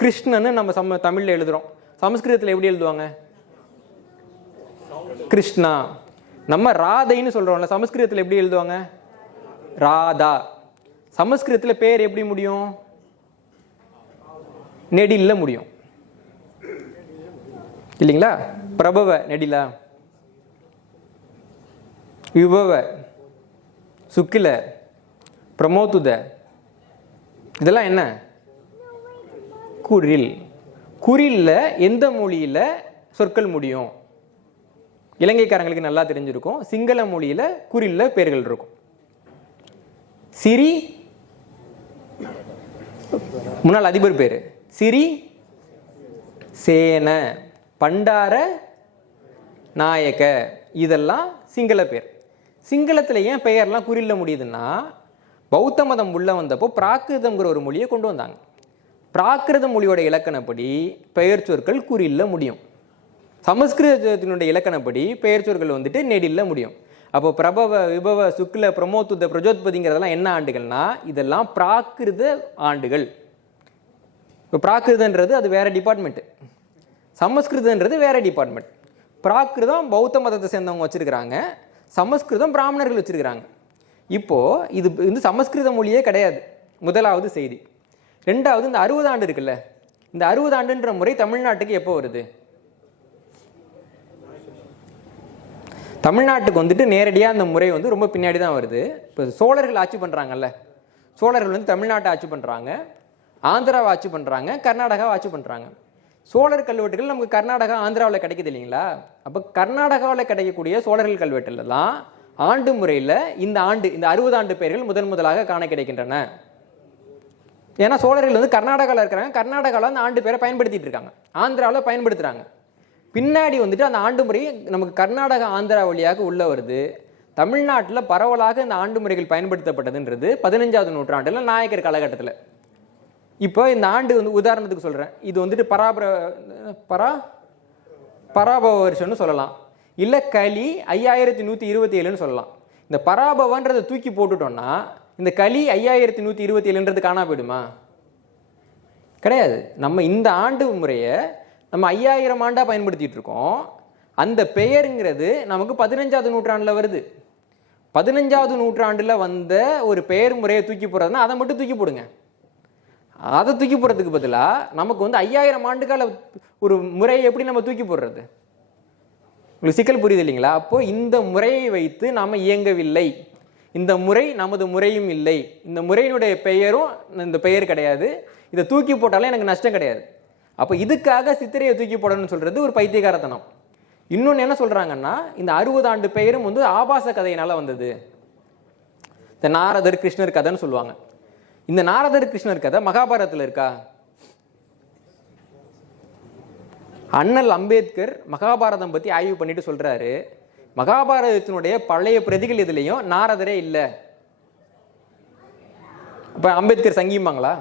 கிருஷ்ணன்னு நம்ம தமிழில் எழுதுகிறோம், சமஸ்கிருதத்தில் எப்படி எழுதுவாங்க? கிருஷ்ணா. நம்ம ராதைன்னு சொல்கிறோம்ல, சமஸ்கிருதத்தில் எப்படி எழுதுவாங்க? ராதா. சமஸ்கிருதத்தில் பேர் எப்படி முடியும்? நெடில்ல முடியும் இல்லைங்களா? பிரபவ நெடிலா, விபவ சுக்கில, பிரமோத்துத, இதெல்லாம் என்ன? குறில். குறில்ல எந்த மொழியில சொற்கள் முடியும்? இலங்கைக்காரங்களுக்கு நல்லா தெரிஞ்சிருக்கும். சிங்கள மொழியில குறில்ல பேர்கள் இருக்கும். சிறி முன்னாள் அதிபர் பேரு சிறி சேன, பண்டார நாயக்க, இதெல்லாம் சிங்கள பேர். சிங்களத்தில் ஏன் பெயர்லாம் குறில்ல முடியுதுன்னா, பௌத்த மதம் உள்ள வந்தப்போ பிராகிருதம்ங்கிற ஒரு மொழியை கொண்டு வந்தாங்க. பிராகிருத மொழியோட இலக்கணப்படி பெயர் சொற்கள் குறில்ல முடியும். சமஸ்கிருதத்தினுடைய இலக்கணப்படி பெயர் சொற்கள் வந்துட்டு நெடில்ல முடியும். அப்போ பிரபவ விபவ சுக்ல பிரமோத்துத பிரஜோத்பதிங்கிறதெல்லாம் என்ன ஆண்டுகள்னா, இதெல்லாம் பிராகிருத ஆண்டுகள். இப்போ பிராகிருதன்றது அது வேற டிபார்ட்மெண்ட்டு, சமஸ்கிருதன்றது வேற டிபார்ட்மெண்ட். பிராகிருதம் பௌத்த மதத்தை சேர்ந்தவங்க வச்சிருக்கிறாங்க, சமஸ்கிருதம் பிராமணர்கள் வச்சிருக்கிறாங்க. இப்போது இது வந்து சமஸ்கிருத மொழியே கிடையாது, முதலாவது செய்தி. ரெண்டாவது, இந்த 60 ஆண்டு இருக்குல்ல, இந்த 60 ஆண்டுன்ற முறை தமிழ்நாட்டுக்கு எப்போ வருது? தமிழ்நாட்டுக்கு வந்துட்டு நேரடியாக அந்த முறை வந்து ரொம்ப பின்னாடி தான் வருது. இப்போ சோழர்கள் ஆட்சி பண்ணுறாங்கல்ல, சோழர்கள் வந்து தமிழ்நாட்டை ஆட்சி பண்ணுறாங்க, ஆந்திராவை ஆட்சி பண்ணுறாங்க, கர்நாடகாவை ஆட்சி பண்ணுறாங்க. சோழர் கல்வெட்டுகள் நமக்கு கர்நாடகா ஆந்திராவில் கிடைக்குது இல்லைங்களா? அப்போ கர்நாடகாவில் கிடைக்கக்கூடிய சோழர்கள் கல்வெட்டுலாம் ஆண்டு முறையில் இந்த 60 ஆண்டு பெயர்கள் முதலாக காண கிடைக்கின்றன. ஏன்னா சோழர்கள் வந்து கர்நாடகாவில் இருக்கிறாங்க, கர்நாடகாவில் அந்த ஆண்டு பேரை பயன்படுத்திட்டு இருக்காங்க, ஆந்திராவில் பயன்படுத்துகிறாங்க. பின்னாடி வந்துட்டு அந்த ஆண்டு முறை நமக்கு கர்நாடகா ஆந்திரா வழியாக உள்ள வருது. தமிழ்நாட்டில் பரவலாக இந்த ஆண்டு முறைகள் பயன்படுத்தப்பட்டதுன்றது 15வது நூற்றாண்டில் நாயக்கர் காலகட்டத்தில். இப்போ இந்த ஆண்டு வந்து உதாரணத்துக்கு சொல்கிறேன், இது வந்துட்டு பராபவ வருஷம்னு சொல்லலாம், இல்லை கலி 5127ன்னு சொல்லலாம். இந்த பராபவன்றதை தூக்கி போட்டுட்டோம்னா இந்த கலி 5127ன்றது காணா போயிடுமா? கிடையாது. நம்ம இந்த ஆண்டு முறையை நம்ம 5000 ஆண்டாக பயன்படுத்திட்டு இருக்கோம். அந்த பெயருங்கிறது நமக்கு 15வது நூற்றாண்டில் வருது. 15வது நூற்றாண்டில் வந்த ஒரு பெயர் முறையை தூக்கி போடுறதுனா அதை மட்டும் தூக்கி போடுங்க. அதை தூக்கி போடுறதுக்கு பதிலாக நமக்கு வந்து 5000 ஆண்டுகால ஒரு முறையை எப்படி நம்ம தூக்கி போடுறது? உங்களுக்கு சிக்கல் புரியுது இல்லைங்களா? அப்போது இந்த முறையை வைத்து நாம் இயங்கவில்லை, இந்த முறை நமது முறையும் இல்லை, இந்த முறையினுடைய பெயரும் இந்த பெயர் கிடையாது, இதை தூக்கி போட்டாலும் எனக்கு நஷ்டம் கிடையாது. அப்போ இதுக்காக சித்திரையை தூக்கி போடணும்னு சொல்கிறது ஒரு பைத்தியகாரத்தனம். இன்னொன்று என்ன சொல்கிறாங்கன்னா, இந்த 60 ஆண்டு பெயரும் வந்து ஆபாச கதையினால் வந்தது. இந்த நாரதர் கிருஷ்ணர் கதைன்னு சொல்லுவாங்க. இந்த நாரதர் கிருஷ்ணர் கதை மகாபாரதத்தில் இருக்கா? அண்ணல் அம்பேத்கர் மகாபாரதம் பற்றி ஆய்வு பண்ணிட்டு சொல்கிறாரு, மகாபாரதத்தினுடைய பழைய பிரதிகள் இதுலேயும் நாரதரே இல்லை. அப்போ அம்பேத்கர் சங்கியுமாங்களா?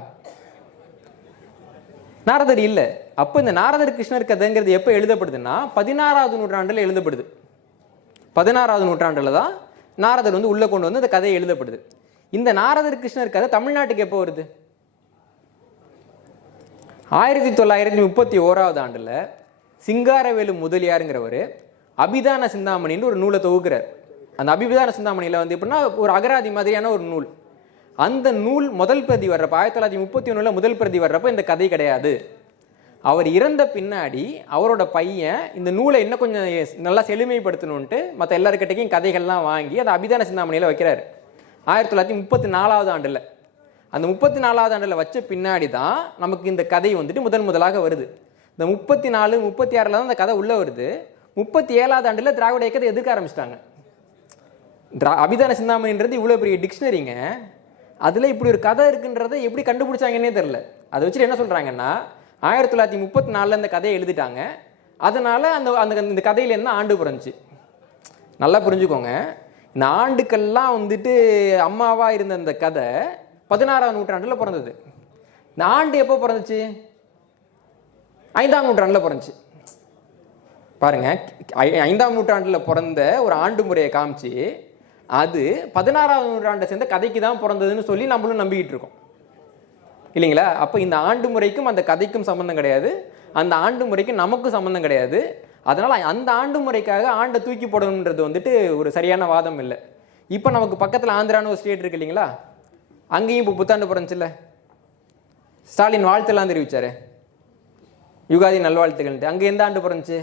நாரதர் இல்லை. அப்போ இந்த நாரதர் கிருஷ்ணர் கதைங்கிறது எப்போ எழுதப்படுதுன்னா 16வது நூற்றாண்டில் எழுதப்படுது. 16வது நூற்றாண்டில் தான் நாரதர் வந்து உள்ளே கொண்டு வந்து அந்த கதையை எழுதப்படுது. இந்த நாரதர் கிருஷ்ணர் கதை தமிழ்நாட்டுக்கு எப்போ வருது? 1931வது ஆண்டில் சிங்காரவேலு முதலியாருங்கிறவர் அபிதான சிந்தாமணின்னு ஒரு நூலை தொகுக்கிறார். அந்த அபிதான சிந்தாமணியில் வந்து எப்படின்னா ஒரு அகராதி மாதிரியான ஒரு நூல். அந்த நூல் முதல் பிரதி வர்றப்ப 1931 முதல் பிரதி வர்றப்ப இந்த கதை கிடையாது. அவர் இறந்த பின்னாடி அவரோட பையன் இந்த நூலை இன்னும் கொஞ்சம் நல்லா செழுமைப்படுத்தணுன்ட்டு மற்ற எல்லாருக்கிட்டையும் கதைகள்லாம் வாங்கி அதை அபிதான சிந்தாமணியில் வைக்கிறாரு 1934வது ஆண்டில். அந்த 34வது ஆண்டில் வச்ச பின்னாடி தான் நமக்கு இந்த கதை வந்துட்டு முதலாக வருது. இந்த 34, 36 தான் அந்த கதை உள்ளே வருது. 37வது ஆண்டில் திராவிட இயக்கத்தை எதிர்க்க ஆரம்பிச்சிட்டாங்க. அபிதான சிந்தாமணின்றது இவ்வளோ பெரிய டிக்ஷனரிங்க, அதில் இப்படி ஒரு கதை இருக்குன்றதை எப்படி கண்டுபிடிச்சாங்கன்னே தெரில. அதை வச்சுட்டு என்ன சொல்கிறாங்கன்னா 1934 இந்த கதையை எழுதிட்டாங்க, அதனால் அந்த கதையில் என்ன ஆண்டு பிறந்துச்சு. நல்லா புரிஞ்சுக்கோங்க, இந்த ஆண்டுக்கெல்லாம் வந்துட்டு அம்மாவாக இருந்த இந்த கதை 16ஆம் நூற்றாண்டில் பிறந்தது. இந்த ஆண்டு எப்போ பிறந்துச்சு? 5ஆம் நூற்றாண்டில் பிறந்துச்சு. பாருங்க, 5ஆம் நூற்றாண்டில் பிறந்த ஒரு ஆண்டு முறையை காமிச்சு அது 16ஆம் நூற்றாண்டை சேர்ந்த கதைக்கு தான் பிறந்ததுன்னு சொல்லி நம்மளும் நம்பிக்கிட்டு இருக்கோம் இல்லைங்களா? அப்போ இந்த ஆண்டு முறைக்கும் அந்த கதைக்கும் சம்மந்தம் கிடையாது, அந்த ஆண்டு முறைக்கும் நமக்கும் சம்மந்தம் கிடையாது. அதனால் அந்த ஆண்டு முறைக்காக ஆண்டை தூக்கி போடணுன்றது வந்துட்டு ஒரு சரியான வாதம் இல்லை. இப்போ நமக்கு பக்கத்தில் ஆந்திரான்னு ஒரு ஸ்டேட் இருக்கு இல்லைங்களா, அங்கேயும் இப்போ புத்தாண்டு பிறந்துச்சுல்ல. ஸ்டாலின் வாழ்த்துலாம் தெரிவிச்சாரு, யுகாதி நல்வாழ்த்துக்கள்ட்டு. அங்கே எந்த ஆண்டு பிறந்துச்சு?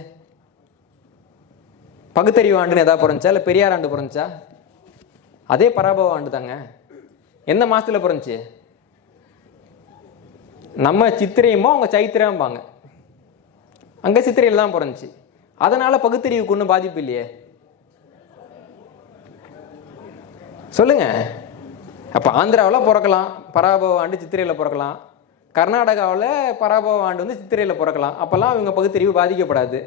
பகுத்தறிவு ஆண்டுன்னு எதாவது பிறந்துச்சா, இல்லை பெரியார் ஆண்டு பிறந்துச்சா? அதே பராபவ ஆண்டு தாங்க. எந்த மாதத்தில் பிறந்துச்சு? நம்ம சித்திரையுமோ அவங்க சைத்திரம்பாங்க, அங்கே சித்திரையில் தான் பிறந்துச்சு. அதனால் பகுத்தறிவுக்கு ஒன்றும் பாதிப்பு இல்லையே, சொல்லுங்க. அப்போ ஆந்திராவில் பிறக்கலாம், பராபவ ஆண்டு சித்திரையில் பிறக்கலாம். கர்நாடகாவில் பராபவ ஆண்டு வந்து சித்திரையில் பிறக்கலாம். அப்போல்லாம் இவங்க பகுத்தறிவு பாதிக்கப்படாது.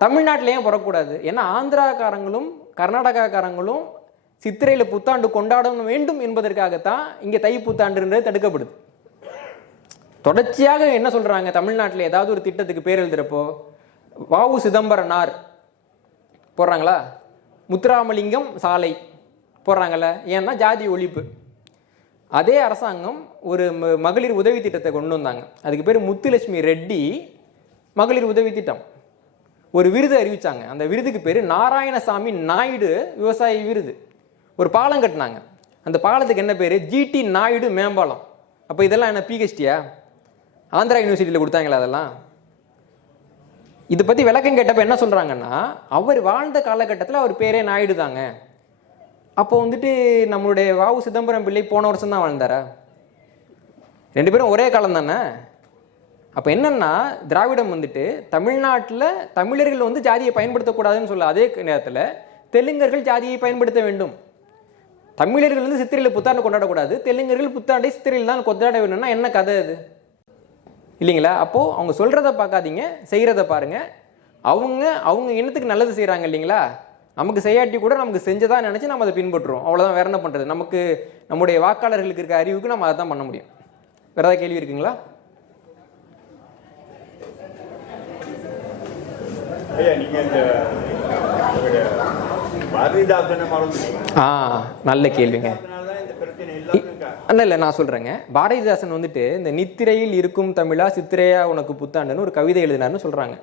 தமிழ்நாட்டிலேயே பிறக்கக்கூடாது. ஏன்னா ஆந்திராக்காரங்களும் கர்நாடகாக்காரங்களும் சித்திரையில் புத்தாண்டு கொண்டாட வேண்டும் என்பதற்காகத்தான் இங்கே தை புத்தாண்டுன்றது தடுக்கப்படுது. தொடர்ச்சியாக என்ன சொல்கிறாங்க, தமிழ்நாட்டில் ஏதாவது ஒரு திட்டத்துக்கு பேர் எழுதுகிறப்போ வாவு சிதம்பரனார் போடுறாங்களா, முத்துராமலிங்கம் சாலை போடுறாங்கல்ல, ஏன்னா ஜாதி ஒழிப்பு. அதே அரசாங்கம் ஒரு மகளிர் உதவி திட்டத்தை கொண்டு வந்தாங்க, அதுக்கு பேர் முத்துலட்சுமி ரெட்டி மகளிர் உதவி திட்டம். ஒரு விருது அறிவிச்சாங்க, அந்த விருதுக்கு பேர் நாராயணசாமி நாயுடு விவசாய விருது. ஒரு பாலம் கட்டினாங்க, அந்த பாலத்துக்கு என்ன பேர்? ஜிடி நாயுடு மேம்பாலம். அப்போ இதெல்லாம் என்ன பிஹெச்டியா? ஆந்திரா யூனிவர்சிட்டியில் கொடுத்தாங்களா? அதெல்லாம் இதை பற்றி விளக்கம் கேட்டப்போ என்ன சொல்கிறாங்கன்னா, அவர் வாழ்ந்த காலகட்டத்தில் அவர் பேரே நாயுடு தாங்க. அப்போ வந்துட்டு நம்மளுடைய வாவு சிதம்பரம் பிள்ளை போன வருஷம் தான் வாழ்ந்தாரா? ரெண்டு பேரும் ஒரே காலம் தானே. அப்போ என்னன்னா, திராவிடம் வந்துட்டு தமிழ்நாட்டில் தமிழர்கள் வந்து ஜாதியை பயன்படுத்தக்கூடாதுன்னு சொல்ல, அதே நேரத்தில் தெலுங்கர்கள் ஜாதியை பயன்படுத்த வேண்டும். தமிழர்கள் வந்து சித்திரையில் புத்தாண்டு கொண்டாடக்கூடாது, தெலுங்கர்கள் புத்தாண்டை சித்திரையில் தான் கொண்டாட வேணும்னா என்ன கதை அது இல்லைங்களா? அப்போது அவங்க சொல்கிறத பார்க்காதீங்க, செய்கிறத பாருங்கள். அவங்க இனத்துக்கு நல்லது செய்கிறாங்க இல்லைங்களா, நமக்கு செய்யாட்டி கூட நமக்கு செஞ்சதான் நினச்சி நம்ம அதை பின்பற்றுறோம், அவ்வளோதான். வேற என்ன பண்ணுறது? நமக்கு நம்முடைய வாக்காளர்களுக்கு இருக்க அறிவுக்கு நம்ம அதை தான் பண்ண முடியும். வேற ஏதாவது கேள்வி இருக்குங்களா? நல்ல கேள்விங்க. இல்லை நான் சொல்கிறேங்க, பாரதிதாசன் வந்துட்டு இந்த நித்திரையில் இருக்கும் தமிழா சித்திரையா உனக்கு புத்தாண்டுன்னு ஒரு கவிதை எழுதினார்னு சொல்கிறாங்க.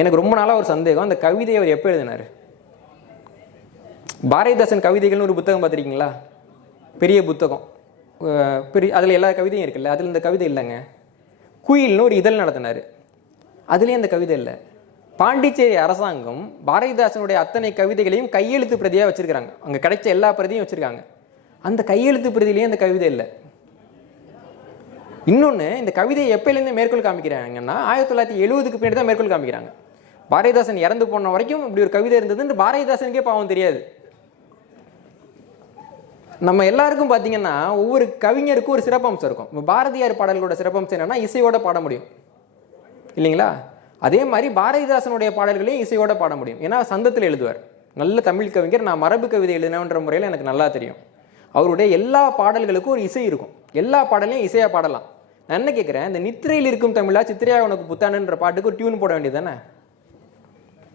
எனக்கு ரொம்ப நாளாக ஒரு சந்தேகம், அந்த கவிதையை அவர் எப்போ எழுதினார்? பாரதிதாசன் கவிதைகள்னு ஒரு புத்தகம் பார்த்துருக்கீங்களா? பெரிய புத்தகம், அதில் எல்லா கவிதையும் இருக்குல்ல, அதில் இந்த கவிதை இல்லைங்க. குயில்னு ஒரு இதழ் நடத்தினார், அதுலேயும் அந்த கவிதை இல்லை. பாண்டிச்சேரி அரசாங்கம் பாரதிதாசனுடைய அத்தனை கவிதைகளையும் கையெழுத்து பிரதியாக வச்சுருக்காங்க, அங்கே கிடைச்ச எல்லா பிரதியும் வச்சுருக்காங்க. அந்த கையெழுத்து பிரதியிலையும் அந்த கவிதை இல்லை. இன்னொன்று, இந்த கவிதையை எப்போலேருந்து மேற்கோள் காமிக்கிறாங்கன்னா 1970க்கு பின்னாடி தான் மேற்கோள் காமிக்கிறாங்க. பாரதிதாசன் இறந்து போன வரைக்கும் இப்படி ஒரு கவிதை இருந்ததுன்னு பாரதிதாசனுக்கே பாவம் தெரியாது. நம்ம எல்லாருக்கும் பார்த்தீங்கன்னா ஒவ்வொரு கவிஞருக்கும் ஒரு சிறப்பம்சம் இருக்கும். இப்போ பாரதியார் பாடல்களோட சிறப்பம்சம் என்னன்னா இசையோட பாட முடியும் இல்லைங்களா? அதே மாதிரி பாரதிதாசனுடைய பாடல்களையும் இசையோட பாட முடியும். ஏன்னா சந்தத்தில் எழுதுவார், நல்ல தமிழ் கவிஞர். நான் மரபு கவிதை எழுதினன்ற முறையில் எனக்கு நல்லா தெரியும். அவருடைய எல்லா பாடல்களுக்கும் ஒரு இசை இருக்கும், எல்லா பாடலையும் இசையாக பாடலாம். நான் என்ன கேட்குறேன், இந்த நித்திரையில் இருக்கும் தமிழா சித்திரையா உனக்கு புத்தாண்டுன்ற பாட்டுக்கு ஒரு டியூன் போட வேண்டியது தானே?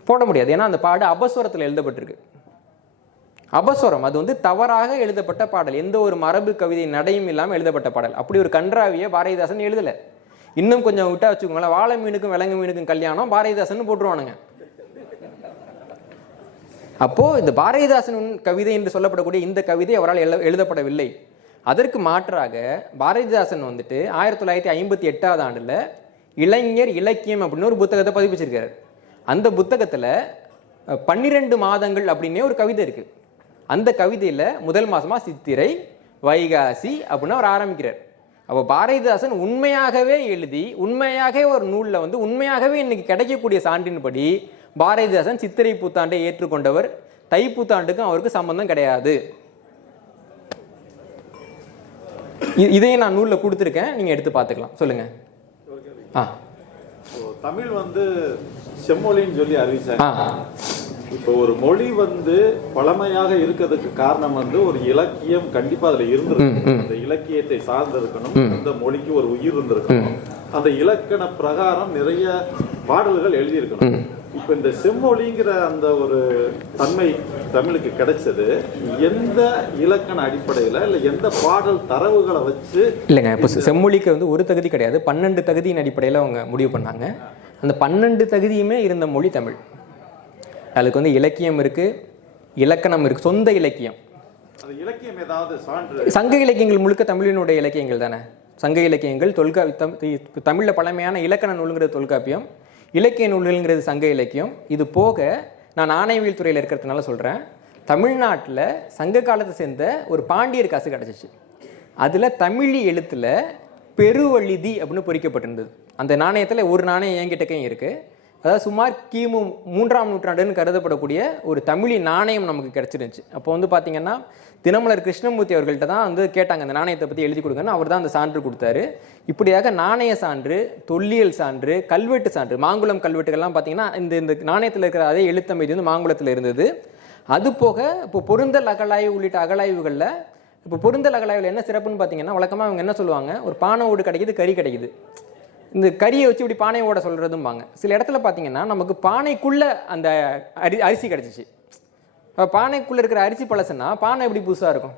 போட முடியாது. ஏன்னா அந்த பாடு அபஸ்வரத்தில் எழுதப்பட்டிருக்கு. அபஸ்வரம் அது வந்து தவறாக எழுதப்பட்ட பாடல், எந்த ஒரு மரபு கவிதை நடையும் இல்லாமல் எழுதப்பட்ட பாடல். அப்படி ஒரு கன்றாவியை பாரதிதாசன் எழுதலை. இன்னும் கொஞ்சம் விட்டா வச்சுக்கோங்களேன், வாழை மீனுக்கும் விலங்கு மீனுக்கும் கல்யாணம் பாரதிதாசன் போட்டுருவானுங்க. அப்போ இந்த பாரதிதாசன் கவிதை என்று சொல்லப்படக்கூடிய இந்த கவிதை அவரால் எழுதப்படவில்லை. அதற்கு மாற்றாக பாரதிதாசன் வந்துட்டு 1958ஆம் ஆண்டுல இளைஞர் இலக்கியம் அப்படின்னு ஒரு புத்தகத்தை பதிப்பிச்சிருக்காரு. அந்த புத்தகத்தில் 12 மாதங்கள் அப்படின்னே ஒரு கவிதை இருக்கு. அந்த கவிதையில் முதல் மாசமா சித்திரை வைகாசி அப்படின்னு அவர் ஆரம்பிக்கிறார். அப்போ பாரதிதாசன் உண்மையாகவே எழுதி உண்மையாகவே ஒரு நூலில் வந்து உண்மையாகவே இன்னைக்கு கிடைக்கக்கூடிய சான்றின்படி பாரதிதாசன் சித்திரை புத்தாண்டை ஏற்றுக்கொண்டவர். தை புத்தாண்டுக்கும் அவருக்கு சம்பந்தம் கிடையாது. இதையும் நான் நூலில் கொடுத்துருக்கேன், நீங்க எடுத்து பார்த்துக்கலாம். சொல்லுங்க. தமிழ் வந்து செம்மொழின்னு சொல்லி அறிவிச்சாங்க. இப்போ ஒரு மொழி வந்து பழமையாக இருக்கிறதுக்கு காரணம் வந்து ஒரு இலக்கியம் கண்டிப்பா அதுல இருந்திருக்கும். அந்த இலக்கியத்தை சார்ந்திருக்கணும், அந்த மொழிக்கு ஒரு உயிர் இருந்திருக்கணும், அந்த இலக்கண பிரகாரம் நிறைய பாடல்கள் எழுதியிருக்கணும். இப்ப இந்த செம்மொழிங்கிற அந்த ஒரு தன்மை தமிழுக்கு கிடைச்சது எந்த இலக்கண அடிப்படையில இல்ல எந்த பாடல் தரவுகளை வச்சு? இல்லைங்க, இப்போ செம்மொழிக்கு வந்து ஒரு தகுதி கிடையாது, 12 தகுதியின் அடிப்படையில் அவங்க முடிவு பண்ணாங்க. அந்த 12 தகுதியுமே இருந்த மொழி தமிழ். அதுக்கு வந்து இலக்கியம் இருக்கு, இலக்கணம் இருக்கு, சொந்த இலக்கியம். இலக்கியம் ஏதாவது சான்று? சங்க இலக்கியங்கள் முழுக்க தமிழினுடைய இலக்கியங்கள் தானே. சங்க இலக்கியங்கள் தமிழில் பழமையான இலக்கண நூலுங்கிறது தொல்காப்பியம், இலக்கிய நூல்கள்ங்கிறது சங்க இலக்கியம். இது போக நான் நாணயவியல் துறையில் இருக்கிறதுனால சொல்கிறேன், தமிழ்நாட்டில் சங்க காலத்தை சேர்ந்த ஒரு பாண்டியர் காசு கிடச்சிச்சு. அதில் தமிழி எழுத்தில் பெருவழிதி அப்படின்னு பொறிக்கப்பட்டிருந்தது. அந்த நாணயத்தில் ஒரு நாணயம் என்கிட்டக்கையும் இருக்குது. அதாவது சுமார் கிமு 3ஆம் நூற்றாண்டுன்னு கருதப்படக்கூடிய ஒரு தமிழி நாணயம் நமக்கு கிடச்சிருந்துச்சு. அப்போ வந்து பார்த்தீங்கன்னா தினமலர் கிருஷ்ணமூர்த்தி அவர்கள்ட்ட தான் வந்து கேட்டாங்க, அந்த நாணயத்தை பற்றி எழுதி கொடுங்கன்னு. அவர் தான் அந்த சான்று கொடுத்தாரு. இப்படியாக நாணய சான்று, தொல்லியல் சான்று, கல்வெட்டு சான்று, மாங்குளம் கல்வெட்டுகள்லாம் பார்த்தீங்கன்னா இந்த நாணயத்தில் இருக்கிற அதே எழுத்தமைதி வந்து மாங்குளத்தில் இருந்தது. அது போக இப்போ பொருந்தல் அகலாய்வு உள்ளிட்ட அகலாய்வுகளில், இப்போ பொருந்தல் அகலாய்வில் என்ன சிறப்புன்னு பார்த்தீங்கன்னா, வழக்கமாக அவங்க என்ன சொல்லுவாங்க, ஒரு பானை ஓடு கிடைக்குது, கறி கிடைக்குது, இந்த கறியை வச்சு இப்படி பானை ஓட சொல்கிறதும்பாங்க. சில இடத்துல பார்த்தீங்கன்னா நமக்கு பானைக்குள்ளே அந்த அரிசி கிடச்சிச்சு. பானைக்குள்ளே இருக்கிற அரிசி பழசுன்னா பானை எப்படி புதுசாக இருக்கும்?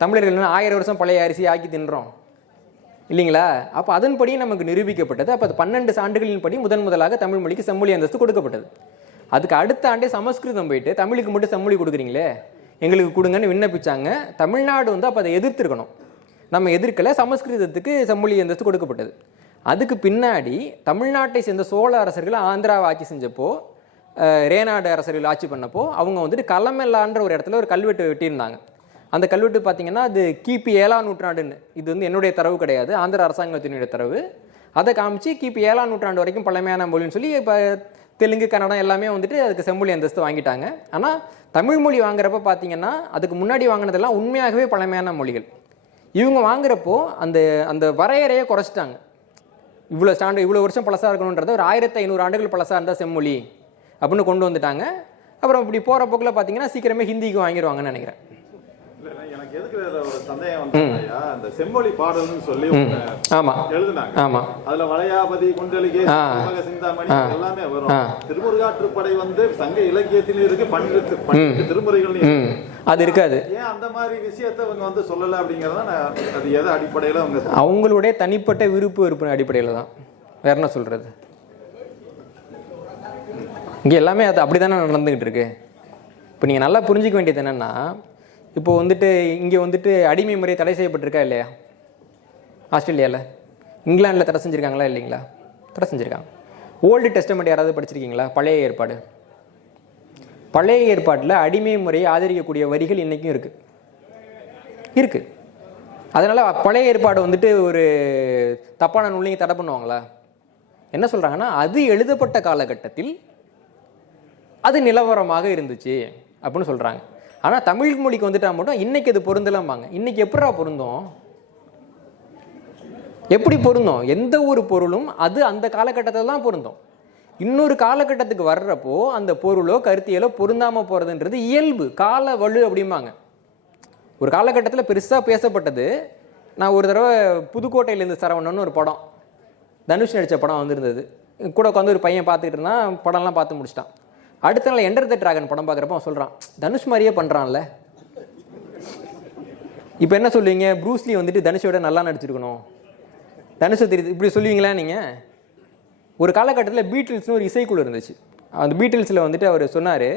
தமிழர்கள் 1000 வருஷம் பழைய அரிசி ஆக்கி தின்றோம் இல்லைங்களா? அப்போ அதன்படி நமக்கு நிரூபிக்கப்பட்டது. அப்போ அது 12 ஆண்டுகளின் படி முதலாக தமிழ் மொழிக்கு செம்மொழி அந்தஸ்து கொடுக்கப்பட்டது. அதுக்கு அடுத்த ஆண்டே சமஸ்கிருதம் போயிட்டு தமிழுக்கு மட்டும் செம்மொழி கொடுக்குறீங்களே, எங்களுக்கு கொடுங்கன்னு விண்ணப்பிச்சாங்க. தமிழ்நாடு வந்து அப்போ அதை எதிர்த்திருக்கணும், நம்ம எதிர்க்கலை. சமஸ்கிருதத்துக்கு செம்மொழி அந்தஸ்து கொடுக்கப்பட்டது. அதுக்கு பின்னாடி தமிழ்நாட்டை சேர்ந்த சோழ அரசர்கள் ஆந்திராவை ஆட்சி செஞ்சப்போ, ரேநாடு அரசர்கள் ஆட்சி பண்ணப்போ அவங்க வந்துட்டு களமெல்லான்ற ஒரு இடத்துல ஒரு கல்வெட்டு வெட்டியிருந்தாங்க. அந்த கல்வெட்டு பார்த்தீங்கன்னா அது கிபி 7ஆம் நூற்றாண்டுன்னு, இது வந்து என்னுடைய தரவு கிடையாது, ஆந்திர அரசாங்கத்தினுடைய தரவு. அதை காமிச்சு கிபி 7ஆம் நூற்றாண்டு வரைக்கும் பழமையான மொழின்னு சொல்லி இப்போ தெலுங்கு கன்னடம் எல்லாமே வந்துட்டு அதுக்கு செம்மொழி அந்தஸ்து வாங்கிட்டாங்க. ஆனால் தமிழ் மொழி வாங்குறப்ப பார்த்தீங்கன்னா அதுக்கு முன்னாடி வாங்கினதெல்லாம் உண்மையாகவே பழமையான மொழிகள். இவங்க வாங்குறப்போ அந்த அந்த வரையறையை குறைச்சிட்டாங்க. இவ்வளோ வருஷம் பழசாக இருக்கணுன்றத ஒரு 1500 ஆண்டுகள் பழசாக இருந்தால் செம்மொழி அப்படின்னு கொண்டு வந்துட்டாங்க. அப்புறம் இப்படி போகிற போக்கில் பார்த்தீங்கன்னா சீக்கிரமே ஹிந்திக்கு வாங்கிடுவாங்கன்னு நினைக்கிறேன். எனக்கு எதுக்கு ஒரு சந்தேகம் வந்து, இந்த செம்மொழி பாடல்னு சொல்லி எழுதுனாங்க. ஆமா, அதுல வளையாபதி, குண்டலிகை, சிந்தாமணி எல்லாமே வரும். திருமுருகாற்றுப்படை வந்து சங்க இலக்கியத்திலும் இருக்கு, 12 திருமுறைகள் அது இருக்காது. ஏன் அந்த மாதிரி விஷயத்தை அவங்க வந்து சொல்லல அப்படிங்கறத, அது எதை அடிப்படையில அவங்களுடைய தனிப்பட்ட விருப்பு வெறுப்பு அடிப்படையில தான். வேற என்ன சொல்றது? இங்க எல்லாமே அது அப்படித்தானே நடந்துகிட்டு இருக்கு. இப்போ நீங்க நல்லா புரிஞ்சுக்க வேண்டியது என்னன்னா, இப்போ வந்துட்டு இங்கே வந்துட்டு அடிமை முறை தடை செய்யப்பட்டிருக்கா இல்லையா? ஆஸ்திரேலியாவில், இங்கிலாண்டில் தடை செஞ்சுருக்காங்களா இல்லைங்களா? தடை செஞ்சுருக்காங்க. ஓல்டு டெஸ்டமெண்ட் யாராவது படிச்சிருக்கீங்களா? பழைய ஏற்பாடு. பழைய ஏற்பாட்டில் அடிமை முறையை ஆதரிக்கக்கூடிய வரிகள் இன்றைக்கும் இருக்குது. அதனால் பழைய ஏற்பாடு வந்துட்டு ஒரு தப்பான நூலையும் தடை பண்ணுவாங்களா? என்ன சொல்கிறாங்கன்னா, அது எழுதப்பட்ட காலகட்டத்தில் அது நிலவரமாக இருந்துச்சு அப்படின்னு சொல்கிறாங்க. ஆனால் தமிழ் மொழிக்கு வந்துட்டால் மட்டும் இன்றைக்கி அது பொருந்தலாம்பாங்க. இன்றைக்கி எப்படா பொருந்தும்? எப்படி பொருந்தும்? எந்த ஒரு பொருளும் அது அந்த காலகட்டத்தில் தான் பொருந்தும். இன்னொரு காலகட்டத்துக்கு வர்றப்போ அந்த பொருளோ கருத்தியலோ பொருந்தாமல் போகிறதுன்றது இயல்பு, கால வலு அப்படிம்பாங்க. ஒரு காலகட்டத்தில் பெருசாக பேசப்பட்டது. நான் ஒரு தடவை புதுக்கோட்டையிலேருந்து சரவணன்னு ஒரு படம், தனுஷ் நடித்த படம் வந்திருந்தது. கூட உட்காந்து ஒரு பையன் பார்த்துக்கிட்டு இருந்தான். படம்லாம் பார்த்து முடிச்சிட்டான். அடுத்த நாள் என்டர் தி டிராகன் படம் பார்க்குறப்ப அவன் சொல்கிறான், தனுஷ் மாதிரியே பண்ணுறான்ல. இப்போ என்ன சொல்லுவீங்க? ப்ரூஸ்லி வந்துட்டு தனுஷோட நல்லா நடிச்சிருக்கணும், தனுஷை தெரியுது, இப்படி சொல்லுவீங்களா நீங்கள்? ஒரு காலகட்டத்தில் பீட்டில்ஸ்னு ஒரு இசைக்குழு இருந்துச்சு. அந்த பீட்டில்ஸில் வந்துட்டு அவர் சொன்னார்,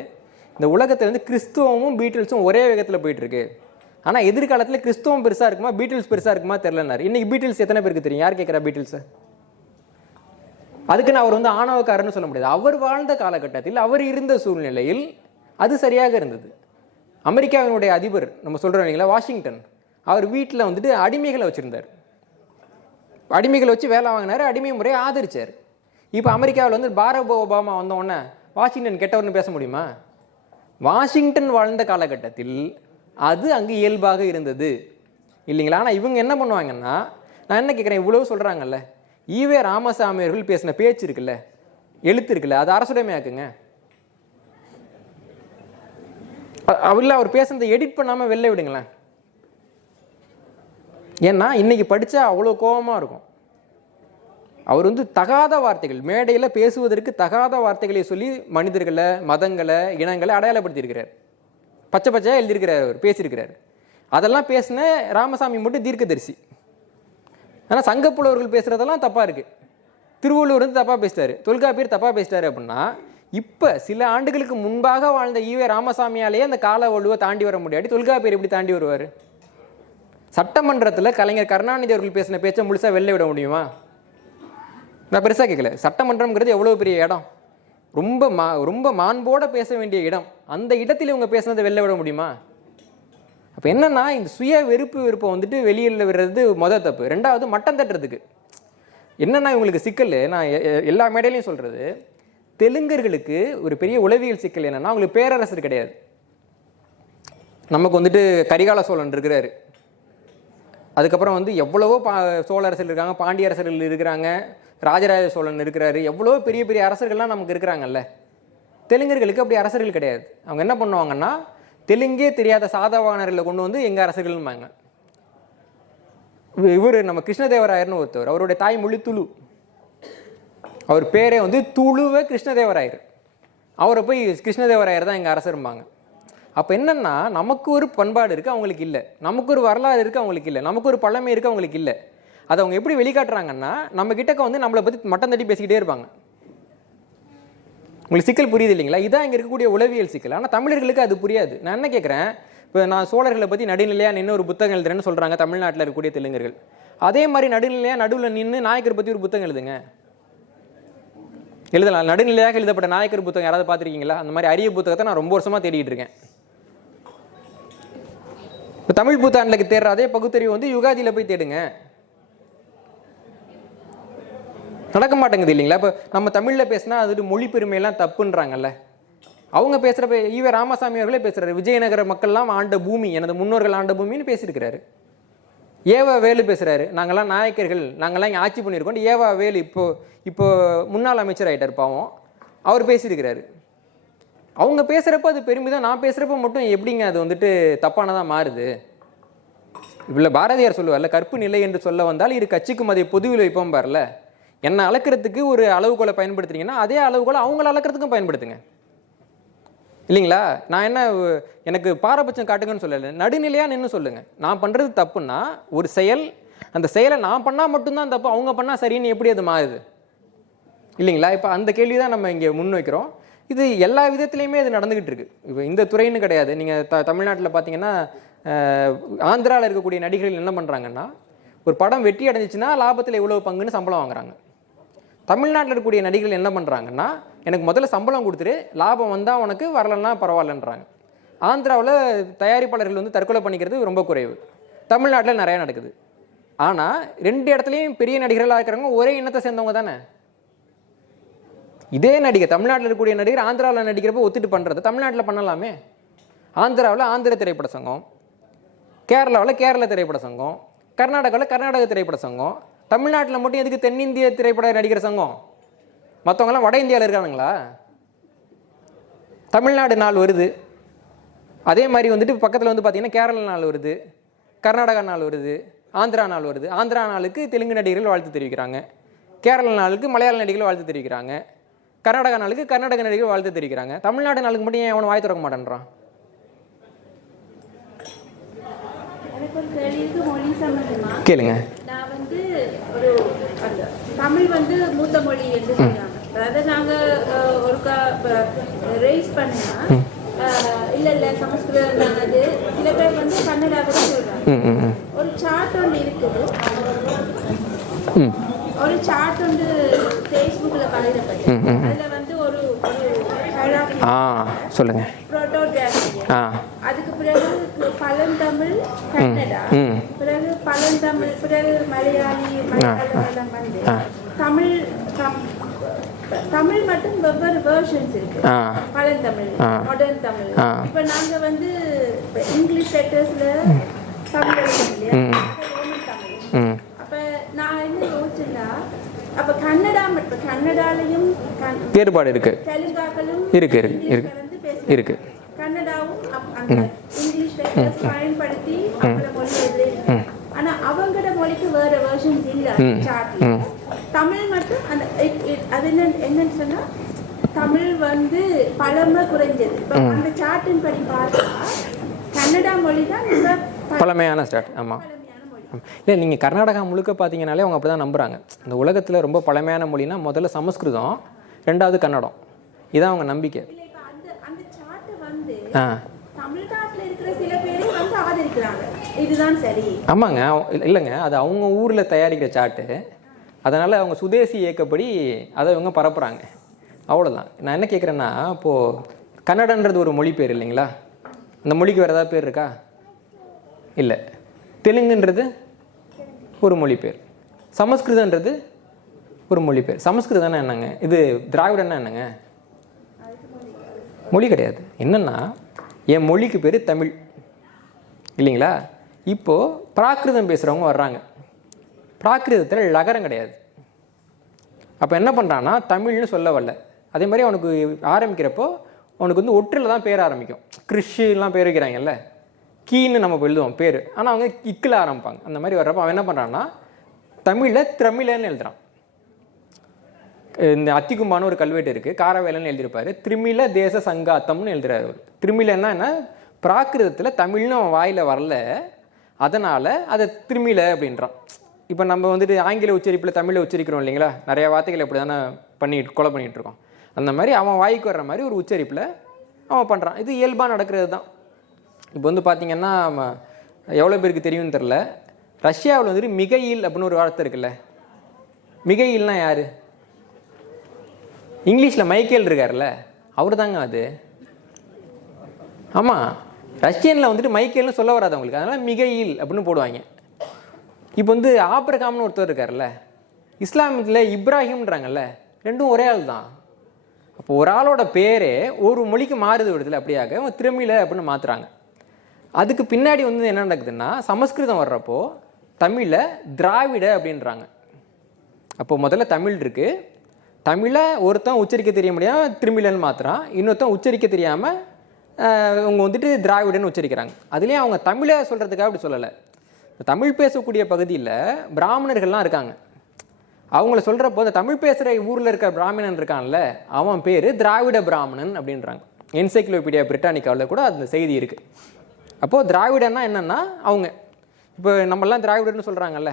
இந்த உலகத்தில் வந்து கிறிஸ்துவமும் பீட்டில்ஸும் ஒரே வேகத்தில் போயிட்டுருக்கு. ஆனால் எதிர்காலத்தில் கிறிஸ்துவம் பெருசாக இருக்குமா பீட்டில்ஸ் பெருசாக இருக்குமா தெரிலனார். இன்றைக்கி பீட்டில்ஸ் எத்தனை பேருக்கு தெரியும்? யார் கேட்குறா பீட்டில்ஸை? அதுக்குன்னு அவர் வந்து ஆணவக்காரன்னு சொல்ல முடியாது. அவர் வாழ்ந்த காலகட்டத்தில், அவர் இருந்த சூழ்நிலையில் அது சரியாக இருந்தது. அமெரிக்காவினுடைய அதிபர் நம்ம சொல்கிறோம் இல்லைங்களா, வாஷிங்டன், அவர் வீட்டில் வந்துட்டு அடிமைகளை வச்சுருந்தார். அடிமைகளை வச்சு வேலை வாங்கினார், அடிமை முறையை ஆதரிச்சார். இப்போ அமெரிக்காவில் வந்து பாரக் ஒபாமா வந்தோடனே வாஷிங்டன் கெட்டவர்னு பேச முடியுமா? வாஷிங்டன் வாழ்ந்த காலகட்டத்தில் அது அங்கு இயல்பாக இருந்தது இல்லைங்களா? ஆனால் இவங்க என்ன பண்ணுவாங்கன்னா, நான் என்ன கேட்குறேன், இவ்வளவு சொல்கிறாங்கல்ல, ஈவே ராமசாமி அவர்கள் பேசின பேச்சு இருக்குல்ல, எழுத்து இருக்குல்ல, அது அரசுடைமையாக்குங்க. அவர் பேசுனதை எடிட் பண்ணாமல் வெளில விடுங்களேன். ஏன்னா இன்னைக்கு படித்தா அவ்வளோ கோபமாக இருக்கும். அவர் வந்து தகாத வார்த்தைகள், மேடையில் பேசுவதற்கு தகாத வார்த்தைகளை சொல்லி மனிதர்களை, மதங்களை, இனங்களை அடையாளப்படுத்தியிருக்கிறார். பச்சை பச்சையாக எழுதியிருக்கிறார், அவர் பேசியிருக்கிறார். அதெல்லாம் பேசின ராமசாமி மட்டும் தீர்க்கதரிசி. ஆனால் சங்கப்புலவர்கள் பேசுகிறதெல்லாம் தப்பாக இருக்குது. திருவள்ளுவர் வந்து தப்பாக பேசிட்டாரு, தொல்காப்பியர் தப்பாக பேசிட்டாரு அப்படின்னா, இப்போ சில ஆண்டுகளுக்கு முன்பாக வாழ்ந்த ஈவே ராமசாமியாலேயே அந்த கால வலுவை தாண்டி வர முடியாது. தொல்காப்பியர் எப்படி தாண்டி வருவார்? சட்டமன்றத்தில் கலைஞர் கருணாநிதி அவர்கள் பேசின பேச்சை முழுசாக வெளில விட முடியுமா? நான் பெருசாக கேட்கல. சட்டமன்றம்ங்கிறது எவ்வளோ பெரிய இடம், ரொம்ப மாண்போடு பேச வேண்டிய இடம். அந்த இடத்தில் இவங்க பேசுனதை வெளில விட முடியுமா? அப்போ என்னன்னா, இந்த சுய வெறுப்பை வந்துட்டு வெளியில் விடுறது மொதல் தப்பு. ரெண்டாவது, மட்டம் தட்டுறதுக்கு என்னன்னா இவங்களுக்கு சிக்கல். நான் எல்லா மேடையிலையும் சொல்கிறது, தெலுங்கர்களுக்கு ஒரு பெரிய உளவியல் சிக்கல் என்னன்னா, அவங்களுக்கு பேரரசர் கிடையாது. நமக்கு வந்துட்டு கரிகால சோழன் இருக்கிறாரு, அதுக்கப்புறம் வந்து எவ்வளவோ சோழரசர்கள் இருக்காங்க, பாண்டிய அரசர்கள் இருக்கிறாங்க, ராஜராஜ சோழன் இருக்கிறாரு, எவ்வளோ பெரிய பெரிய அரசர்கள்லாம் நமக்கு இருக்கிறாங்கல்ல. தெலுங்கர்களுக்கு அப்படி அரசர்கள் கிடையாது. அவங்க என்ன பண்ணுவாங்கன்னா, தெலுங்கே தெரியாத சாதவாகனர்களை கொண்டு வந்து எங்கள் அரசர்கள்பாங்க. இவர் நம்ம கிருஷ்ணதேவராயர்னு ஒருத்தவர், அவருடைய தாய்மொழி துளு, அவர் பேரே வந்து துளுவ கிருஷ்ணதேவராயர். அவரை போய் கிருஷ்ணதேவராயர் தான் எங்கள் அரசரும்பாங்க. அப்போ என்னென்னா, நமக்கு ஒரு பண்பாடு இருக்குது, அவங்களுக்கு இல்லை. நமக்கு ஒரு வரலாறு இருக்குது, அவங்களுக்கு இல்லை. நமக்கு ஒரு பழமை இருக்குது, அவங்களுக்கு இல்லை. அதை அவங்க எப்படி வெளிக்காட்டுறாங்கன்னா, நம்ம கிட்டக்க வந்து நம்மளை பற்றி மட்டம் தட்டி பேசிக்கிட்டே இருப்பாங்க. உங்களுக்கு சிக்கல் புரியுது இல்லைங்களா? இதான் இங்கே இருக்கக்கூடிய உளவியல் சிக்கல். ஆனால் தமிழர்களுக்கு அது புரியாது. நான் என்ன கேட்குறேன், இப்போ நான் சோழர்களை பற்றி நடுநிலையாக நின்று ஒரு புத்தகம் எழுதுறேன்னு சொல்கிறாங்க தமிழ்நாட்டில் இருக்கக்கூடிய தெலுங்கர்கள். அதே மாதிரி நடுநிலையாக நடுவில் நின்று நாயக்கர் பற்றி ஒரு புத்தகம் எழுதுங்க, எழுதலாம். நடுநிலையாக எழுதப்பட்ட நாயக்கர் புத்தகம் யாராவது பார்த்துருக்கீங்களா? அந்த மாதிரி அரிய புத்தகத்தை நான் ரொம்ப வருஷமாக தேடிட்டு இருக்கேன். இப்போ தமிழ் புத்தாண்டுக்கு தேடுற அதே பகுத்தறிவு வந்து யுகாதியில் போய் தேடுங்க. நடக்க மாட்டேங்குது இல்லைங்களா? இப்போ நம்ம தமிழில் பேசினா அது மொழி பெருமையெல்லாம் தப்புன்றாங்கல்ல. அவங்க பேசுகிறப்ப ஈவே ராமசாமி அவர்களே பேசுகிறாரு, விஜயநகர மக்கள்லாம் ஆண்ட பூமி, எனது முன்னோர்கள் ஆண்ட பூமின்னு பேசியிருக்கிறாரு. ஏவா வேலு பேசுகிறாரு, நாங்கள்லாம் நாயக்கர்கள், நாங்கள்லாம் இங்கே ஆட்சி பண்ணியிருக்கோம். ஏவா வேலு இப்போ முன்னாள் அமைச்சர் ஆகிட்டார் பாவம், அவர் பேசியிருக்கிறாரு. அவங்க பேசுகிறப்ப அது பெருமிதம், நான் பேசுகிறப்ப மட்டும் எப்படிங்க அது வந்துட்டு தப்பானதாக மாறுது? இவ்வளோ பாரதியார் சொல்லுவார்ல, கற்பு நிலை என்று சொல்ல வந்தால் இரு கட்சிக்கும் அதை பொதுவில் வைப்போம் பாருல. என்னை அளக்கிறதுக்கு ஒரு அளவுகோலை பயன்படுத்துறீங்கன்னா அதே அளவுகோலை அவங்கள அளக்கிறதுக்கும் பயன்படுத்துங்க இல்லைங்களா? நான் என்ன எனக்கு பாரபட்சம் காட்டுங்கன்னு சொல்லலை, நடுநிலையாக நின்று சொல்லுங்கள். நான் பண்ணுறது தப்புன்னா ஒரு செயல், அந்த செயலை நான் பண்ணால் மட்டும்தான் தப்பு, அவங்க பண்ணால் சரின்னு எப்படி அது மாறுது இல்லைங்களா? இப்போ அந்த கேள்வி தான் நம்ம இங்கே முன்வைக்கிறோம். இது எல்லா விதத்துலேயுமே இது நடந்துக்கிட்டு இருக்கு. இப்போ இந்த துறைன்னு கிடையாது. நீங்கள் தமிழ்நாட்டில் பார்த்தீங்கன்னா ஆந்திராவில் இருக்கக்கூடிய நடிகர்கள் என்ன பண்ணுறாங்கன்னா, ஒரு படம் வெற்றி அடைஞ்சிச்சுன்னா லாபத்தில் இவ்வளவு பங்குன்னு சம்பளம் வாங்குறாங்க. தமிழ்நாட்டில் இருக்கக்கூடிய நடிகர்கள் என்ன பண்ணுறாங்கன்னா, எனக்கு முதல்ல சம்பளம் கொடுத்துரு, லாபம் வந்தால் உனக்கு, வரலன்னா பரவாயில்லன்றாங்க. ஆந்திராவில் தயாரிப்பாளர்கள் வந்து தற்கொலை பண்ணிக்கிறது ரொம்ப குறைவு. தமிழ்நாட்டில் நிறையா நடக்குது. ஆனால் 2 இடத்துலையும் பெரிய நடிகர்களாக இருக்கிறவங்க ஒரே இனத்தை சேர்ந்தவங்க தானே. இதே நடிகர் தமிழ்நாட்டில் இருக்கக்கூடிய நடிகர் ஆந்திராவில் நடிக்கிறப்ப ஒத்துட்டு பண்ணுறது தமிழ்நாட்டில் பண்ணலாமே. ஆந்திராவில் ஆந்திர திரைப்பட சங்கம், கேரளாவில் கேரள திரைப்பட சங்கம், கர்நாடகாவில் கர்நாடக திரைப்பட சங்கம். தமிழ்நாட்டில் மட்டும் எதுக்கு தென்னிந்திய திரைப்பட நடிகர் சங்கம்? மற்றவங்களாம் வட இந்தியாவில் இருக்கானுங்களா? தமிழ்நாடு நாள் வருது, அதே மாதிரி வந்துட்டு பக்கத்தில் வந்து பார்த்தீங்கன்னா கேரள நாள் வருது, கர்நாடகா நாள் வருது, ஆந்திரா நாள் வருது. ஆந்திரா நாளுக்கு தெலுங்கு நடிகர்கள் வாழ்த்து தெரிவிக்கிறாங்க, கேரள நாளுக்கு மலையாள நடிகர்கள் வாழ்த்து தெரிவிக்கிறாங்க, கர்நாடகா நாளுக்கு கர்நாடக நடிகர்கள் வாழ்த்து தெரிவிக்கிறாங்க. தமிழ்நாடு நாளுக்கு மட்டும் ஏன் அவனை வாய் திறக்க மாட்டேன்றான்? கேளுங்க. நான் வந்து ஒரு தமிழ் வந்து மூத்த மொழி என்று சொல்றாங்க. அதாவது நாங்க ஒருக்கா ரேஸ் பண்ணா இல்ல சமஸ்கிருதம் தானது, சில பேர் வந்து கன்னடா கூட சொல்றாங்க. ஒரு சார்ட் ஒன்று இருக்குது, ஒரு சார்ட் வந்து ஃபேஸ்புக்கில் பகிரப்பட்டு அதில் வந்து ஒரு சொல்லுங்க புரோட்டோகிராஃபி, அதுக்கு பிறகு பழந்தமிழ் கன்னடா, பிறகு பழந்தமிழ், பிறகு மலையாளி, மலையாளம் வந்து தமிழ் தமிழ் மட்டும் வெவ்வேறு வெர்ஷன்ஸ் இருக்கு. பழந்தமிழ், மாடர்ன் தமிழ். இப்ப நாங்க வந்து இங்கிலீஷ் லெட்டர்ஸ்ல தமிழ் எழுதணும் இல்லையா, ரோமன் தமிழ். அப்ப நான் என்ன யோசிச்சேன்னா, அப்ப கன்னடா மட்டும் கன்னடாலையும் வேறுபாடு இருக்கு, தெலுங்காக்களும் இருக்கு இருக்கு கன்னடாவும் அந்த இங்கிலீஷ் லெட்டர்ஸ் பயன்படுத்தி அவங்கள மொழி எழுதுறேன். ஆனா அவங்களோட மொழிக்கு வேற வெர்ஷன்ஸ் இல்ல சார்ட்ல. தமிழ் மட்டும் அந்த அது என்னன்னு சொன்னா, தமிழ் வந்து பழமை குறைஞ்சது. இப்போ அந்த சார்ட்டின் படி பார்த்தா கன்னடா மொழி தான் பழமையான ஸ்டார்ட். ஆமாம், இல்லை நீங்கள் கர்நாடகா முழுக்க பார்த்தீங்கனாலே அவங்க அப்படி தான் நம்புகிறாங்க. இந்த உலகத்தில் ரொம்ப பழமையான மொழினா முதல்ல சமஸ்கிருதம், 2வது கன்னடம். இதான் அவங்க நம்பிக்கை. அந்த சார்ட் வந்து தமிழ்நாட்டில் இருக்கிற சில பேரே வந்து ஆதரிக்கிறாங்க, இதுதான் சரி. ஆமாங்க, இல்லைங்க, அது அவங்க ஊரில் தயாரிக்கிற சார்ட்டு. அதனால் அவங்க சுதேசி இயக்கப்படி அதை இவங்க பரப்புகிறாங்க, அவ்வளோதான். நான் என்ன கேட்குறேன்னா, இப்போது கன்னடன்றது ஒரு மொழி பேர் இல்லைங்களா? அந்த மொழிக்கு வேறு ஏதாவது பேர் இருக்கா? இல்லை. தெலுங்குன்றது ஒரு மொழி பேர், சமஸ்கிருதன்றது ஒரு மொழி பேர். சமஸ்கிருதம்னா என்னங்க? இது திராவிடன்னா என்னங்க? மொழி கிடையாது. என்னென்னா, என் மொழிக்கு பேர் தமிழ் இல்லைங்களா? இப்போது பிராகிருதம் பேசுகிறவங்க வர்றாங்க, பிராகிருதத்தில் லகரம் கிடையாது. அப்போ என்ன பண்ணுறான்னா, தமிழ்னு சொல்ல வரல. அதே மாதிரி அவனுக்கு ஆரம்பிக்கிறப்போ அவனுக்கு வந்து ஒற்றில் தான் பேர் ஆரம்பிக்கும். கிறிஷெலாம் பேர் வைக்கிறாங்கல்ல, கீன்னு நம்ம எழுதுவோம் பேர், ஆனால் அவங்க இக்கில் ஆரம்பிப்பாங்க. அந்த மாதிரி வர்றப்போ அவன் என்ன பண்ணுறான்னா, தமிழில் திரமிழன்னு எழுதுறான். இந்த அத்திக்கும்பான ஒரு கல்வெட்டு இருக்குது, காரவேலன்னு எழுதியிருப்பார், திரிமிழ தேச சங்காத்தம்னு எழுதுறாரு. திரிமிழன்னா என்ன? பிராகிருதத்தில் தமிழ்னு அவன் வாயில் வரல, அதனால் அதை திரிமிழ அப்படின்றான். இப்போ நம்ம வந்துட்டு ஆங்கில உச்சரிப்பில் தமிழை உச்சரிக்கிறோம் இல்லைங்களா? நிறையா வார்த்தைகள் அப்படி தானே கொலை பண்ணிகிட்டு இருக்கோம். அந்த மாதிரி அவன் வாய்க்கு வர்ற மாதிரி ஒரு உச்சரிப்பில் அவன் பண்ணுறான். இது இயல்பாக நடக்கிறது தான். இப்போ வந்து பார்த்திங்கன்னா, எவ்வளோ பேருக்கு தெரியும்னு தெரில, ரஷ்யாவில் வந்துட்டு மிகையில் அப்படின்னு ஒரு வார்த்தை இருக்குல்ல. மிகையில்னா யார்? இங்கிலீஷில் மைக்கேல் இருக்கார்ல, அவர் தாங்க அது. ஆமாம், ரஷ்யனில் வந்துட்டு மைக்கேல்னு சொல்ல வராது அவங்களுக்கு, அதனால் மிகையில் அப்படின்னு போடுவாங்க. இப்போ வந்து ஆப்ரகாம்னு ஒருத்தர் இருக்கார்ல, இஸ்லாமியத்தில் இப்ராஹிம்ன்றாங்கல்ல, ரெண்டும் ஒரே ஆள் தான். அப்போ ஒரு ஆளோட பேரே ஒரு மொழிக்கு மாறுது விடுதலை, அப்படியாக அவங்க திரமிழ அப்படின்னு மாற்றுறாங்க. அதுக்கு பின்னாடி வந்து என்ன நடக்குதுன்னா, சமஸ்கிருதம் வர்றப்போ தமிழை திராவிட அப்படின்றாங்க. அப்போ முதல்ல தமிழ் இருக்குது, தமிழை ஒருத்தன் உச்சரிக்க தெரிய முடியாமல் திரமிழன்னு மாற்றுறான், இன்னொருத்தன் உச்சரிக்க தெரியாமல் அவங்க வந்துட்டு திராவிடன்னு உச்சரிக்கிறாங்க. அதுலேயும் அவங்க தமிழை சொல்கிறதுக்காக அப்படி சொல்லலை. தமிழ் பேசக்கூடிய பகுதியில் பிராமணர்கள்லாம் இருக்காங்க, அவங்கள சொல்கிறப்போ இந்த தமிழ் பேசுகிற ஊரில் இருக்க பிராமணன் இருக்கான்ல, அவன் பேர் திராவிட பிராமணன் அப்படின்றாங்க. என்சைக்ளோபீடியா பிரிட்டானிக்காவில் கூட அந்த செய்தி இருக்குது. அப்போது திராவிடன்னா என்னென்னா, அவங்க இப்போ நம்மளாம் திராவிடர்னு சொல்கிறாங்கல்ல,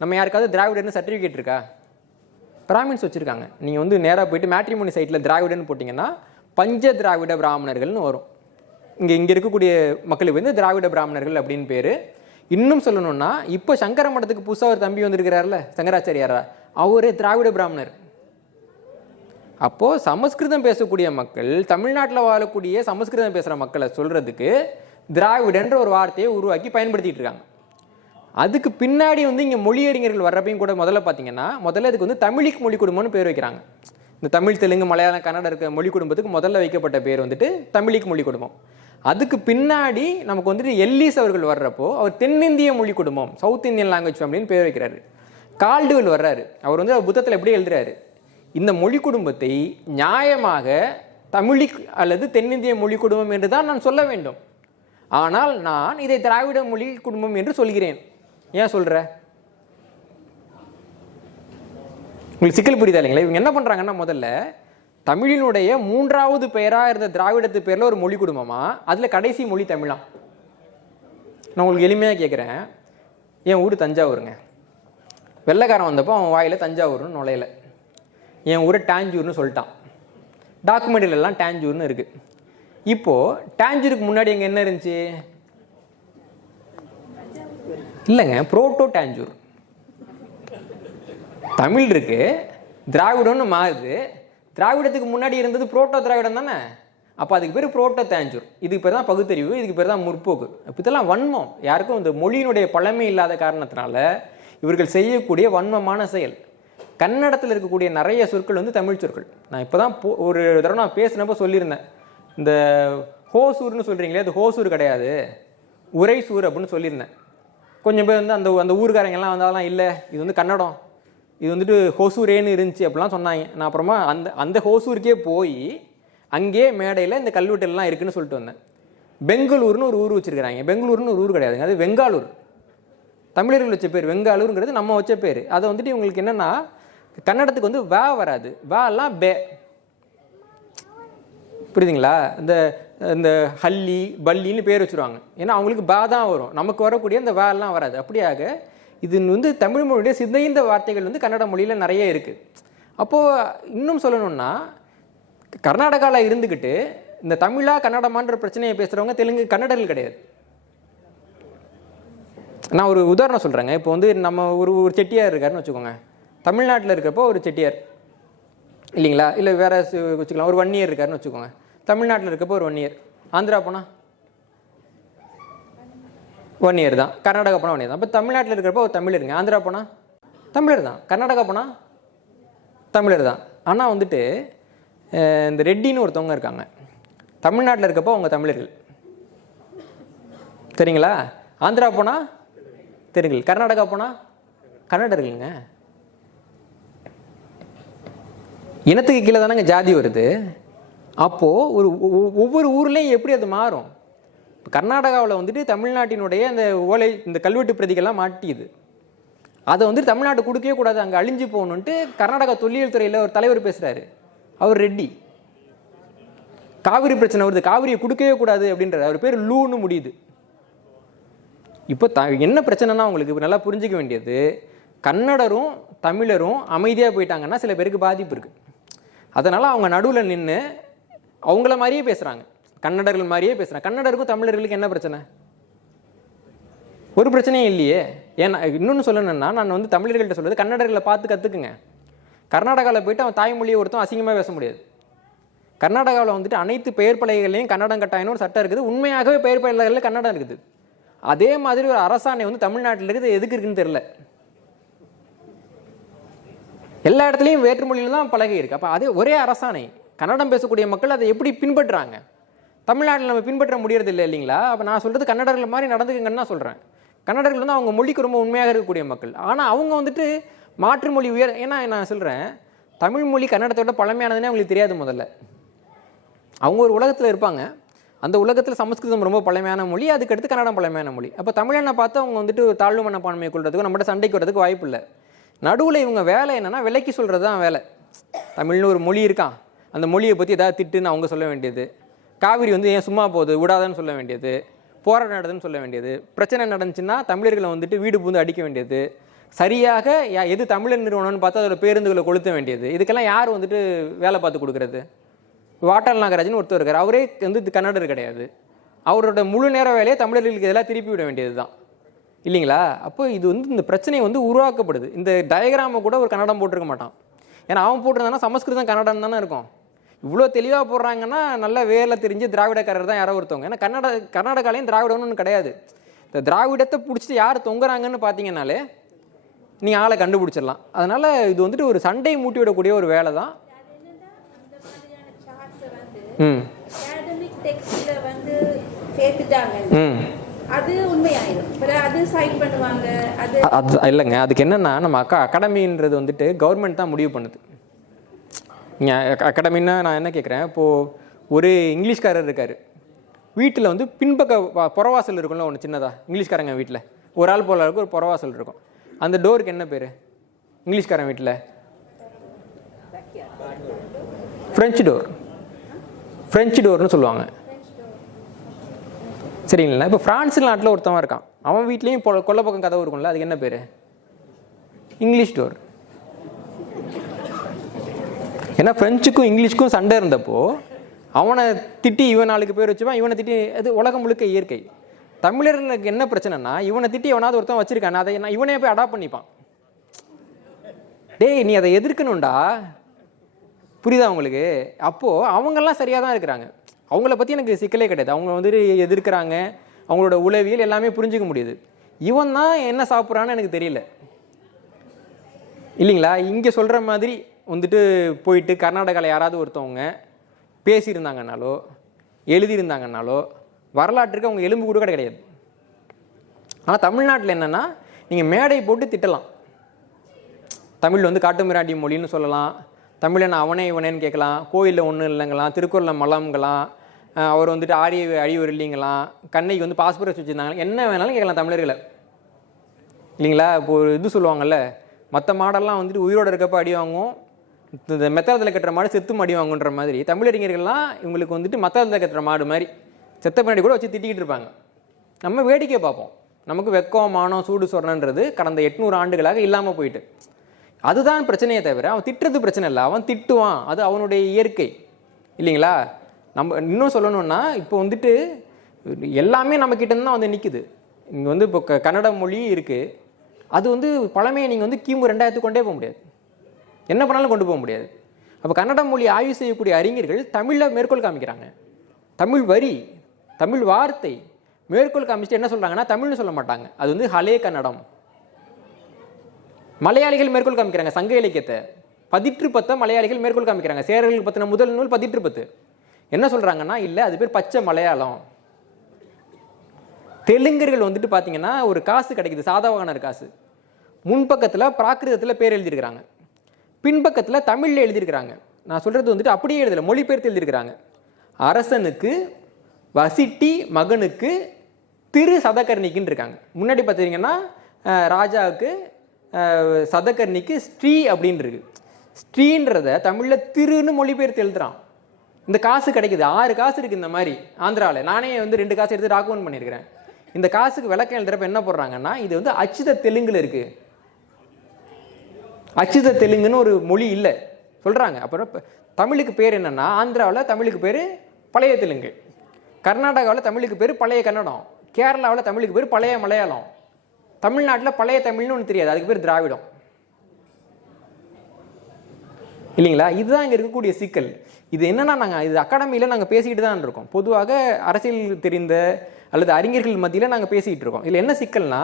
நம்ம யாருக்காவது திராவிடர்னு சர்டிஃபிகேட் இருக்கா? பிராமின்ஸ் வச்சுருக்காங்க. நீங்கள் வந்து நேராக போயிட்டு மேட்ரிமோனி சைட்டில் திராவிடன்னு போட்டிங்கன்னா பஞ்ச திராவிட பிராமணர்கள்னு வரும். இங்கே இருக்கக்கூடிய மக்களுக்கு வந்து திராவிட பிராமணர்கள் அப்படின்னு பேர். இன்னும் சொல்லணும்னா இப்போ சங்கர மடத்துக்கு புதுசாக ஒரு தம்பி வந்திருக்கிறார்ல சங்கராச்சாரியாரா, அவரே திராவிட பிராமணர். அப்போது சமஸ்கிருதம் பேசக்கூடிய மக்கள், தமிழ்நாட்டில் வாழக்கூடிய சமஸ்கிருதம் பேசுகிற மக்களை சொல்கிறதுக்கு திராவிடன்ற ஒரு வார்த்தையை உருவாக்கி பயன்படுத்திகிட்டு இருக்காங்க. அதுக்கு பின்னாடி வந்து இங்கே மொழியறிஞர்கள் வர்றப்பையும் கூட முதல்ல பார்த்தீங்கன்னா இதுக்கு வந்து தமிழிக் மொழி குடும்பம்னு பேர் வைக்கிறாங்க. இந்த தமிழ், தெலுங்கு, மலையாளம், கன்னடம் இருக்க மொழி குடும்பத்துக்கு முதல்ல வைக்கப்பட்ட பேர் வந்துட்டு தமிழிக் மொழி குடும்பம். அதுக்கு பின்னாடி நமக்கு வந்துட்டு எல்லீஸ் அவர்கள் வர்றப்போ அவர் தென்னிந்திய மொழி குடும்பம், சவுத் இந்தியன் லாங்குவேஜ் ஃபேமிலின்னு பேர் வைக்கிறாரு. கால்டுவெல் வர்றாரு, அவர் வந்து புத்தகத்தில் எப்படி எழுதுறாரு, இந்த மொழி குடும்பத்தை நியாயமாக தமிழிக் அல்லது தென்னிந்திய மொழி குடும்பம் என்று தான் நான் சொல்ல வேண்டும். ஆனால் நான் இதை திராவிட மொழி குடும்பம் என்று சொல்கிறேன். ஏன் சொல்ற? உங்களுக்கு சிக்கல் புரியுதா இல்லைங்களா? இவங்க என்ன பண்றாங்கன்னா, முதல்ல தமிழினுடைய 3வது பெயராக இருந்த திராவிடத்து பேரில் ஒரு மொழி குடும்பமா, அதில் கடைசி மொழி தமிழாம். நான் உங்களுக்கு எளிமையாக கேட்குறேன், என் ஊர் தஞ்சாவூருங்க. வெள்ளைக்காரன் வந்தப்போ அவன் வாயில் தஞ்சாவூர்னு நுழையில, என் ஊரை டாஞ்சூர்னு சொல்லிட்டான். டாக்குமெண்ட்லாம் டாஞ்சூர்னு இருக்குது. இப்போது டாஞ்சூருக்கு முன்னாடி எங்கே என்ன இருந்துச்சு? இல்லைங்க, புரோட்டோ டாஞ்சூர். தமிழ் இருக்கு, திராவிடம்னு மாறுது. திராவிடத்துக்கு முன்னாடி இருந்தது புரோட்டோ திராவிடம் தானே. அப்போ அதுக்கு பேர் புரோட்டோ தாஞ்சூர். இதுக்கு பேர் தான் பகுத்தறிவு, இதுக்கு பேர் தான் முற்போக்கு. இப்போ இதெல்லாம் வன்மம். யாருக்கும் இந்த மொழியினுடைய பழமை இல்லாத காரணத்தினால இவர்கள் செய்யக்கூடிய வன்மமான செயல். கன்னடத்தில் இருக்கக்கூடிய நிறைய சொற்கள் வந்து தமிழ் சொற்கள். நான் இப்போ தான் ஒரு தடவை நான் பேசினப்போ சொல்லியிருந்தேன், இந்த ஹோசூர்னு சொல்கிறீங்களே, அது ஹோசூர் கிடையாது, உரைசூர் அப்படின்னு சொல்லியிருந்தேன். கொஞ்சம் பேர் வந்து அந்த ஊருக்காரங்கெல்லாம் வந்தாலும் இல்லை, இது வந்து கன்னடம், இது வந்துட்டு ஹோசூரேன்னு இருந்துச்சு அப்படிலாம் சொன்னாங்க. நான் அப்புறமா அந்த ஹோசூருக்கே போய் அங்கேயே மேடையில் இந்த கல்வெட்டுலாம் இருக்குன்னு சொல்லிட்டு வந்தேன். பெங்களூர்னு ஒரு ஊர் வச்சுருக்கிறாங்க. பெங்களூர்னு ஒரு ஊர் கிடையாதுங்க, அது வெங்காலூர். தமிழர்கள் வச்ச பேர் வெங்காலூருங்கிறது நம்ம வச்ச பேர். அதை வந்துட்டு இவங்களுக்கு என்னென்னா, கன்னடத்துக்கு வந்து வா வராது, வா எல்லாம் பே, புரியுதுங்களா? இந்த ஹல்லி பல்லின்னு பேர் வச்சுருவாங்க. ஏன்னா அவங்களுக்கு பா தான் வரும், நமக்கு வரக்கூடிய இந்த வா எல்லாம் வராது. அப்படியாக இது வந்து தமிழ் மொழியுடைய சிதைந்த வார்த்தைகள் வந்து கன்னட மொழியில் நிறைய இருக்குது. அப்போது இன்னும் சொல்லணும்னா, கர்நாடகாவில் இருந்துக்கிட்டு இந்த தமிழா கன்னடமான்ற பிரச்சனையை பேசுகிறவங்க தெலுங்கு கன்னடர்கள் கிடையாது. நான் ஒரு உதாரணம் சொல்கிறேங்க. இப்போ வந்து நம்ம ஒரு செட்டியார் இருக்காருன்னு வச்சுக்கோங்க. தமிழ்நாட்டில் இருக்கிறப்போ ஒரு செட்டியார் இல்லைங்களா, இல்லை வேறு வச்சுக்கலாம், ஒரு வன்னியர் இருக்காருன்னு வச்சுக்கோங்க. தமிழ்நாட்டில் இருக்கப்போ ஒரு வன்னியர், ஆந்திரா போனால் 1 இயர் தான், கர்நாடகா போனால் 1 இயர் தான். இப்போ தமிழ்நாட்டில் இருக்கிறப்போ ஒரு தமிழருங்க, ஆந்திரா போனால் தமிழர் தான், கர்நாடகா போனால் தமிழர் தான். ஆனால் வந்துட்டு இந்த ரெட்டின்னு ஒருத்தவங்க இருக்காங்க, தமிழ்நாட்டில் இருக்கப்போ அவங்க தமிழர்கள், சரிங்களா? ஆந்திரா போனால் தெலுங்கு, கர்நாடகா போனால் கன்னடர்களுங்க. இனத்துக்கு கீழே தானேங்க ஜாதி வருது. அப்போது ஒவ்வொரு ஊர்லேயும் எப்படி அது மாறும்? இப்போ கர்நாடகாவில் வந்துட்டு தமிழ்நாட்டினுடைய இந்த கல்வெட்டு பிரதிகள்லாம் மாட்டியுது. அதை வந்துட்டு தமிழ்நாட்டு கொடுக்கவே கூடாது, அங்கே அழிஞ்சு போகணுன்ட்டு கர்நாடகா தொல்லியல் துறையில் ஒரு தலைவர் பேசுகிறாரு, அவர் ரெட்டி. காவிரி பிரச்சனை வருது, காவிரியை கொடுக்கவே கூடாது அப்படின்றார், அவர் பேர் லூன்னு முடியுது. இப்போ என்ன பிரச்சனைனா உங்களுக்கு நல்லா புரிஞ்சிக்க வேண்டியது, கன்னடரும் தமிழரும் அமைதியாக போயிட்டாங்கன்னா சில பேருக்கு பாதிப்பு இருக்குது. அதனால் அவங்க நடுவில் நின்று அவங்கள மாதிரியே பேசுகிறாங்க, கன்னடர்கள் மாதிரியே பேசுகிறாங்க. கன்னடருக்கும் தமிழர்களுக்கு என்ன பிரச்சனை? ஒரு பிரச்சனையும் இல்லையே. ஏன்னா இன்னொன்று சொல்லணும்னா, நான் வந்து தமிழர்கள்ட்ட சொல்கிறது, கன்னடர்களை பார்த்து கற்றுக்குங்க. கர்நாடகாவில் போயிட்டு அவன் தாய்மொழியை ஒருத்தன் அசிங்கமாக பேச முடியாது. கர்நாடகாவில் வந்துட்டு அனைத்து பெயர் பலகைகளையும் கன்னடம் கட்டாயம்னு ஒரு சட்டம் இருக்குது. உண்மையாகவே பெயர் பலகைகளில் கன்னடம் இருக்குது. அதே மாதிரி ஒரு அரசாணை வந்து தமிழ்நாட்டில் இருக்குது, எதுக்கு இருக்குன்னு தெரியல. எல்லா இடத்துலையும் வேற்றுமொழியில் தான் பலகை இருக்குது. அப்போ அதே ஒரே அரசாணை, கன்னடம் பேசக்கூடிய மக்கள் அதை எப்படி பின்பற்றுறாங்க? தமிழ்நாட்டில் நம்ம பின்பற்ற முடியறது இல்லை இல்லைங்களா? அப்போ நான் சொல்கிறது கன்னடர்கள் மாதிரி நடந்துக்குங்கன்னு தான் சொல்கிறேன். கன்னடர்கள் வந்து அவங்க மொழிக்கு ரொம்ப உண்மையாக இருக்கக்கூடிய மக்கள். ஆனால் அவங்க வந்துட்டு மாற்றுமொழி ஏன்னா நான் சொல்கிறேன், தமிழ் மொழி கன்னடத்தை விட பழமையானதுன்னே அவங்களுக்கு தெரியாது. முதல்ல அவங்க ஒரு உலகத்தில் இருப்பாங்க, அந்த உலகத்தில் சமஸ்கிருதம் ரொம்ப பழமையான மொழி, அதுக்கடுத்து கன்னடம் பழமையான மொழி. அப்போ தமிழனை பார்த்து அவங்க வந்துட்டு ஒரு தாழ்வு மனப்பான்மையை கொள்றதுக்கும் நம்மகிட்ட சண்டைக்கு வரதுக்கு வாய்ப்பு இல்லை. நடுவில் இவங்க வேலை என்னென்னா, விலைக்கு சொல்கிறது தான் வேலை. தமிழ்னு ஒரு மொழி இருக்கான், அந்த மொழியை பற்றி ஏதாவது திட்டுன்னு அவங்க சொல்ல வேண்டியது, காவிரி வந்து ஏன் சும்மா போகுது விடாதான்னு சொல்ல வேண்டியது, போராட்டம் நடக்குதுன்னு சொல்ல வேண்டியது, பிரச்சனை நடந்துச்சுன்னா தமிழர்களை வந்துட்டு வீடு பூந்து அடிக்க வேண்டியது, சரியாக எது தமிழர் நிறுவனம்னு பார்த்து அதோட பேருந்துகளை கொளுத்த வேண்டியது. இதுக்கெல்லாம் யார் வந்துட்டு வேலை பார்த்து கொடுக்குறது? வாட்டாள் நாகராஜன் ஒருத்தர் இருக்கார், அவரே வந்து கன்னடர் கிடையாது. அவரோட முழு நேர வேலையை தமிழர்களுக்கு இதெல்லாம் திருப்பி விட வேண்டியது தான் இல்லைங்களா? அப்போ இது வந்து இந்த பிரச்சனை வந்து உருவாக்கப்படுது. இந்த டயக்ராமை கூட ஒரு கன்னடம் போட்டிருக்க மாட்டான். ஏன்னா அவன் போட்டிருந்தானா சமஸ்கிருதம் கன்னடம் தானே இருக்கும். இவ்வளோ தெளிவாக போடுறாங்கன்னா நல்ல வேலை தெரிஞ்சு திராவிடக்காரர் தான் யாரோ ஒருத்தவங்க. ஏன்னா கர்நாடகாலையும் திராவிடம்னு ஒன்று கிடையாது. இந்த திராவிடத்தை பிடிச்சிட்டு யார் தொங்குறாங்கன்னு பார்த்தீங்கன்னாலே நீ ஆளை கண்டுபிடிச்சிடலாம். அதனால் இது வந்துட்டு ஒரு சண்டை மூட்டி விடக்கூடிய ஒரு வேலை தான். இல்லைங்க, அதுக்கு என்னன்னா நம்ம அகாடமின்றது வந்துட்டு கவர்மெண்ட் தான் முடிவு பண்ணுது. அகாடமின்னா நான் என்ன கேட்குறேன், இப்போது ஒரு இங்கிலீஷ்காரர் இருக்கார், வீட்டில் வந்து பின்பக்க புறவாசல் இருக்கும்ல ஒன்று சின்னதாக, இங்கிலீஷ்காரங்க வீட்டில் ஒரு ஆள் போல இருக்கும், ஒரு புறவாசல் இருக்கும். அந்த டோருக்கு என்ன பேர் இங்கிலீஷ்காரன் வீட்டில்? ஃப்ரெஞ்சு டோர்னு சொல்லுவாங்க சரிங்களா? இப்போ பிரான்ஸ் நாட்டில் ஒருத்தவன் இருக்கான், அவன் வீட்லேயும் கொல்ல பக்கம் கதவு இருக்கும்ல, அதுக்கு என்ன பேர்? English door. ஏன்னா ஃப்ரெஞ்சுக்கும் இங்கிலீஷ்க்கும் சண்டை இருந்தப்போ அவனை திட்டி இவன் 4 பேர் வச்சுப்பான், இவனை திட்டி, அது உலகம் முழுக்க இயற்கை. தமிழர்களுக்கு என்ன பிரச்சனைனா இவனை திட்டி எவனாவது ஒருத்தன் வச்சிருக்கான், அதை நான் இவனே போய் அடாப்ட் பண்ணிப்பான். டேய் நீ அதை எதிர்க்கணும்டா, புரியுதா உங்களுக்கு? அப்போது அவங்கெல்லாம் சரியாக தான் இருக்கிறாங்க, அவங்கள பற்றி எனக்கு சிக்கலே கிடையாது. அவங்க வந்துட்டு எதிர்க்கிறாங்க, அவங்களோட உளவியல் எல்லாமே புரிஞ்சிக்க முடியுது. இவன் தான் என்ன சாப்பிட்றான்னு எனக்கு தெரியல இல்லைங்களா? இங்கே சொல்கிற மாதிரி வந்துட்டு போயிட்டு கர்நாடகாவில் யாராவது ஒருத்தவங்க பேசியிருந்தாங்கன்னாலோ எழுதியிருந்தாங்கன்னாலோ வரலாற்றுக்கு அவங்க எலும்பு கூட கிடையாது. ஆனால் தமிழ்நாட்டில் என்னென்னா நீங்கள் மேடை போட்டு திட்டலாம், தமிழ் வந்து காட்டு மிராண்டி மொழின்னு சொல்லலாம், தமிழன் அவனே இவனேன்னு கேட்கலாம், கோயிலில் ஒன்றும் இல்லைங்களாம், திருக்குறளில் மலம்கலாம், அவர் வந்துட்டு அழிவர் இல்லைங்களாம், கண்ணைக்கு வந்து பாஸ்பரஸ் வச்சுருந்தாங்க, என்ன வேணாலும் கேட்கலாம் தமிழர்களை இல்லைங்களா? இப்போ ஒரு இது சொல்லுவாங்கள்ல, மற்ற மாடெல்லாம் வந்துட்டு உயிரோடு இருக்கப்போ அடி வாங்கும், இந்த மெத்தளத்தில் கட்டுற மாடு செத்து அடி வாங்குன்ற மாதிரி தமிழறிஞர்கள்லாம் இவங்களுக்கு வந்துட்டு மெத்தளத்தில் கட்டுற மாடு மாதிரி செத்த பின்னாடி கூட வச்சு திட்டிக்கிட்டு இருப்பாங்க. நம்ம வேடிக்கை பார்ப்போம். நமக்கு வெக்கம் மானம் சூடு சொரணன்றது கடந்த 800 ஆண்டுகளாக இல்லாமல் போயிட்டு, அதுதான் பிரச்சனையே தவிர அவன் திட்டுறது பிரச்சனை இல்லை, அவன் திட்டுவான், அது அவனுடைய இயற்கை இல்லைங்களா? நம்ம இன்னும் சொல்லணும்னா இப்போ வந்துட்டு எல்லாமே நம்மக்கிட்டேருந்து தான் வந்து நிற்குது. இங்கே வந்து இப்போ கன்னட மொழி இருக்குது, அது வந்து பழமையை நீங்கள் வந்து கிமு 2000 கொண்டே போக முடியாது, என்ன பண்ணாலும் கொண்டு போக முடியாது. அப்போ கன்னட மொழி ஆய்வு செய்யக்கூடிய அறிஞர்கள் தமிழில் மேற்கோள் காமிக்கிறாங்க, தமிழ் வரி தமிழ் வார்த்தை மேற்கோள் காமிச்சிட்டு என்ன சொல்கிறாங்கன்னா தமிழ்னு சொல்ல மாட்டாங்க, அது வந்து ஹலே கன்னடம். மலையாளிகள் மேற்கோள் காமிக்கிறாங்க சங்க இலக்கியத்தை, 18 மலையாளிகள் மேற்கோள் காமிக்கிறாங்க, சேரர்களுக்கு பற்றின முதல் நூல் 18. என்ன சொல்கிறாங்கன்னா இல்லை அது பேர் பச்சை மலையாளம். தெலுங்கர்கள் வந்துட்டு பார்த்தீங்கன்னா ஒரு காசு கிடைக்குது, சாதவாகனர் காசு, முன்பக்கத்தில் பிராகிருதத்தில் பேர் எழுதியிருக்கிறாங்க, பின்பக்கத்தில் தமிழில் எழுதியிருக்கிறாங்க. நான் சொல்கிறது வந்துட்டு அப்படியே எழுதலை, மொழிபெயர்த்து எழுதியிருக்கிறாங்க. அரசனுக்கு வசிட்டி மகனுக்கு திரு சதகர்ணிக்குன்னு இருக்காங்க. முன்னாடி பார்த்தீங்கன்னா ராஜாவுக்கு சதகர்ணிக்கு ஸ்ரீ அப்படின்னு இருக்கு. ஸ்ரீன்றத தமிழில் திருன்னு மொழிபெயர்த்து எழுதுறான். இந்த காசு கிடைக்குது, 6 காசு இருக்குது இந்த மாதிரி ஆந்திராவில். நானே வந்து 2 காசு எடுத்து டாக்குமெண்ட் பண்ணியிருக்கிறேன். இந்த காசுக்கு விளக்கம் எழுதுறப்ப என்ன போடுறாங்கன்னா இது வந்து அச்சுத தெலுங்குல இருக்குது, அச்சுத தெலுங்குன்னு ஒரு மொழி இல்லை சொல்கிறாங்க. அப்புறம் தமிழுக்கு பேர் என்னென்னா ஆந்திராவில் தமிழுக்கு பேர் பழைய தெலுங்கு, கர்நாடகாவில் தமிழுக்கு பேர் பழைய கன்னடம், கேரளாவில் தமிழுக்கு பேர் பழைய மலையாளம், தமிழ்நாட்டில் பழைய தமிழ்னு ஒன்று தெரியாது, அதுக்கு பேர் திராவிடம் இல்லைங்களா? இதுதான் இங்கே இருக்கக்கூடிய சிக்கல். இது என்னன்னா நாங்கள் இது அகாடமியில் நாங்கள் பேசிக்கிட்டு தான் இருக்கோம், பொதுவாக அரசியல் தெரிந்த அல்லது அறிஞர்கள் மத்தியில் நாங்கள் பேசிக்கிட்டு இருக்கோம். இதில் என்ன சிக்கல்னா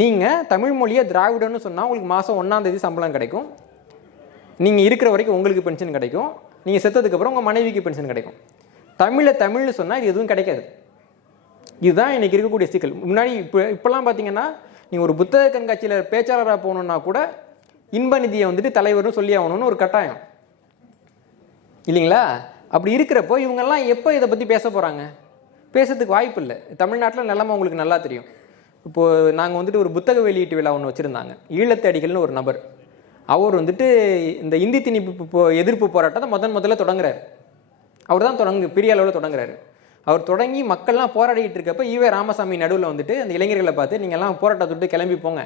நீங்கள் தமிழ் மொழியை திராவிடம்னு சொன்னால் உங்களுக்கு மாதம் 1ஆம் தேதி சம்பளம் கிடைக்கும், நீங்கள் இருக்கிற வரைக்கும் உங்களுக்கு பென்ஷன் கிடைக்கும், நீங்கள் செத்ததுக்கப்புறம் உங்கள் மனைவிக்கு பென்ஷன் கிடைக்கும். தமிழ்னு சொன்னால் இது எதுவும் கிடைக்காது. இதுதான் இன்றைக்கி இருக்கக்கூடிய சிக்கல். முன்னாடி இப்போல்லாம் பார்த்தீங்கன்னா நீங்கள் ஒரு புத்தக கண்காட்சியில் பேச்சாளராக போகணுன்னா கூட இன்ப நிதியை வந்துட்டு தலைவர்னு சொல்லி ஆகணும்னு ஒரு கட்டாயம் இல்லைங்களா? அப்படி இருக்கிறப்போ இவங்கெல்லாம் எப்போ இதை பற்றி பேச போகிறாங்க? பேசுறதுக்கு வாய்ப்பு இல்லை. தமிழ்நாட்டில் நிலைமை உங்களுக்கு நல்லா தெரியும். இப்போது நாங்கள் வந்துட்டு ஒரு புத்தக வெளியீட்டு விழா ஒன்று வச்சுருந்தாங்க. ஈழத்தடிகள்னு ஒரு நபர், அவர் வந்துட்டு இந்த இந்தி திணிப்பு எதிர்ப்பு போராட்டத்தை முதல்ல தொடங்குறாரு. அவர் தான் பெரிய அளவில் தொடங்குறாரு. அவர் தொடங்கி மக்கள்லாம் போராடிட்டு இருக்கப்போ ஈவே ராமசாமி நடுவில் வந்துட்டு அந்த இளைஞர்களை பார்த்து நீங்கள்லாம் போராட்டத்தை விட்டு கிளம்பி போங்க,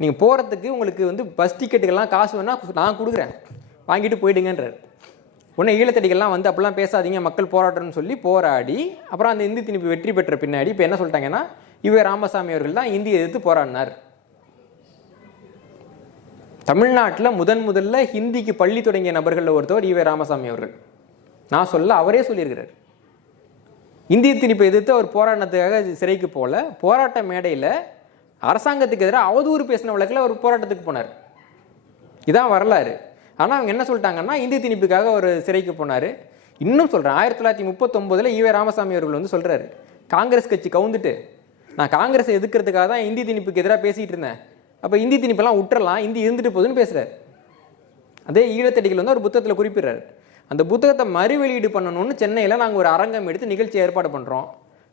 நீங்கள் போகிறதுக்கு உங்களுக்கு வந்து பஸ் டிக்கெட்டுக்கெல்லாம் காசு வேணால் நான் கொடுக்குறேன், வாங்கிட்டு போயிடுங்கன்றார். உடனே ஈழத்தடிகள்லாம் வந்து அப்படிலாம் பேசாதீங்க மக்கள் போராட்டம்னு சொல்லி போராடி அப்புறம் அந்த இந்தி திணிப்பு வெற்றி பெற்ற பின்னாடி இப்போ என்ன சொல்லிட்டாங்கன்னா ஈவே ராமசாமி அவர்கள் தான் இந்தியை எதிர்த்து போராடினார். தமிழ்நாட்டில் முதல்ல ஹிந்திக்கு பள்ளி தொடங்கிய நபர்களில் ஒருத்தவர் ஈவே ராமசாமி அவர்கள். நான் சொல்ல, அவரே சொல்லியிருக்கிறார். இந்திய திணிப்பை எதிர்த்து அவர் போராட்டத்துக்காக சிறைக்கு போல, போராட்ட மேடையில் அரசாங்கத்துக்கு எதிராக அவதூறு பேசின வழக்கில் அவர் போராட்டத்துக்கு போனார். இதான் வரலாறு. ஆனால் அவங்க என்ன சொல்லிட்டாங்கன்னா இந்திய திணிப்புக்காக ஒரு சிறைக்கு போனார். இன்னும் சொல்கிறேன், 1939 ஈவே ராமசாமி அவர்கள் வந்து சொல்கிறாரு, காங்கிரஸ் கட்சி கவுந்துட்டு நான் காங்கிரஸை எதிர்க்கிறதுக்காக தான் இந்திய திணிப்புக்கு எதிராக பேசிகிட்டு இருந்தேன், அப்போ இந்தி திணிப்பெல்லாம் விட்டுறலாம், இந்தி இருந்துட்டு போகுதுன்னு பேசுகிறார். அதே ஈழத்தடிகள் வந்து ஒரு புத்தகத்தில் குறிப்பிடுறாரு. அந்த புத்தகத்தை மறு வெளியீடு பண்ணணும்னு சென்னையில் நாங்கள் ஒரு அரங்கம் எடுத்து நிகழ்ச்சி ஏற்பாடு பண்ணுறோம்.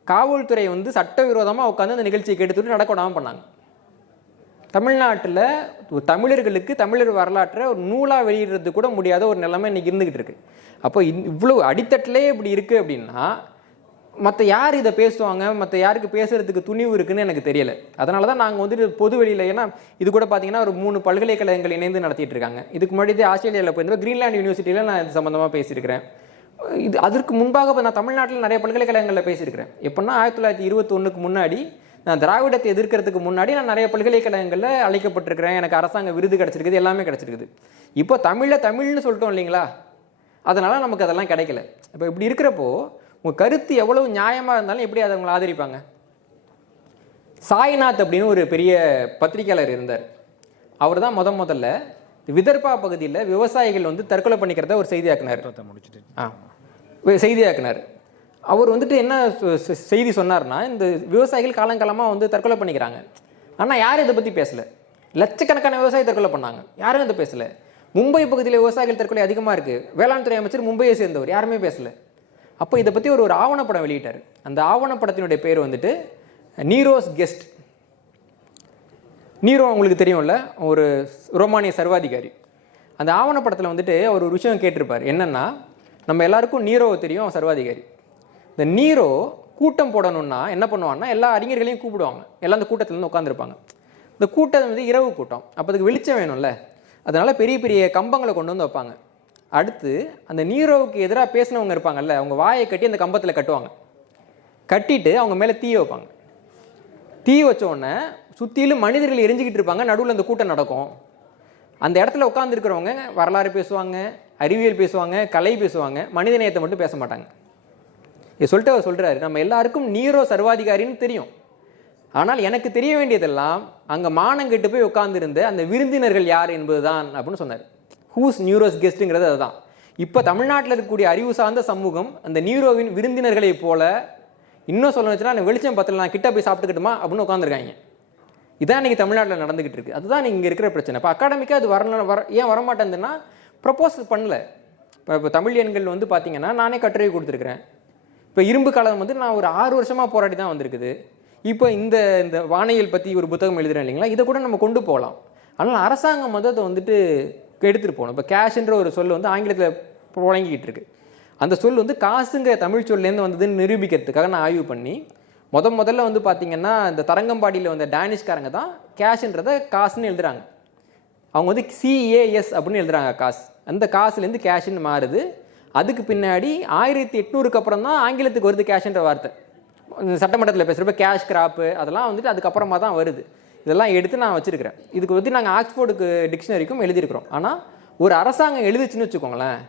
காவல்துறை வந்து சட்டவிரோதமாக உட்காந்து அந்த நிகழ்ச்சியை கெடுத்துட்டு நடக்க விடாமல் பண்ணாங்க. தமிழ்நாட்டில் தமிழர்களுக்கு தமிழர் வரலாற்றை ஒரு நூலாக வெளியிடுறது கூட முடியாத ஒரு நிலைமை இன்றைக்கி இருந்துக்கிட்டு இருக்குது. அப்போ இவ்வளோ அடித்தட்டிலே இப்படி இருக்குது அப்படின்னா மற்ற யார் இதை பேசுவாங்க, மற்ற யாருக்கு பேசுகிறதுக்கு துணிவு இருக்குன்னு எனக்கு தெரியலை. அதனால தான் நாங்கள் வந்துட்டு பொது வெளியில், ஏன்னா இது கூட பார்த்தீங்கன்னா ஒரு 3 பல்கலைக்கழகங்கள் இணைந்து நடத்திட்டு இருக்காங்க. இதுக்கு முன்னாடி ஆஸ்திரேலியாவில் போயிருந்தோம், கிரீன்லாந்து யூனிவர்சிட்டியில் நான் இது சம்மந்தமாக பேசியிருக்கிறேன். இது அதற்கு முன்பாக நான் தமிழ்நாட்டில் நிறைய பல்கலைக்கழகங்களில் பேசியிருக்கிறேன். எப்படின்னா 1921க்கு முன்னாடி, நான் திராவிடத்தை எதிர்க்கிறதுக்கு முன்னாடி நான் நிறைய பல்கலைக்கழகங்களில் அழைக்கப்பட்டிருக்கிறேன். எனக்கு அரசாங்க விருது கிடச்சிருக்குது, எல்லாமே கிடச்சிருக்குது. இப்போ தமிழ்னு சொல்லிட்டோம் இல்லைங்களா, அதனால் நமக்கு அதெல்லாம் கிடைக்கல. இப்போ இப்படி இருக்கிறப்போ உங்கள் கருத்து எவ்வளவு நியாயமாக இருந்தாலும் எப்படி அதை உங்களை ஆதரிப்பாங்க? சாய்நாத் அப்படின்னு ஒரு பெரிய பத்திரிகையாளர் இருந்தார். அவர் தான் முதல்ல விதர்பா பகுதியில் விவசாயிகள் வந்து தற்கொலை பண்ணிக்கிறத ஒரு செய்தியாக்குனார். அவர் வந்துட்டு என்ன செய்தி சொன்னார்னா, இந்த விவசாயிகள் காலங்காலமாக வந்து தற்கொலை பண்ணிக்கிறாங்க, ஆனால் யாரும் இதை பற்றி பேசலை. லட்சக்கணக்கான விவசாயி தற்கொலை பண்ணாங்க, யாரும் இதை பேசலை. மும்பை பகுதியில் விவசாயிகள் தற்கொலை அதிகமாக இருக்குது, வேளாண் துறை அமைச்சர் மும்பையை சேர்ந்தவர், யாருமே பேசலை. அப்போ இதை பற்றி ஒரு ஆவணப்படம் வெளியிட்டார். அந்த ஆவணப்படத்தினுடைய பேர் வந்துட்டு நீரோஸ் கெஸ்ட். நீரோ உங்களுக்கு தெரியும்ல, ஒரு ரோமானிய சர்வாதிகாரி. அந்த ஆவணப்படத்தில் வந்துட்டு அவர் ஒரு விஷயம் கேட்டிருப்பார். என்னென்னா, நம்ம எல்லாருக்கும் நீரோவை தெரியும், சர்வாதிகாரி. இந்த நீரோ கூட்டம் போடணும்னா என்ன பண்ணுவான்னா, எல்லா அறிஞர்களையும் கூப்பிடுவாங்க, எல்லாம் அந்த கூட்டத்தில் உட்காந்துருப்பாங்க. இந்த கூட்டம் வந்து இரவு கூட்டம், அப்போ அதுக்கு வெளிச்சம் வேணும்ல, அதனால் பெரிய பெரிய கம்பங்களை கொண்டு வந்து வைப்பாங்க. அடுத்து அந்த நீரோவுக்கு எதிராக பேசினவங்க இருப்பாங்கல்ல, அவங்க வாயை கட்டி அந்த கம்பத்தில் கட்டுவாங்க. கட்டிட்டு அவங்க மேலே தீயை வைப்பாங்க. தீ வச்ச உடனே சுற்றிலும் மனிதர்கள் எரிஞ்சிக்கிட்டு இருப்பாங்க, நடுவில் அந்த கூட்டம் நடக்கும். அந்த இடத்துல உட்காந்துருக்கிறவங்க வரலாறு பேசுவாங்க, அறிவியல் பேசுவாங்க, கலை பேசுவாங்க, மனித நேயத்தை மட்டும் பேச மாட்டாங்க. இது சொல்லிட்டு அவர் சொல்கிறாரு, நம்ம எல்லாருக்கும் நீரோ சர்வாதிகாரின்னு தெரியும், ஆனால் எனக்கு தெரிய வேண்டியதெல்லாம் அங்கே மானங்கெட்டு போய் உட்காந்துருந்த அந்த விருந்தினர்கள் யார் என்பது தான் அப்படின்னு சொன்னார். ஹூஸ் நியூரோஸ் கெஸ்ட்டுங்கிறது அதுதான். இப்போ தமிழ்நாட்டில் இருக்கக்கூடிய அறிவு சார்ந்த சமூகம் அந்த நீரோவின் விருந்தினர்களை போல, இன்னும் சொல்ல வச்சுன்னா அந்த வெளிச்சம் பத்தில் நான் கிட்ட போய் சாப்பிட்டுக்கிட்டுமா அப்படின்னு உட்காந்துருக்காங்க. இதான் இன்றைக்கி தமிழ்நாட்டில் நடந்துக்கிட்டு இருக்குது. அதுதான் இங்கே இருக்கிற பிரச்சனை. இப்போ அகாடமிக்காக அது ஏன் வரமாட்டேங்குதுன்னா ப்ரப்போஸ் பண்ணல. இப்போ தமிழ் எண்கள் வந்து பார்த்தீங்கன்னா நானே கட்டுரை கொடுத்துருக்குறேன். இப்போ இரும்பு காலம் வந்து நான் ஒரு 6 வருஷமாக போராடி தான் வந்திருக்குது. இப்போ இந்த வானியல் பற்றி ஒரு புத்தகம் எழுதுறேன் இல்லைங்களா, இதை கூட நம்ம கொண்டு போகலாம். ஆனால் அரசாங்கம் வந்து அதை வந்துட்டு எடுத்துகிட்டு போகணும். இப்போ கேஷ்ன்ற ஒரு சொல் வந்து ஆங்கிலத்தில் புழங்கிக்கிட்டு இருக்கு. அந்த சொல் வந்து காசுங்க தமிழ் சொல்லேருந்து வந்ததுன்னு நிரூபிக்கிறதுக்காக நான் ஆய்வு பண்ணி முதல்ல வந்து பார்த்தீங்கன்னா இந்த தரங்கம்பாடியில் வந்த டேனிஷ்காரங்க தான் கேஷ்ன்றதை காசுன்னு எழுதுறாங்க. அவங்க வந்து CAS அப்படின்னு எழுதுறாங்க காசு. அந்த காசுலேருந்து கேஷ்ன்னு மாறுது. அதுக்கு பின்னாடி 1800க்கு அப்புறம் தான் ஆங்கிலத்துக்கு வருது கேஷ்ன்ற வார்த்தை. சட்டமன்றத்தில் பேசுகிறப்ப கேஷ் கிராப்பு அதெல்லாம் வந்துட்டு அதுக்கப்புறமா தான் வருது. இதெல்லாம் எடுத்து நான் வச்சுருக்கிறேன். இதுக்கு வந்து நாங்கள் ஆக்ஸ்போர்டுக்கு டிக்ஷனரிக்கும் எழுதியிருக்கிறோம். ஆனால் ஒரு அரசாங்கம் எழுதிச்சுன்னு வச்சுக்கோங்களேன்,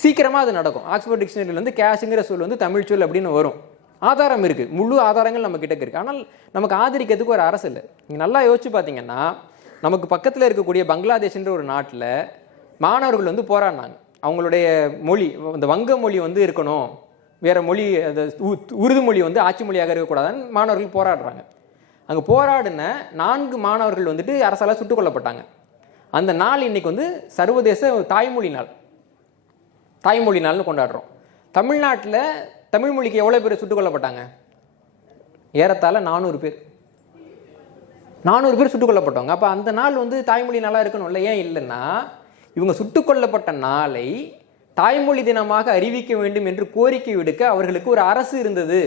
சீக்கிரமாக அது நடக்கும். ஆக்ஸ்போர்ட் டிக்ஷனரியில் வந்து கேஷுங்கிற சொல் வந்து தமிழ் சொல் அப்படின்னு வரும். ஆதாரம் இருக்குது, முழு ஆதாரங்கள் நம்ம கிட்ட இருக்குது. ஆனால் நமக்கு ஆதரிக்கிறதுக்கு ஒரு அரசு இல்லை. நீங்கள் நல்லா யோசிச்சு பார்த்தீங்கன்னா, நமக்கு பக்கத்தில் இருக்கக்கூடிய பங்களாதேஷ்ன்ற ஒரு நாட்டில் மாணவர்கள் வந்து போராடினாங்க. அவங்களுடைய மொழி, இந்த வங்க மொழி வந்து இருக்கணும், வேறு மொழி, அந்த உருது மொழி வந்து ஆட்சி மொழியாக இருக்கக்கூடாதுன்னு மாணவர்கள் போராடுறாங்க. அங்கே போராடின 4 மாணவர்கள் வந்துட்டு அரசால் சுட்டுக் கொல்லப்பட்டாங்க. அந்த நாள் இன்னைக்கு வந்து சர்வதேச தாய்மொழி நாள், தாய்மொழி நாள்னு கொண்டாடுறோம். தமிழ்நாட்டில் தமிழ் மொழிக்கு எவ்வளோ பேர் சுட்டுக் கொல்லப்பட்டாங்க? ஏறத்தாழ 400 பேர். 400 பேர் சுட்டுக் கொல்லப்பட்டவங்க. அப்போ அந்த நாள் வந்து தாய்மொழி நாளாக இருக்கணும்ல. ஏன் இல்லைன்னா, இவங்க சுட்டுக் கொல்லப்பட்ட நாளை தாய்மொழி தினமாக அறிவிக்க வேண்டும் என்று கோரிக்கை விடுக்க அவர்களுக்கு ஒரு அரசு இருந்தது.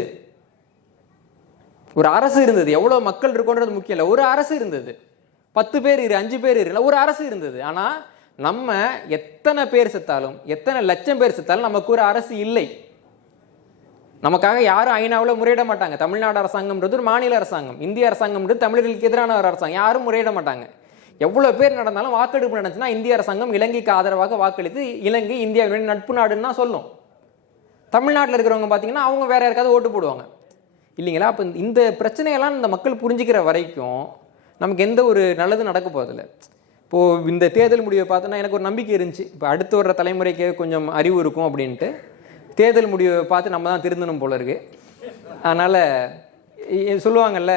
ஒரு அரசு இருந்தது. எவ்வளோ மக்கள் இருக்கோன்றது முக்கியம் இல்லை, ஒரு அரசு இருந்தது. 10 பேர் 5 பேர் இல்லை, ஒரு அரசு இருந்தது. ஆனால் நம்ம எத்தனை பேர் செத்தாலும் எத்தனை லட்சம் பேர் செத்தாலும் நமக்கு ஒரு அரசு இல்லை. நமக்காக யாரும் ஐநாவில் முறையிட மாட்டாங்க. தமிழ்நாடு அரசாங்கம்ன்றது ஒரு மாநில அரசாங்கம், இந்திய அரசாங்கம்ன்றது தமிழர்களுக்கு எதிரான ஒரு அரசாங்கம், யாரும் முறையிட மாட்டாங்க. எவ்வளோ பேர் நடந்தாலும் வாக்கெடுப்பு நடந்துச்சுன்னா இந்திய அரசாங்கம் இலங்கைக்கு ஆதரவாக வாக்களித்து இலங்கை இந்தியாவினுடைய நட்பு நாடுன்னு தான் சொல்லும். தமிழ்நாட்டில் இருக்கிறவங்க பார்த்தீங்கன்னா அவங்க வேற யாருக்காவது ஓட்டு போடுவாங்க இல்லைங்களா? அப்போ இந்த பிரச்சனையெல்லாம் இந்த மக்கள் புரிஞ்சுக்கிற வரைக்கும் நமக்கு எந்த ஒரு நல்லதும் நடக்க போகிறதில்ல. இப்போது இந்த தேர்தல் முடிவை பார்த்தோன்னா எனக்கு ஒரு நம்பிக்கை இருந்துச்சு, இப்போ அடுத்து வர்ற தலைமுறைக்கு கொஞ்சம் அறிவு இருக்கும் அப்படின்ட்டு. தேர்தல் முடிவை பார்த்து நம்ம தான் திருந்தணும் போல இருக்கு. அதனால் சொல்லுவாங்கல்ல,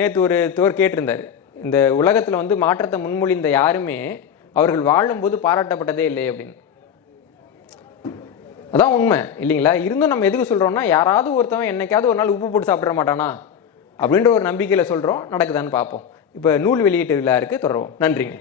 நேற்று ஒரு தோர் கேட்டிருந்தார், இந்த உலகத்தில் வந்து மாற்றத்தை முன்மொழிந்த யாருமே அவர்கள் வாழும்போது பாராட்டப்பட்டதே இல்லை அப்படின்னு. அதான் உண்மை இல்லைங்களா? இருந்தும் நம்ம எதுக்கு சொல்கிறோம்னா, யாராவது ஒருத்தவன் என்னைக்காவது ஒரு நாள் உப்பு போட்டு சாப்பிட மாட்டானா அப்படின்ற ஒரு நம்பிக்கையில் சொல்கிறோம். நடக்குதான்னு பார்ப்போம். இப்போ நூல் வெளியீட்டு விழா இருக்குது, தொடருவோம். நன்றிங்க.